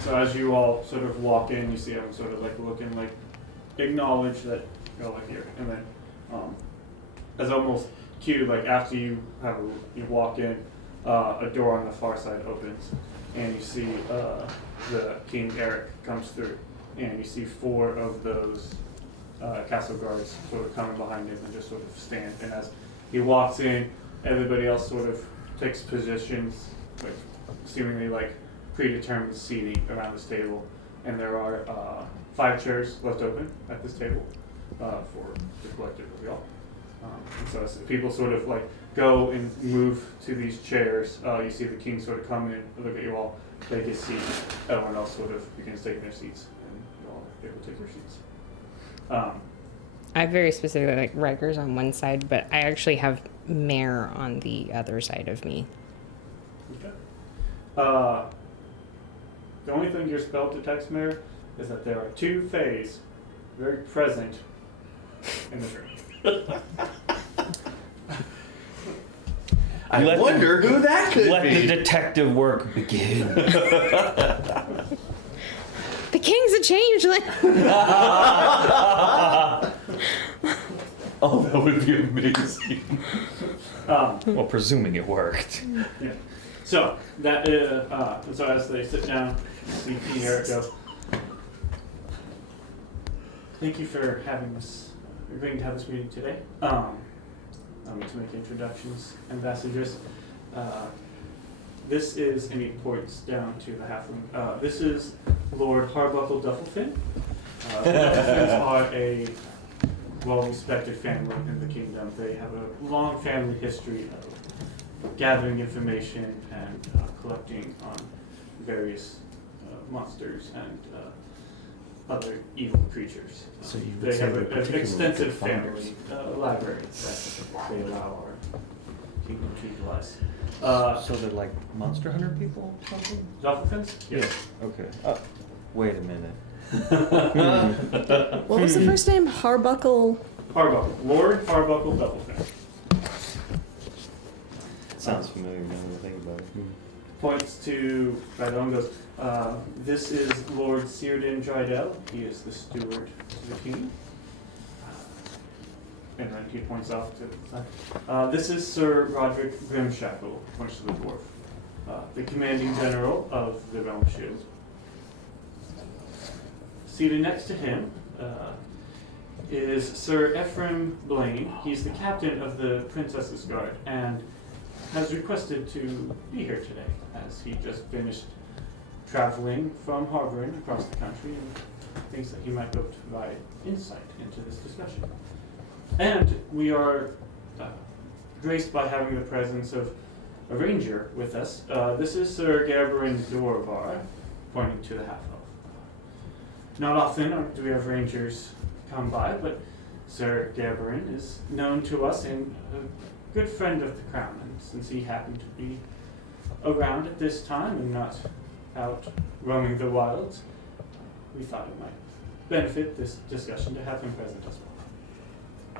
So as you all sort of walk in, you see him sort of like looking like acknowledge that you're like here, and then as almost cue, like after you walk in, a door on the far side opens, and you see the King Eric comes through, and you see 4 of those castle guards sort of coming behind him and just sort of stand. And as he walks in, everybody else sort of takes positions, like seemingly like predetermined seating around this table. And there are 5 chairs left open at this table for the collective of y'all. And so as people sort of like go and move to these chairs, you see the king sort of come in, look at you all, take his seat. Everyone else sort of begins taking their seats, and you all are able to take your seats. I have very specific, like, Riker's on one side, but I actually have Mare on the other side of me. Okay. The only thing your spell detects, Mare, is that there are 2 Fays very present in this room. I wonder who that could Let be. the detective work begin. The king's a changeling! Oh, that would be amazing. Well, presuming it worked. Yeah. So that so as they sit down, you see King Eric go. Thank you for having this. Agreeing to have this meeting today. I'm going to make introductions, ambassadors. This is, and he points down to the halfling. This is Lord Harbuckle Duffelfin. The Duffelfins are a well-respected family in the kingdom. They have a long family history of gathering information and collecting on various monsters and other evil creatures. So you would They say have they're an particularly extensive good finders. family library that they allow our kingdom to utilize. So they're like Monster Hunter people or something? Duffelfins? Yeah. Okay. Wait a minute. What was the first name? Harbuckle. Harbuckle. Lord Harbuckle Duffelfin. Sounds familiar now that I think about it. Points to Rydell and goes, this is Lord Círdan Drydell. He is the steward to the king. And then he points off to the side. This is Sir Roderick Grimshackle, points to the dwarf. The commanding general of the Realm Shield. Seated next to him is Sir Ephraim Blaine. He's the captain of the Princess's Guard and has requested to be here today as he just finished traveling from harboring across the country and thinks that he might be able to provide insight into this discussion. And we are graced by having the presence of a ranger with us. This is Sir Gaberin Dorvar, pointing to the half-elf. Not often do we have rangers come by, but Sir Gaberin is known to us and a good friend of the crown. And since he happened to be around at this time and not out roaming the wilds, we thought it might benefit this discussion to have him present as well.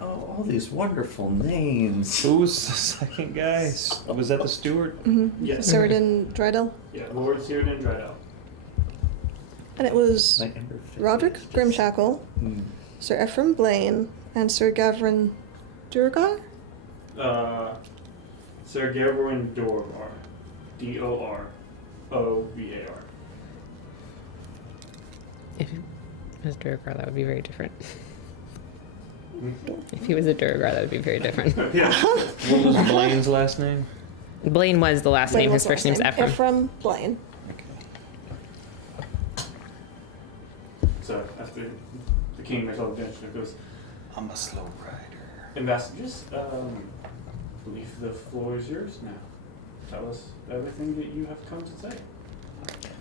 Oh, all these wonderful names. Who was the second guy? Was that the steward? Yes. Sirden Dreidel. Yeah, Lord Sirden Dreidel. And it was My Ember Fist. Roderick Grimshackle, Sir Ephraim Blaine, and Sir Gavrin Durgar? Sir Gawain Dorvar. Dorovar. If he was Durgar, that would be very different. If he was a Durgar, that would be very different. Yeah. What was Blaine's last name? Blaine was the last Blaine name. was His first last name's name. Ephraim. Ephraim Blaine. So after the king makes all the mention, goes, I'm a slow rider. Ambassadors, I believe the floor is yours now. Tell us everything that you have come to say.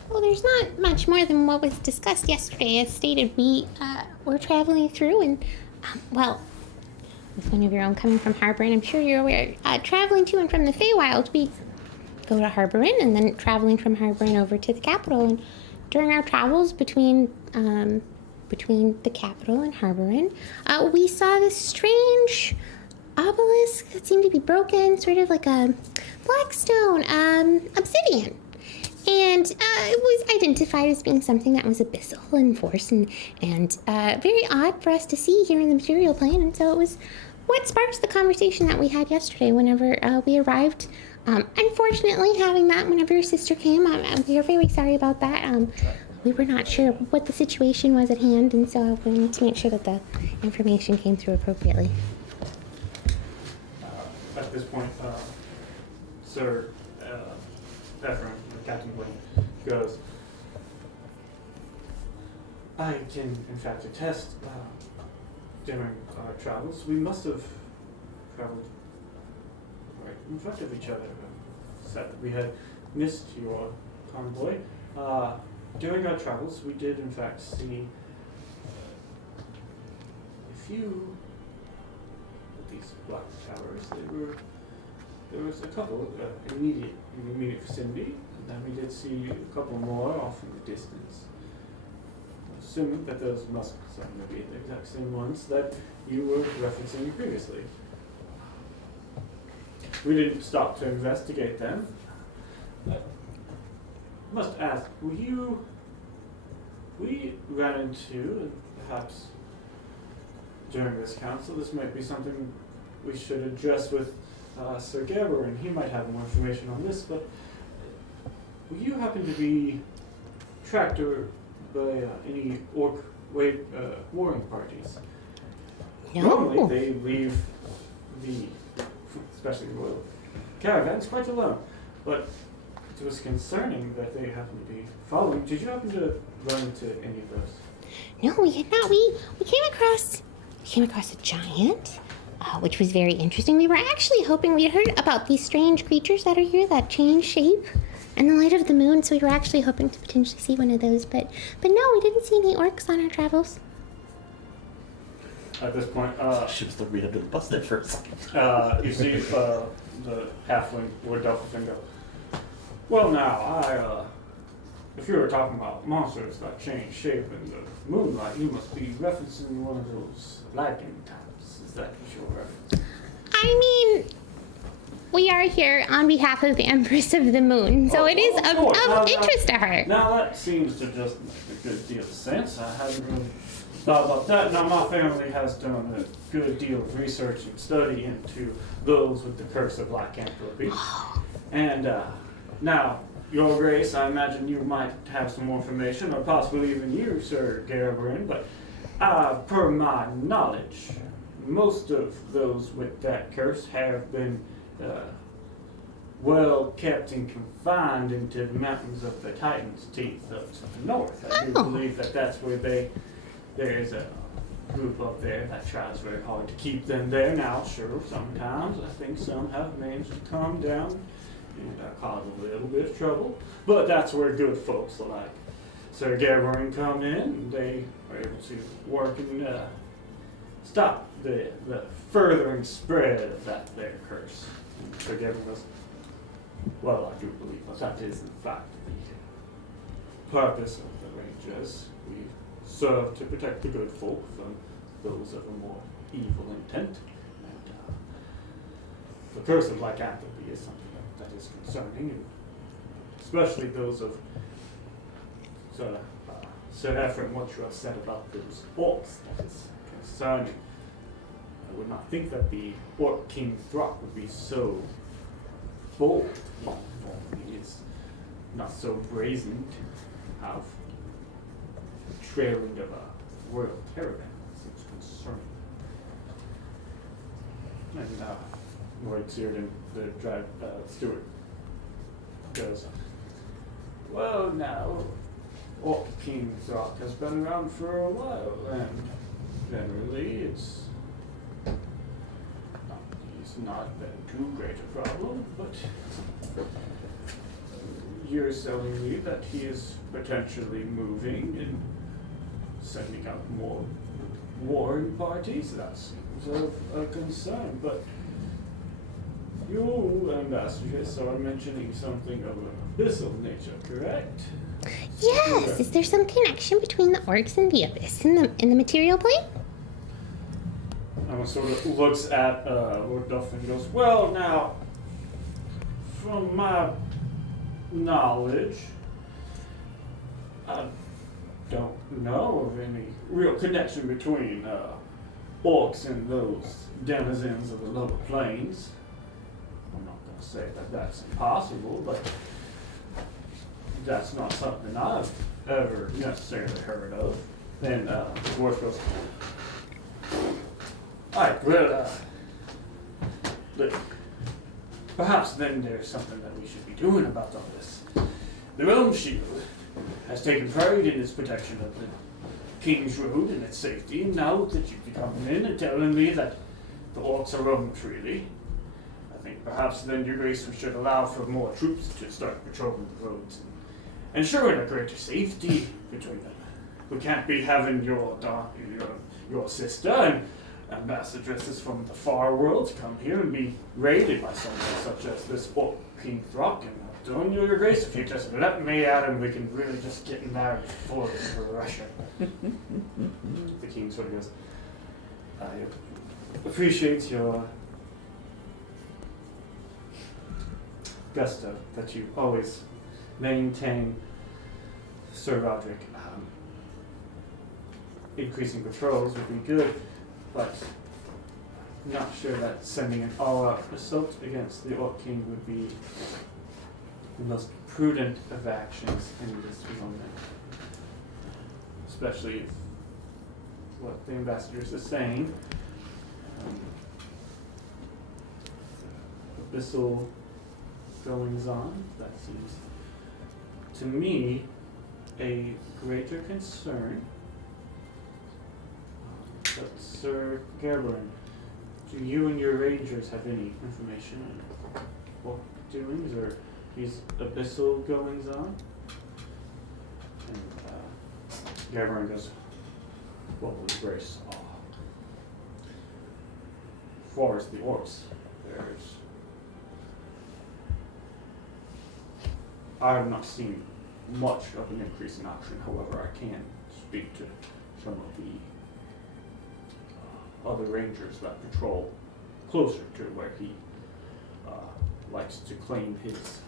Well, there's not much more than what was discussed yesterday. As stated, we were traveling through, and well, with one of your own coming from Harbor Inn, I'm sure you're aware. Traveling to and from the Feywild, we go to Harbor Inn, and then traveling from Harbor Inn over to the capital. And during our travels between the capital and Harbor Inn, we saw this strange obelisk that seemed to be broken, sort of like a blackstone obsidian. And it was identified as being something that was abyssal in force and very odd for us to see here in the material plane. And so it was what sparked the conversation that we had yesterday whenever we arrived. Unfortunately, having that whenever your sister came, we are very sorry about that. We were not sure what the situation was at hand, and so I wanted to make sure that the information came through appropriately. At this point, Sir Ephraim, Captain Blaine, goes, I can in fact attest, during our travels, we must have traveled right in front of each other. Said that we had missed your convoy. During our travels, we did in fact see a few of these black towers. There was a couple in the immediate vicinity, and then we did see a couple more off in the distance. Assuming that those must certainly be the exact same ones that you were referencing previously. We didn't stop to investigate them. I must ask, we ran into, and perhaps during this council, this might be something we should address with Sir Gawain. He might have more information on this, but will you happen to be tracked by any orc warring parties? No. Normally they leave especially the royal caravans, quite alone. But it was concerning that they happen to be following. Did you happen to run into any of those? No, we had not. We came across a giant, which was very interesting. We were actually hoping we had heard about these strange creatures that are here that change shape in the light of the moon. So we were actually hoping to potentially see one of those, but no, we didn't see any orcs on our travels. At this point, She was the read under the bus there for a second. you see the halfling Lord Delphine go, well now, if you were talking about monsters that change shape in the moonlight, you must be referencing one of those lightning types. Is that what you're referencing? I mean, we are here on behalf of the Empress of the Moon, so it is of interest to her. Now that seems to just make a good deal of sense. I hadn't really thought about that. Now my family has done a good deal of research and study into those with the curse of lycanthropy. And now, Your Grace, I imagine you might have some more information, or possibly even you, Sir Gawain, but per my knowledge, most of those with that curse have been well kept and confined into the mountains of the Titan's Teeth up to the north. I do believe that that's where there is a group up there that tries very hard to keep them there. Now, sure, sometimes I think some have managed to calm down and cause a little bit of trouble, but that's where good folks like Sir Gawain come in, and they are able to work and stop the furthering spread of that there curse. And Sir Gawain goes, well, I do believe that is in fact the purpose of the Rangers. We serve to protect the good folk from those of a more evil intent. And the curse of lycanthropy is something that is concerning, and especially those of Sir Ephraim, what you have said about those orcs, that is concerning. I would not think that the Orc King Throck would be so bold. He is not so brazen to have trailing of a royal caravan. It seems concerning. And Lord Searden, the steward, goes, well, now, Orc King Throck has been around for a while, and generally he's not been too great a problem, but you're telling me that he is potentially moving and sending out more warring parties. That seems of a concern, but you, ambassadress, are mentioning something of an abyssal nature, correct? Yes. Is there some connection between the orcs and the abyss in the material plane? Emma sort of looks at Lord Duff and goes, well, now, from my knowledge, I don't know of any real connection between orcs and those denizens of the lower plains. I'm not going to say that that's impossible, but that's not something I've ever necessarily heard of. Then the dwarf goes, alright, well, look, perhaps then there's something that we should be doing about all this. The Realm Shield has taken pride in its protection of the King's Road and its safety, and now that you've been coming in and telling me that the orcs are roaming freely, I think perhaps then your grace should allow for more troops to start patrolling the roads and ensuring a greater safety between them. We can't be having your sister and ambassadresses from the far world come here and be raided by someone such as this Orc King Throck. And I'm telling you, your grace, if you just let me at him, we can really just get married for Russia. The king sort of goes, I appreciate your gusto that you always maintain, Sir Roderick. Increasing patrols would be good, but I'm not sure that sending an all-out assault against the Orc King would be the most prudent of actions in this moment. Especially if what the ambassadors are saying, abyssal goings on, that seems to me a greater concern. But Sir Gerberin, do you and your rangers have any information on what doings or these abyssal goings on? And Gerberin goes, well, with grace. As far as the orcs, I have not seen much of an increase in action. However, I can speak to some of the other rangers that patrol closer to where he likes to claim his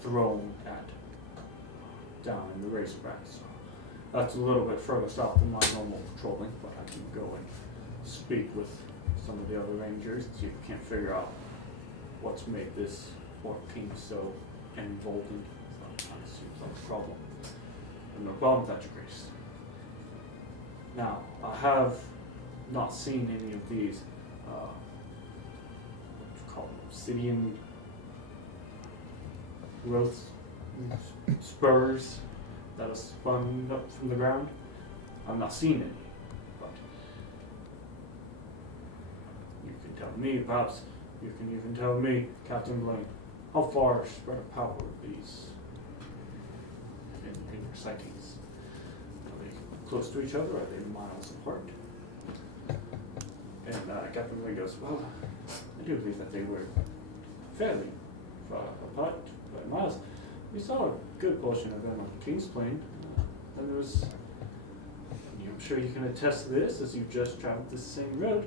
throne at down in the Razorbacks. So that's a little bit further south than my normal patrolling, but I can go and speak with some of the other rangers and see if we can't figure out what's made this Orc King so emboldened. So that seems like a problem. No problem with that, Your Grace. Now, I have not seen any of these, what do you call them, obsidian growth spurs that are spun up from the ground. I've not seen any, but you can tell me, perhaps you can even tell me, Captain Blaine, how far spread of power these in your sightings? Are they close to each other? Are they miles apart? And Captain Blaine goes, well, I do believe that they were fairly far apart by miles. We saw a good portion of them on King's Plain. Then there was I'm sure you can attest to this as you've just traveled this same road.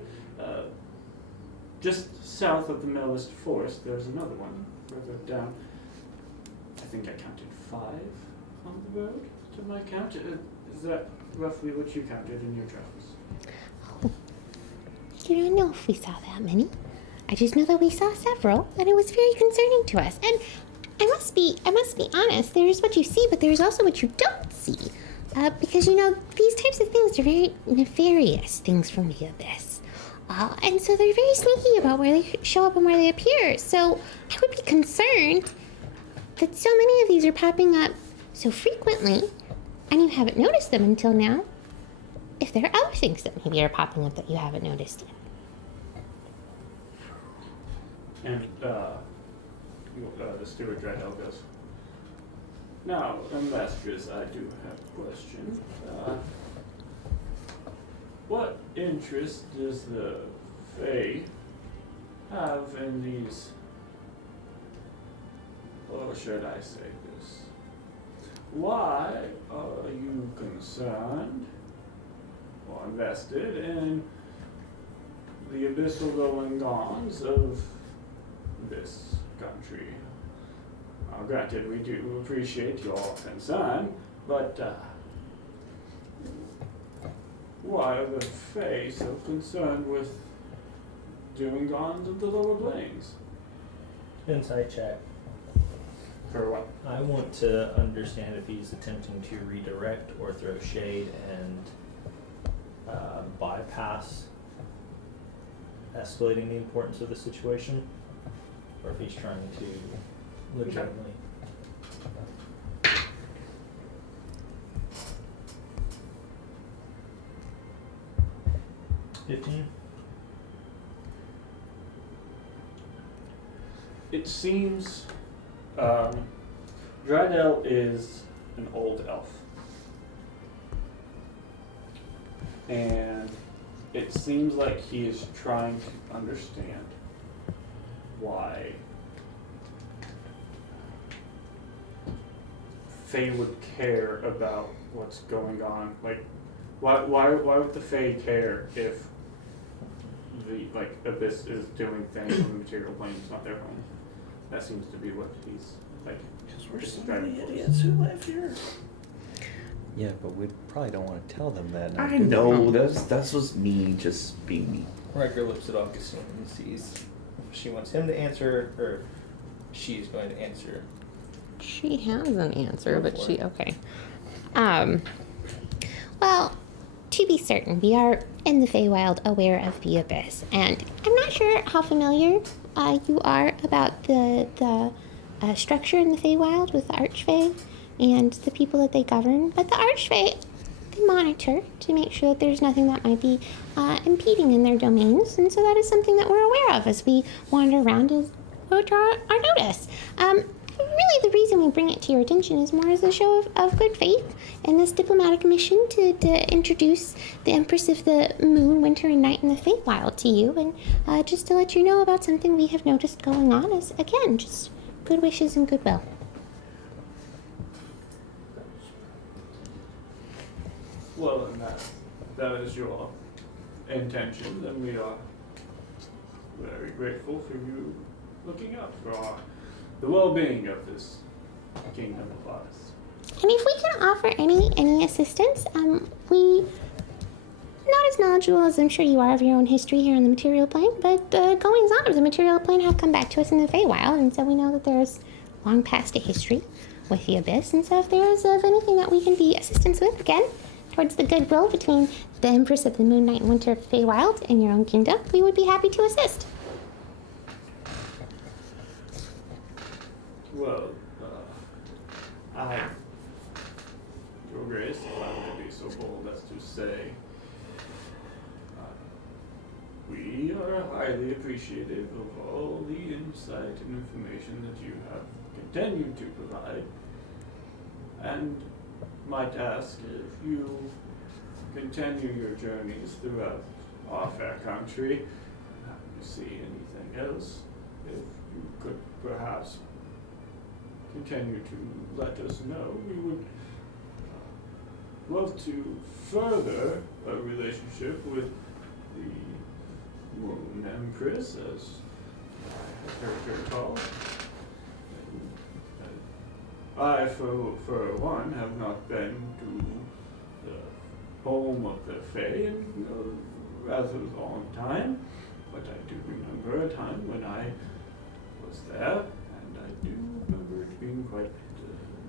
Just south of the Mellist Forest, there's another one further down. I think I counted 5 on the road to my count. Is that roughly what you counted in your travels? Oh, you don't know if we saw that many. I just know that we saw several, and it was very concerning to us. And I must be honest. There's what you see, but there's also what you don't see. Because these types of things are very nefarious things from the abyss. And so they're very sneaky about where they show up and where they appear. So I would be concerned that so many of these are popping up so frequently, and you haven't noticed them until now. If there are other things that maybe are popping up that you haven't noticed yet. And the steward Dreidel goes, "Now, ambassadors, I do have a question. What interest does the Fae have in these, or should I say this, why are you concerned or invested in the abyssal goings-ons of this country? Now, granted, we do appreciate your concern, but why are the Fae so concerned with doing-ons of the lower planes?" Insight check. For what? I want to understand if he's attempting to redirect or throw shade and bypass escalating the importance of the situation, or if he's trying to legitimately. 15. It seems Dreidel is an old elf. And it seems like he is trying to understand why Fae would care about what's going on. Like, why would the Fae care if the abyss is doing things on the material plane? It's not their home. That seems to be what he's like. Because we're so driving many towards. idiots who live here. Yeah, but we probably don't want to tell them that. I know, that's was me just being me. Riker looks at Augustine and sees if she wants him to answer or she's going to answer. She has an answer, but she okay. Well, to be certain, we are in the Feywild aware of the abyss, and I'm not sure how familiar you are about the structure in the Feywild with the Archfey and the people that they govern, but the Archfey, they monitor to make sure that there's nothing that might be impeding in their domains, and so that is something that we're aware of as we wander around and draw our notice. Really, the reason we bring it to your attention is more as a show of good faith in this diplomatic mission to introduce the Empress of the Moon, Winter, and Night in the Feywild to you, and just to let you know about something we have noticed going on is, again, just good wishes and goodwill. Well, and that is your intention, and we are very grateful for you looking out for the well-being of this kingdom of ours. And if we can offer any assistance, we not as knowledgeable as I'm sure you are of your own history here on the material plane, but goings on of the material plane have come back to us in the Feywild, and so we know that there's long past a history with the abyss, and so if there's anything that we can be assistance with, again, towards the goodwill between the Empress of the Moon, Night, and Winter Feywild and your own kingdom, we would be happy to assist. Well, Your Grace, if I would be so bold as to say, we are highly appreciative of all the insight and information that you have continued to provide, and might ask if you continue your journeys throughout our fair country, and you see anything else, if you could perhaps continue to let us know. We would love to further a relationship with the Moon Empress, as I have heard her called. I, for one, have not been to the home of the Fae in a rather long time, but I do remember a time when I was there, and I do remember it being quite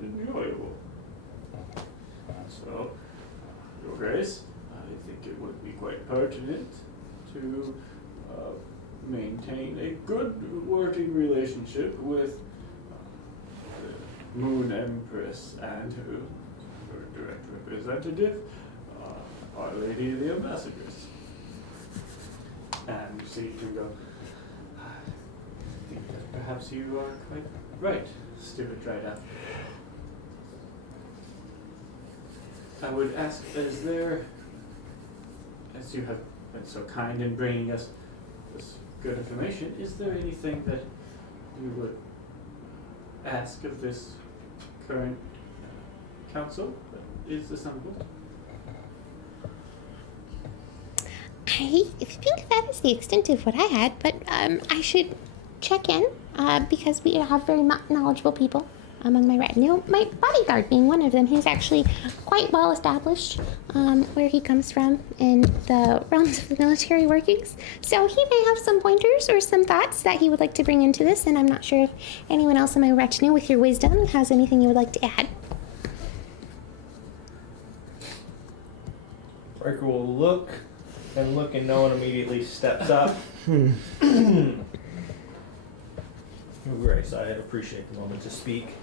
enjoyable. So, Your Grace, I think it would be quite pertinent to maintain a good working relationship with the Moon Empress and her direct representative, Our Lady the Ambassadress. And so you can go, I think that perhaps you are quite right, Steward Drydown. I would ask, is there, as you have been so kind in bringing us this good information, is there anything that you would ask of this current council that is assembled? I think that is the extent of what I had, but I should check in because we have very knowledgeable people among my retinue. My bodyguard being one of them, he's actually quite well established where he comes from in the realms of the military workings. So he may have some pointers or some thoughts that he would like to bring into this, and I'm not sure if anyone else in my retinue with your wisdom has anything you would like to add. Riker will look, and no one immediately steps up. Your Grace, I appreciate the moment to speak,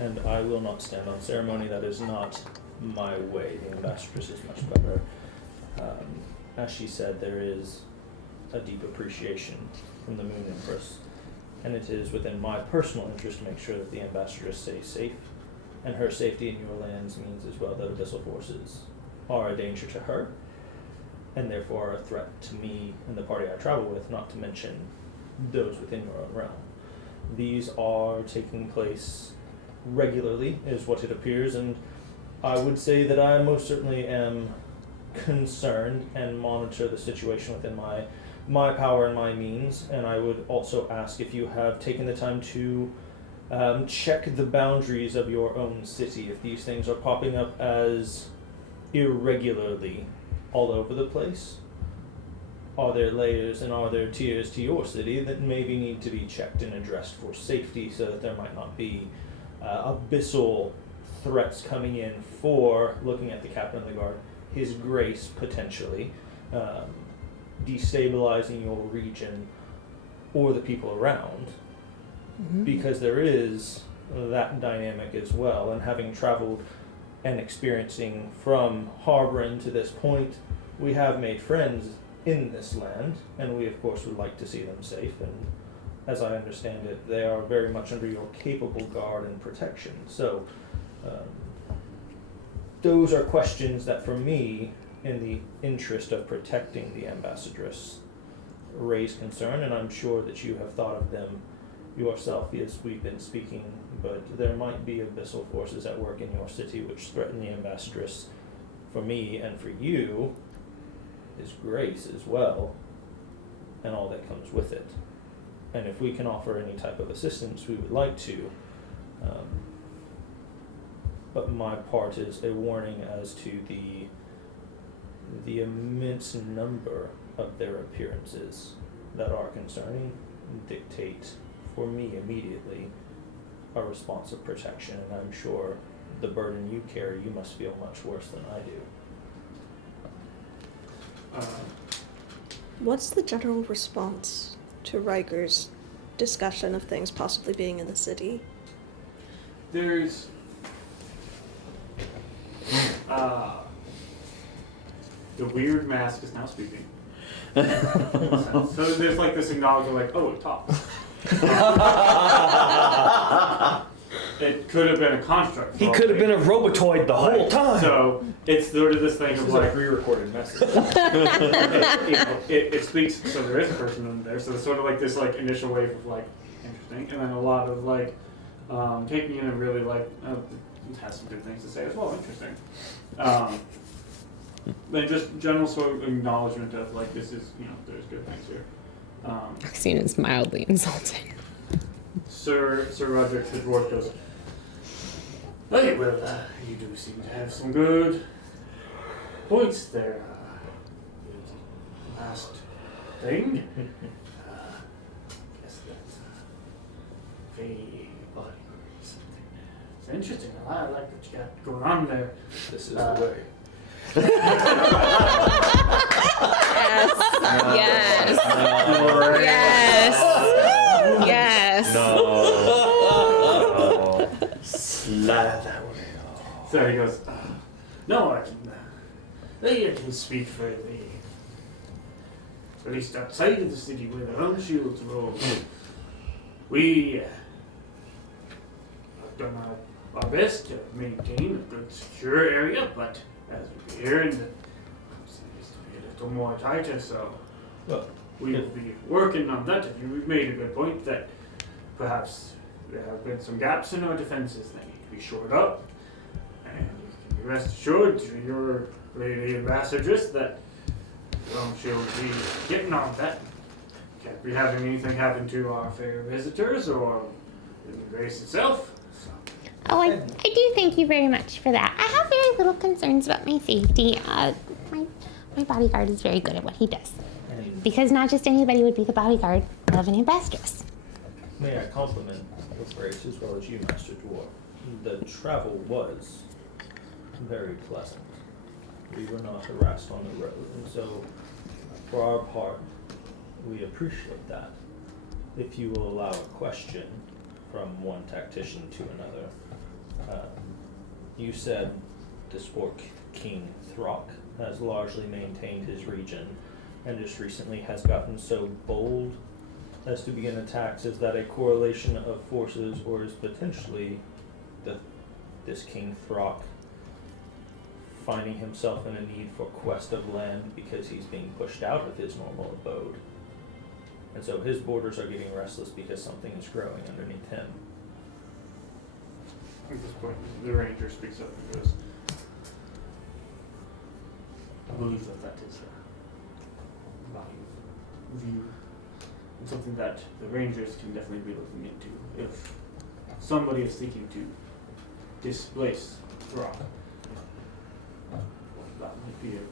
and I will not stand on ceremony. That is not my way. The ambassadress is much better. As she said, there is a deep appreciation from the Moon Empress, and it is within my personal interest to make sure that the ambassadress stays safe, and her safety in your lands means as well that abyssal forces are a danger to her, and therefore are a threat to me and the party I travel with, not to mention those within your own realm. These are taking place regularly, is what it appears, and I would say that I most certainly am concerned and monitor the situation within my power and my means, and I would also ask if you have taken the time to check the boundaries of your own city, if these things are popping up as irregularly all over the place. Are there layers and are there tiers to your city that maybe need to be checked and addressed for safety so that there might not be abyssal threats coming in for, looking at the captain of the guard, His Grace potentially destabilizing your region or the people around? Mm-hmm. Because there is that dynamic as well, and having traveled and experiencing from harboring to this point, we have made friends in this land, and we of course would like to see them safe, and as I understand it, they are very much under your capable guard and protection. So those are questions that for me, in the interest of protecting the ambassadress, raise concern, and I'm sure that you have thought of them yourself as we've been speaking, but there might be abyssal forces at work in your city which threaten the ambassadress. For me and for you, His Grace as well, and all that comes with it. And if we can offer any type of assistance, we would like to. But my part is a warning as to the immense number of their appearances that are concerning, dictate for me immediately a response of protection, and I'm sure the burden you carry, you must feel much worse than I do. What's the general response to Riker's discussion of things possibly being in the city? There's the weird mask is now speaking. So there's like this acknowledgement, like, oh, it talks. It could have been a construct. He could have been a robotoid the whole time. So it's sort of this thing of like a pre-recorded message. it speaks. So there is a person in there. So it's sort of like this like initial wave of like interesting, and then a lot of like taking in and really like has some good things to say as well. Interesting. Then just general sort of acknowledgement of like this is, you know, there's good things here. Maxine is mildly insulting. Sir Roderick the dwarf goes, hey, well, you do seem to have some good points there. Last thing, guess that's Fey body or something. It's interesting. I like what you got going on there. This is the way. Yes. Yes. Yes. No. Slide that way. So he goes, no, I can speak for at least outside of the city where the home shields roll. We have done our best to maintain a good secure area, but as we're hearing, it seems to be a little more tighter, so Well, we will be working on that. You've made a good point that perhaps there have been some gaps in our defenses that need to be shored up. And you can be rest assured to your lady ambassadress that she'll be getting on that. Can't be having anything happen to our fair visitors or in the base itself. So. Oh, I do thank you very much for that. I have very little concerns about my safety. My bodyguard is very good at what he does. and Because not just anybody would be the bodyguard of an ambassadress. may I compliment your grace as well as you, Master Dwarf. The travel was very pleasant. We were not harassed on the road, and so for our part, we appreciate that. If you will allow a question from one tactician to another, you said the Sport King Throck has largely maintained his region, and just recently has gotten so bold as to begin attacks. Is that a correlation of forces, or is potentially this King Throck finding himself in a need for quest of land because he's being pushed out of his normal abode? And so his borders are getting restless because something is growing underneath him. At this point, the ranger speaks up and goes, I believe that is a value view and something that the rangers can definitely be looking into. If somebody is seeking to displace Throck, that might be a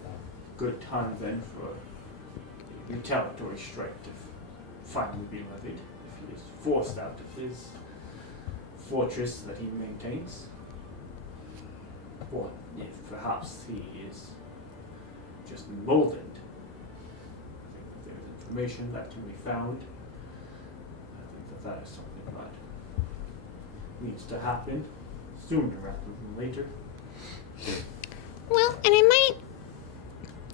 good time then for a retaliatory strike to finally be levied if he is forced out of his fortress that he maintains. Or if perhaps he is just emboldened. I think that there's information that can be found. I think that is something that needs to happen sooner rather than later. Well, and I might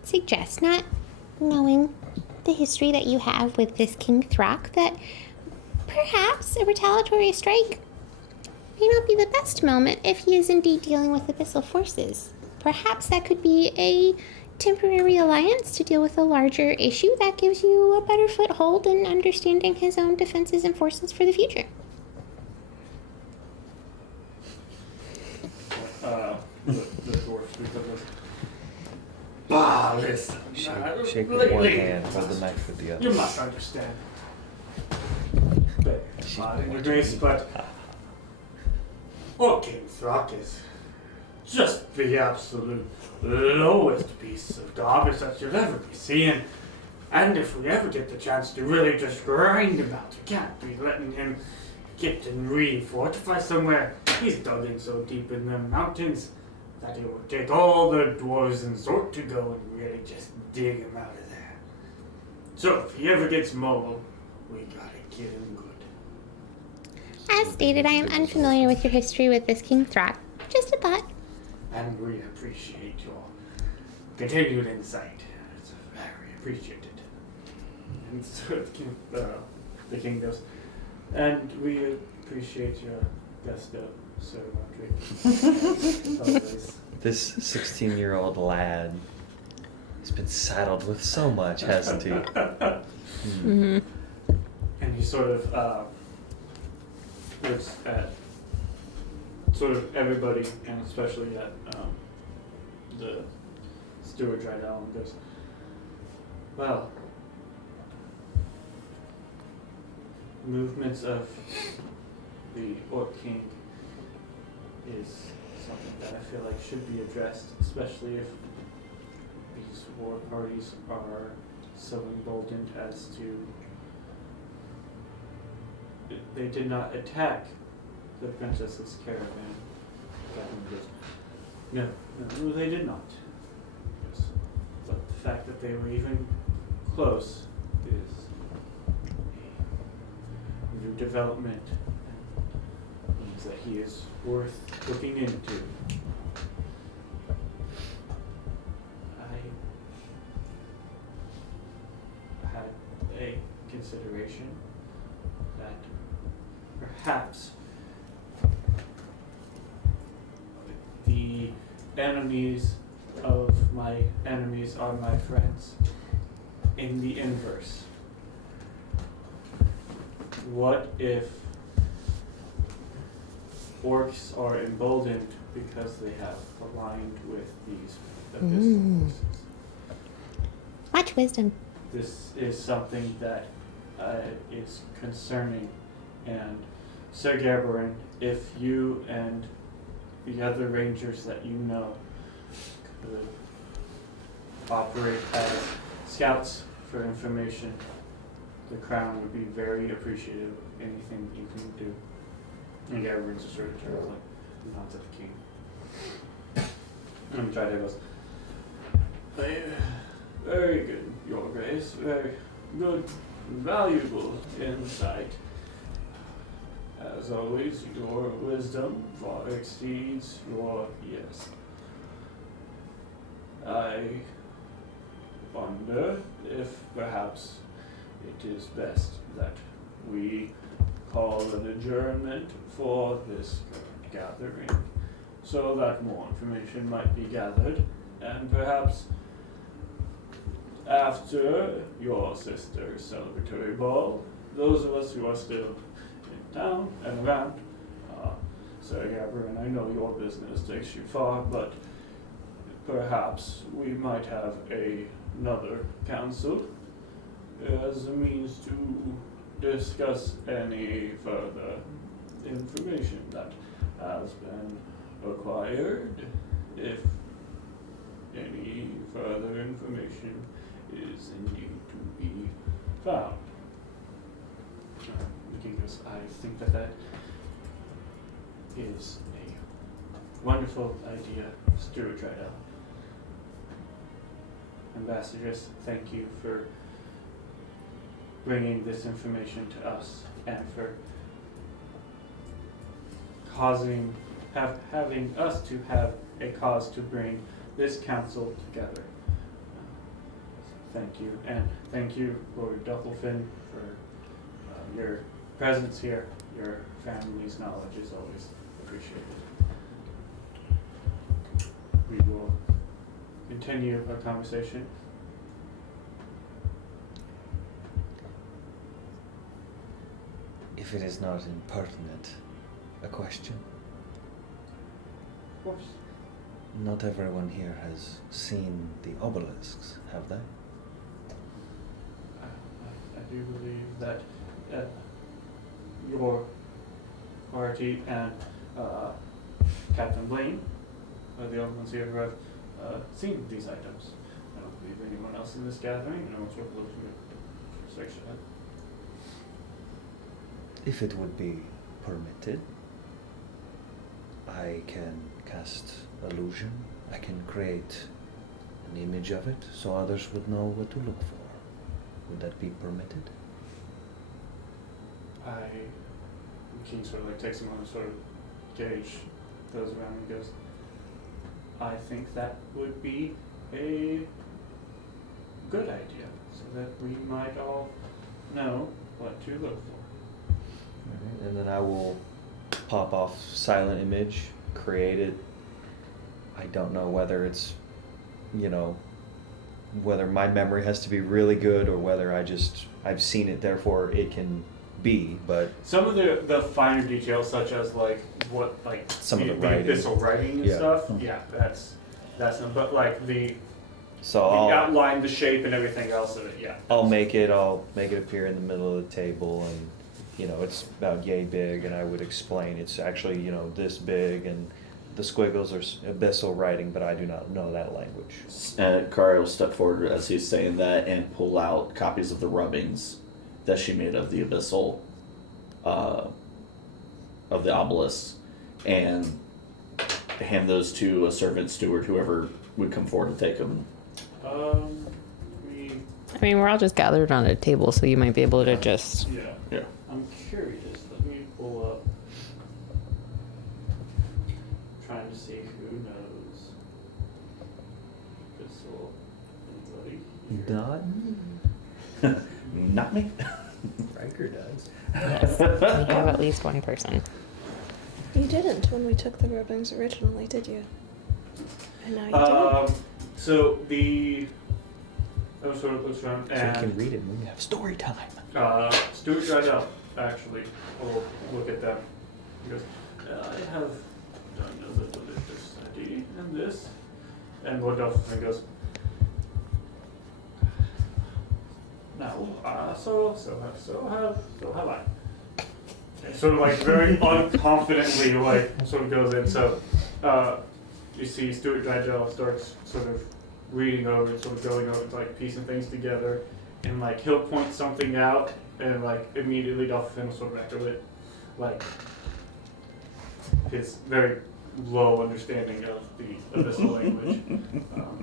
suggest, not knowing the history that you have with this King Throck, that perhaps a retaliatory strike may not be the best moment if he is indeed dealing with abyssal forces. Perhaps that could be a temporary alliance to deal with a larger issue that gives you a better foothold in understanding his own defenses and forces for the future. The dwarf speaks up and goes, "Ah, listen. Shake with one hand, hold the knife with the You other. must understand. Not in your grace, but King Throck is just the absolute lowest piece of garbage that you'll ever be seeing. And if we ever get the chance to really just grind him out, we can't be letting him get and re-fortify somewhere. He's dug in so deep in the mountains that it would take all the dwarves in Zort to go and really just dig him out of there. So if he ever gets mobile, we gotta get him good. As stated, I am unfamiliar with your history with this King Throck. Just a thought. And we appreciate your continued insight. It's very appreciated. And so the king goes, and we appreciate your gusto, Sir Roderick. Always. This 16-year-old lad has been saddled with so much, hasn't he? Mm-hmm. And he sort of looks at sort of everybody, and especially at the steward Drydell, and goes, well, movements of the Orc King is something that I feel like should be addressed, especially if these war parties are so emboldened as to. They did not attack the princess's caravan. Catherine goes, no, they did not. Yes. But the fact that they were even close is a new development and means that he is worth looking into. I had a consideration that perhaps the enemies of my enemies are my friends in the inverse. What if orcs are emboldened because they have aligned with these abyssal forces? Much wisdom. This is something that is concerning, and Sir Gaberin, if you and the other rangers that you know could operate as scouts for information, the crown would be very appreciative of anything that you can do. And Gaberin's just sort of turns like nods at the king. And Drydell goes, very good, Your Grace, very good, valuable insight. As always, your wisdom far exceeds your yes. I wonder if perhaps it is best that we call an adjournment for this gathering so that more information might be gathered, and perhaps after your sister's celebratory ball, those of us who are still in town and around, Sir Gaberin, I know your business takes you far, but perhaps we might have another council as a means to discuss any further information that has been acquired, if any further information is indeed to be found. The king goes, I think that is a wonderful idea, Steward Drydell. Ambassadress, thank you for bringing this information to us and for having us to have a cause to bring this council together. Thank you, and thank you, Lord Ducklefin, for your presence here. Your family's knowledge is always appreciated. We will continue our conversation. If it is not impertinent, a question. Of course. Not everyone here has seen the obelisks, have they? I do believe that your party and Captain Blaine are the only ones here who have seen these items. I don't believe anyone else in this gathering. No one's worth looking at section. If it would be permitted, I can cast illusion. I can create an image of it so others would know what to look for. Would that be permitted? King sort of like takes a moment to sort of gauge those around and goes, I think that would be a good idea so that we might all know what to look for. Alright, and then I will pop off silent image, create it. I don't know whether it's, whether my memory has to be really good or whether I've seen it, therefore it can be, but... Some of the finer details, such as like what like Some of the writing. abyssal writing and Yeah. stuff. Yeah, that's not. But like the So I'll outline, the shape, and everything else of it. Yeah. I'll make it appear in the middle of the table, and you know it's about yay big, and I would explain it's actually this big, and the squiggles are abyssal writing, but I do not know that language. Kari will step forward as he's saying that and pull out copies of the rubbings that she made of the abyssal, of the obelisk, and hand those to a servant, steward, whoever would come forward to take them. I mean, we're all just gathered on a table, so you might be able to just. Yeah. I'm curious. Let me pull up. Trying to see who knows. Abyssal. Anybody here? Not Not me. Riker does. Yes, we have at least one person. You didn't when we took the rubbings originally, did you? And now you do. So the. I was sort of looks around so you and. can read it when we have story time. Stuart Drydell, actually, will look at them. He goes, I have done a little bit of study in this. And Lord Delphine goes, no, so have I. And sort of like very unconfidently, like, sort of goes in. So, you see Stuart Drydell starts sort of reading over it, sort of going over it, like piecing things together. And like he'll point something out, and like immediately Dolphin will sort of echo it, like his very low understanding of the abyssal language.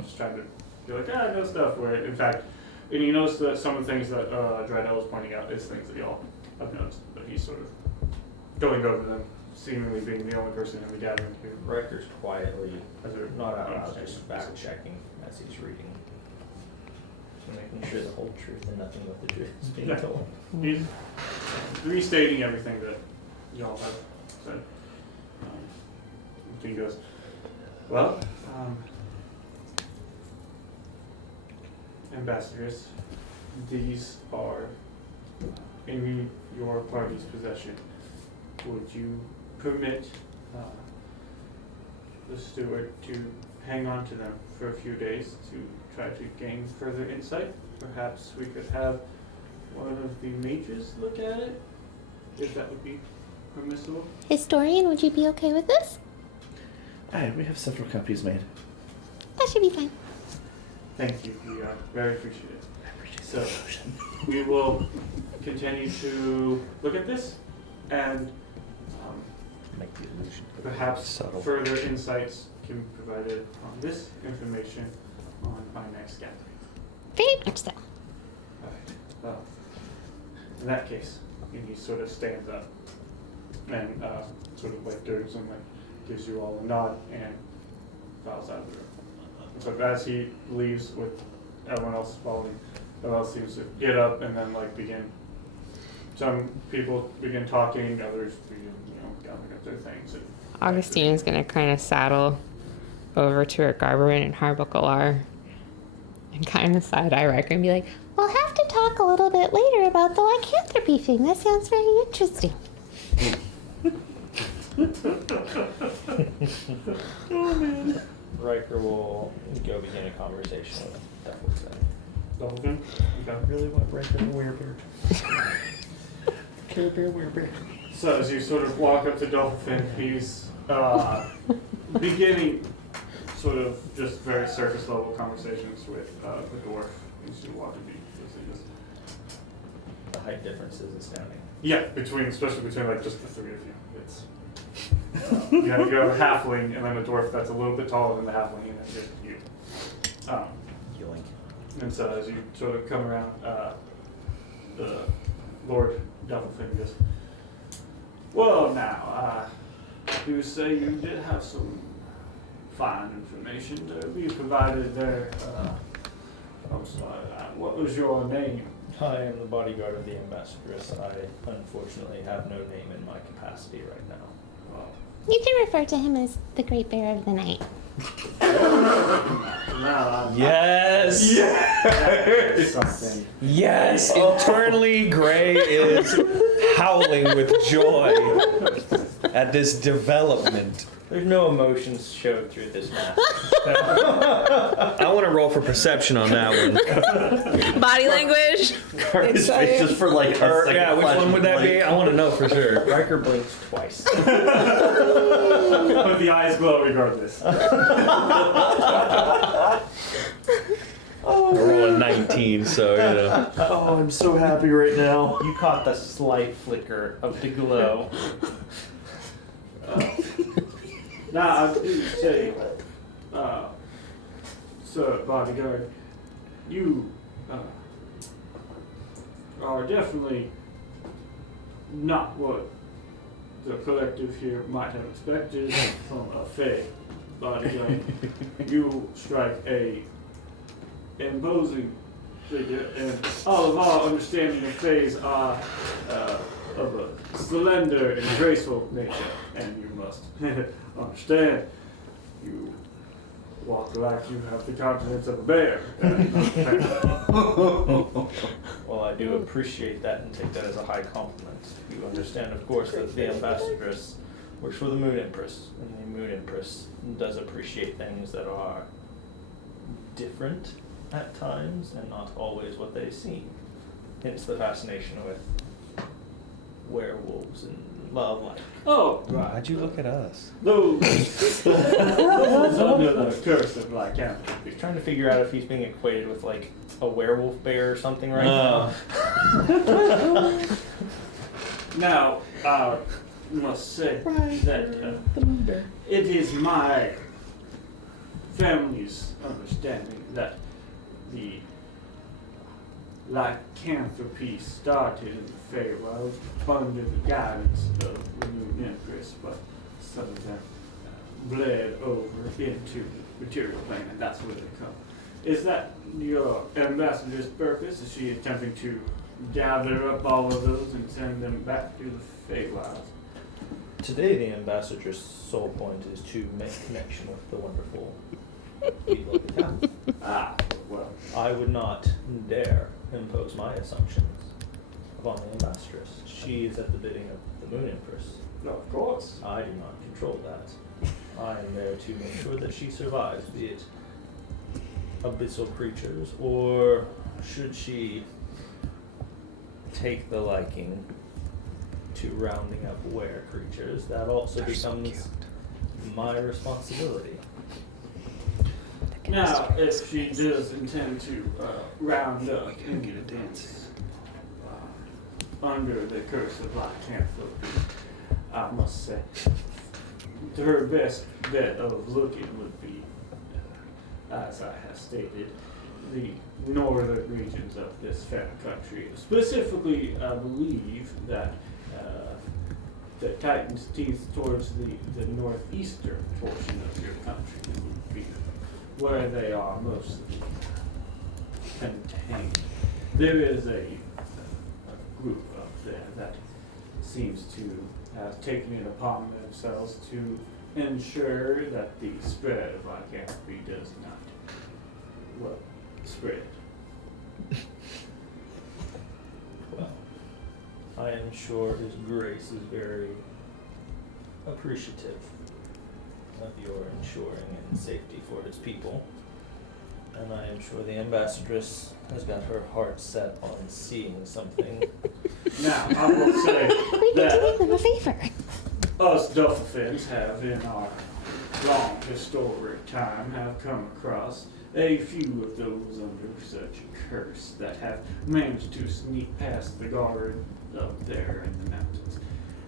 Just trying to be like, I know stuff. Where in fact, and he knows that some of the things that Drydell was pointing out is things that y'all have noticed, but he's sort of going over them, seemingly being the only person in the gathering who. Riker's quietly, As they're not out loud, just fact checking as he's reading. So making sure the whole truth and nothing but the truth is being Yeah. told. He's restating everything that y'all have said. He goes, well, ambassadors, these are in your party's possession. Would you permit the steward to hang on to them for a few days to try to gain further insight? Perhaps we could have one of the mages look at it, if that would be permissible. Historian, would you be okay with this? Hey, we have several copies made. That should be fine. Thank you, we are very appreciative. So, we will continue to look at this and Make the illusion perhaps subtle. further insights can be provided on this information on our next gathering. Very much so. Alright, well, in that case, and he sort of stands up and sort of like does and like gives you all a nod and files out of the room. So as he leaves with everyone else following, everyone else seems to get up and then like begin. Some people begin talking, others begin, gathering up their things. And Augustine is gonna kind of saddle over to her Garberin and Harbuckler and kind of side eye Riker and be like, We'll have to talk a little bit later about the lycanthropy thing. That sounds very interesting. Riker will go begin a conversation with Duffleton. Dolphin? Okay. I really want Riker to werebeard. Care Bear werebeard. So as you sort of walk up to Dolphin, he's beginning sort of just very surface level conversations with the dwarf. As you walk into The height difference is astounding. yeah, especially between like just the three of you. It's you have a halfling and then a dwarf that's a little bit taller than the halfling, and then just you. Yoink. And so as you sort of come around, the Lord Duffleton goes, well now, you say you did have some fine information to be provided there. I'm sorry, what was your name? I am the bodyguard of the ambassadress. I unfortunately have no name in my capacity right now. Well, You can refer to him as the Great Bear of the Night. now Yes! it's something. Yes! Internally, Gray is howling with joy. at this development. There's no emotions showed through this mask. I want to roll for perception on that one. Body language. His face just for like a second. Yeah, which flash one of would that light. be? I want to know for sure. Riker blinks twice. But the eyes glow regardless. I roll a 19, so you know. Oh, I'm so happy right now. You caught the slight flicker of the glow. Now, I do say, Sir Bodyguard, you are definitely not what the collective here might have expected from a Fey bodyguard. You strike a imposing figure, and all of our understanding of Fays are of a slender and graceful nature, and you must understand, you walk like you have the countenance of a bear. Well, I do appreciate that and take that as a high compliment. You understand, of course, that the ambassadress works for the Moon Empress, and the Moon Empress does appreciate things that are different at times and not always what they seem. Hence the fascination with werewolves and love-like. Oh, right. Why'd you look at us? Those under the curse of lycanthropy. He's trying to figure out if he's being equated with like a werewolf bear or something right Oh. now. Now, I must say that it is my family's understanding that the lycanthropy started in the Feywild under the guidance of the Moon Empress, but some of them bled over into the material plane, and that's where they come. Is that your ambassador's purpose? Is she attempting to gather up all of those and send them back to the Feywild? Today, the ambassador's sole point is to make connection with the wonderful people of the town. Ah, well, I would not dare impose my assumptions upon the ambassadress. She is at the bidding of the Moon Empress. no, of course. I do not control that. I am there to make sure that she survives, be it abyssal creatures, or should she take the liking to rounding up were creatures, that also becomes my responsibility. Now, if she does intend to round up individuals under the curse of lycanthropy, I must say, her best bet of looking would be, as I have stated, the northern regions of this fair country. Specifically, I believe that the Titan's teeth towards the northeastern portion of your country would be where they are mostly contained. There is a group up there that seems to have taken it upon themselves to ensure that the spread of lycanthropy does not, well, spread. Well, I am sure His Grace is very appreciative of your ensuring and safety for his people. And I am sure the ambassadress has got her heart set on seeing something. Now, I will say We need to that make them a favor. us Duffelfins have, in our long historic time, have come across a few of those under such a curse that have managed to sneak past the guard up there in the mountains.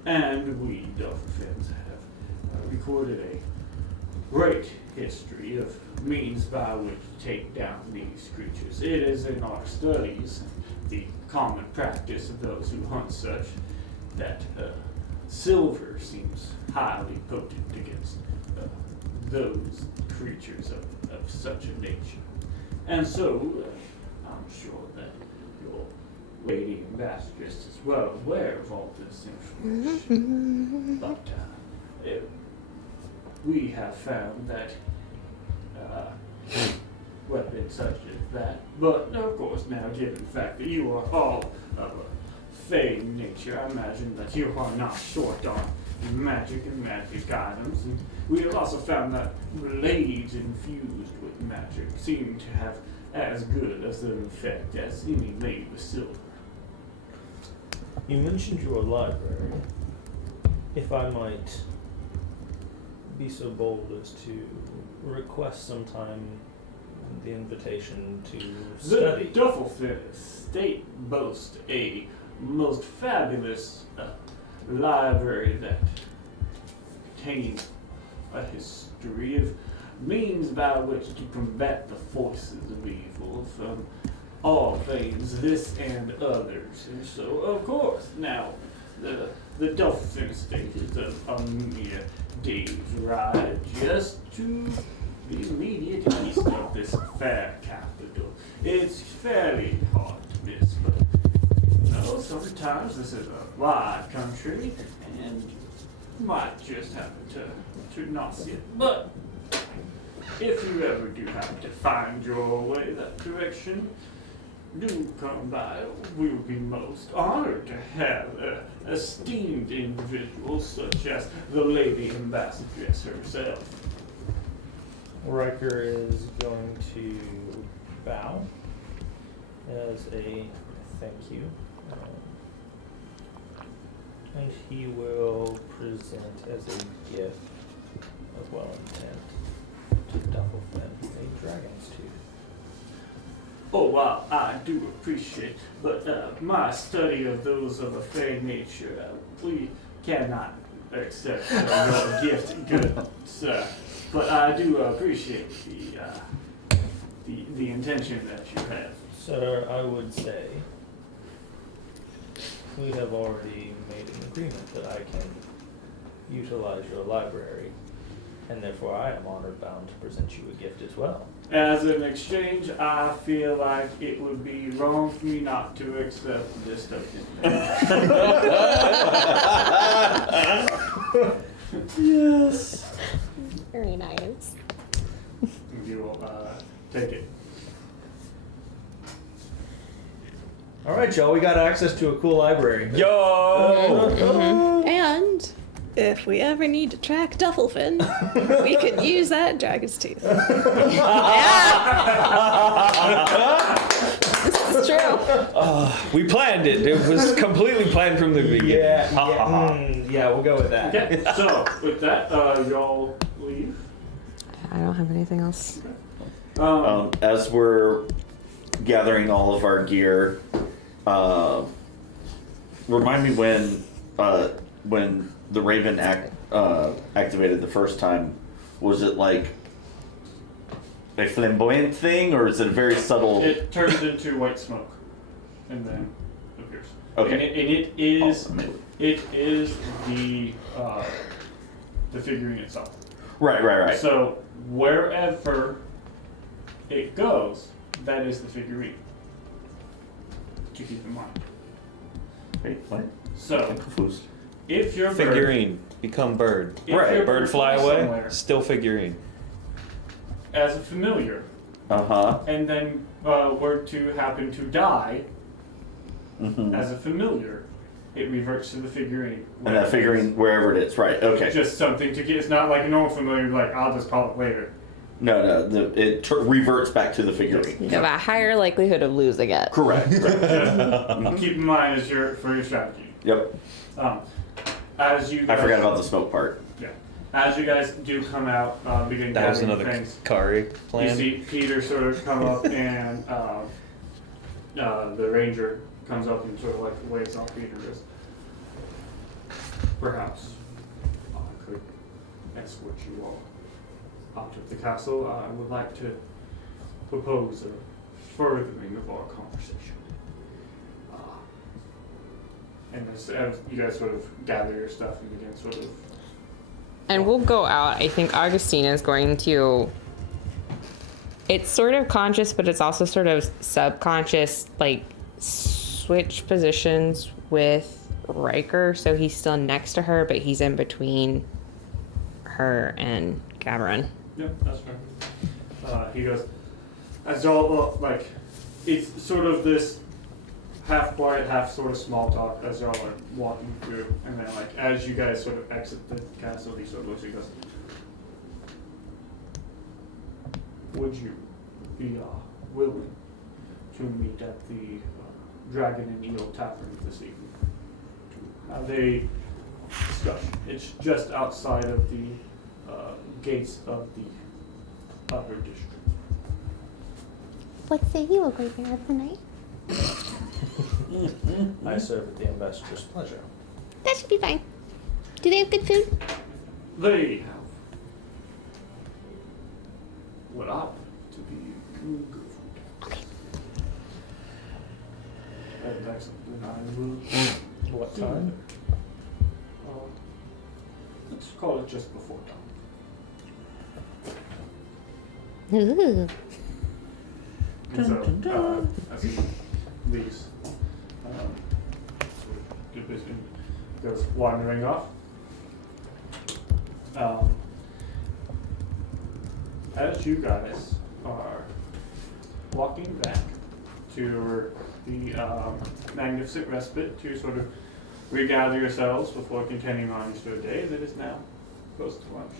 And we Duffelfins have recorded a great history of means by which to take down these creatures. It is in our studies, the common practice of those who hunt such, that silver seems highly potent against those creatures of such a nature. And so, I'm sure that your lady ambassadress is well aware of all this information. But we have found that weapons such as that, but of course now given the fact that you are all of a fey nature, I imagine that you are not short on magic and magic items. And we have also found that blades infused with magic seem to have as good as an effect as any made with silver. You mentioned your library. If I might be so bold as to request sometime the invitation to study. The Duffelfin Estate boasts a most fabulous library that contains a history of means by which to combat the forces of evil from all things, this and others. And so, of course, now the Duffelfin Estate is a mere day's ride just to the immediate east of this fair capital. It's fairly hard to miss, but sometimes this is a wide country and you might just happen to not see it. But if you ever do happen to find your way that direction, do come by. We would be most honored to have esteemed individuals such as the Lady Ambassadress herself. Riker is going to bow as a thank you. And he will present as a gift of well intent to Duffelfin a dragon's tooth. Oh, wow, I do appreciate, but my study of those of a fair nature, we cannot accept your gift, good sir. But I do appreciate the intention that you have. Sir, I would say we have already made an agreement that I can utilize your library, and therefore I am honored bound to present you a gift as well. As an exchange, I feel like it would be wrong for me not to accept this token. Yes. Very nice. You will take it. All right, y'all, we got access to a cool library. Yo! And if we ever need to track Duffelfin, we could use that dragon's tooth. This is true. We planned it. It was completely planned from the beginning. Yeah, we'll go with that. Okay, so with that, y'all leave. I don't have anything else. As we're gathering all of our gear, remind me when the Raven activated the first time, was it like a flamboyant thing, or is it a very subtle? It turns into white smoke, and then appears. Okay. And it is Awesome. it is the figurine itself. Right. So wherever it goes, that is the figurine. To keep in mind. Wait, what? So I'm confused. if your bird, Figurine, become bird. If your Bird bird fly flies away, somewhere. still figurine. as a familiar, and then were to happen to die Mm-hmm. as a familiar, it reverts to the figurine. And that figurine, wherever it is, right? Okay. Just something to get. It's not like a normal familiar. Like I'll just call it later. No, it reverts back to the figurine. You have a higher likelihood of losing it. Correct. Just keep in mind for your strategy. Yep. As you guys, I forgot about the smoke part. Yeah. As you guys do come out, begin That was gathering another things. Kari You plan. see Peter sort of come up, and the ranger comes up and sort of like waves off Peter. Goes, perhaps I could escort you all out of the castle. I would like to propose a furthering of our conversation. And as you guys sort of gather your stuff and begin sort of. And we'll go out. I think Augustina is going to. It's sort of conscious, but it's also sort of subconscious, like switch positions with Riker. So he's still next to her, but he's in between her and Gaveron. Yep, that's fair. He goes, as y'all, like, it's sort of this half quiet, half sort of small talk as y'all are walking through, and then like as you guys sort of exit the castle, he sort of looks at you and goes, "Would you be willing to meet at the Dragon and Eel Tavern this evening to have a discussion? It's just outside of the gates of the upper district." What say you, a great bear of the night? I serve at the ambassador's pleasure. That should be fine. Do they have good food? They have what I believe to be good food. Okay. And that's something I will. What time? Let's call it just before dawn. Ooh. And so, as he leaves, goes wandering off. As you guys are walking back to the magnificent respite to sort of regather yourselves before continuing on to a day that is now close to lunch.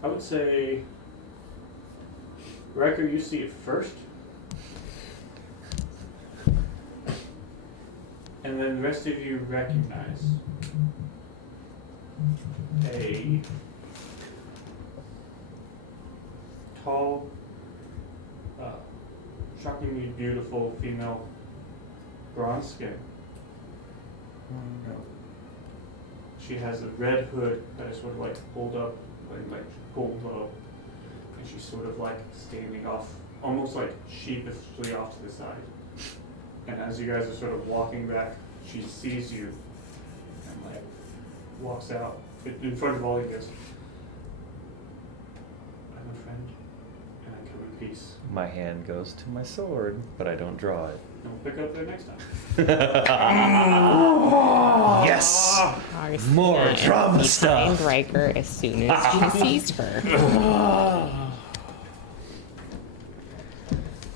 I would say, Riker, you see it first. And then the rest of you recognize a tall, shockingly beautiful female, bronze skin. She has a red hood that is sort of like pulled up, like pulled low, and she's sort of like standing off, almost like sheepishly off to the side. And as you guys are sort of walking back, she sees you and like walks out in front of all you guys. I'm a friend, and I come in peace. My hand goes to my sword, but I don't draw it. And we'll pick up there next time. Yes! Augustina More drama is behind stuff. Riker as soon as she sees her.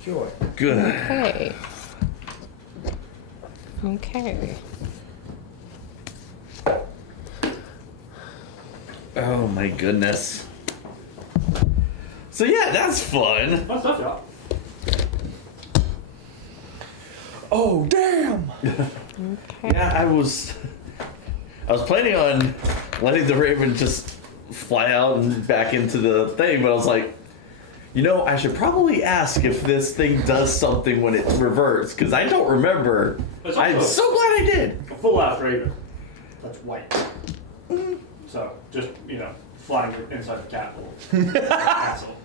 Joy. Good. Okay. Okay. Oh my goodness. So yeah, that's fun. Fun stuff, y'all. Oh, damn! Okay. Yeah, I was planning on letting the Raven just fly out and back into the thing, but I was like, you know, I should probably ask if this thing does something when it reverts, because I don't remember. It's I'm also so glad I did. a full-ass raven. That's white. So, just, flying inside the castle.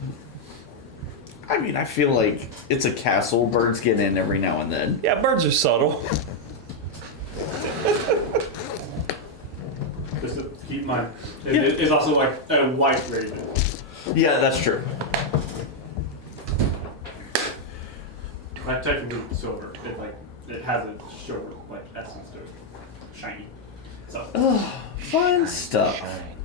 I mean, I feel like it's a castle. Birds get in every now and then. Yeah, birds are subtle. Just to keep in mind, it is also like a white raven. Yeah, that's true. Like technically silver. It has a silver essence to it. Shiny. So Fun stuff. Shine.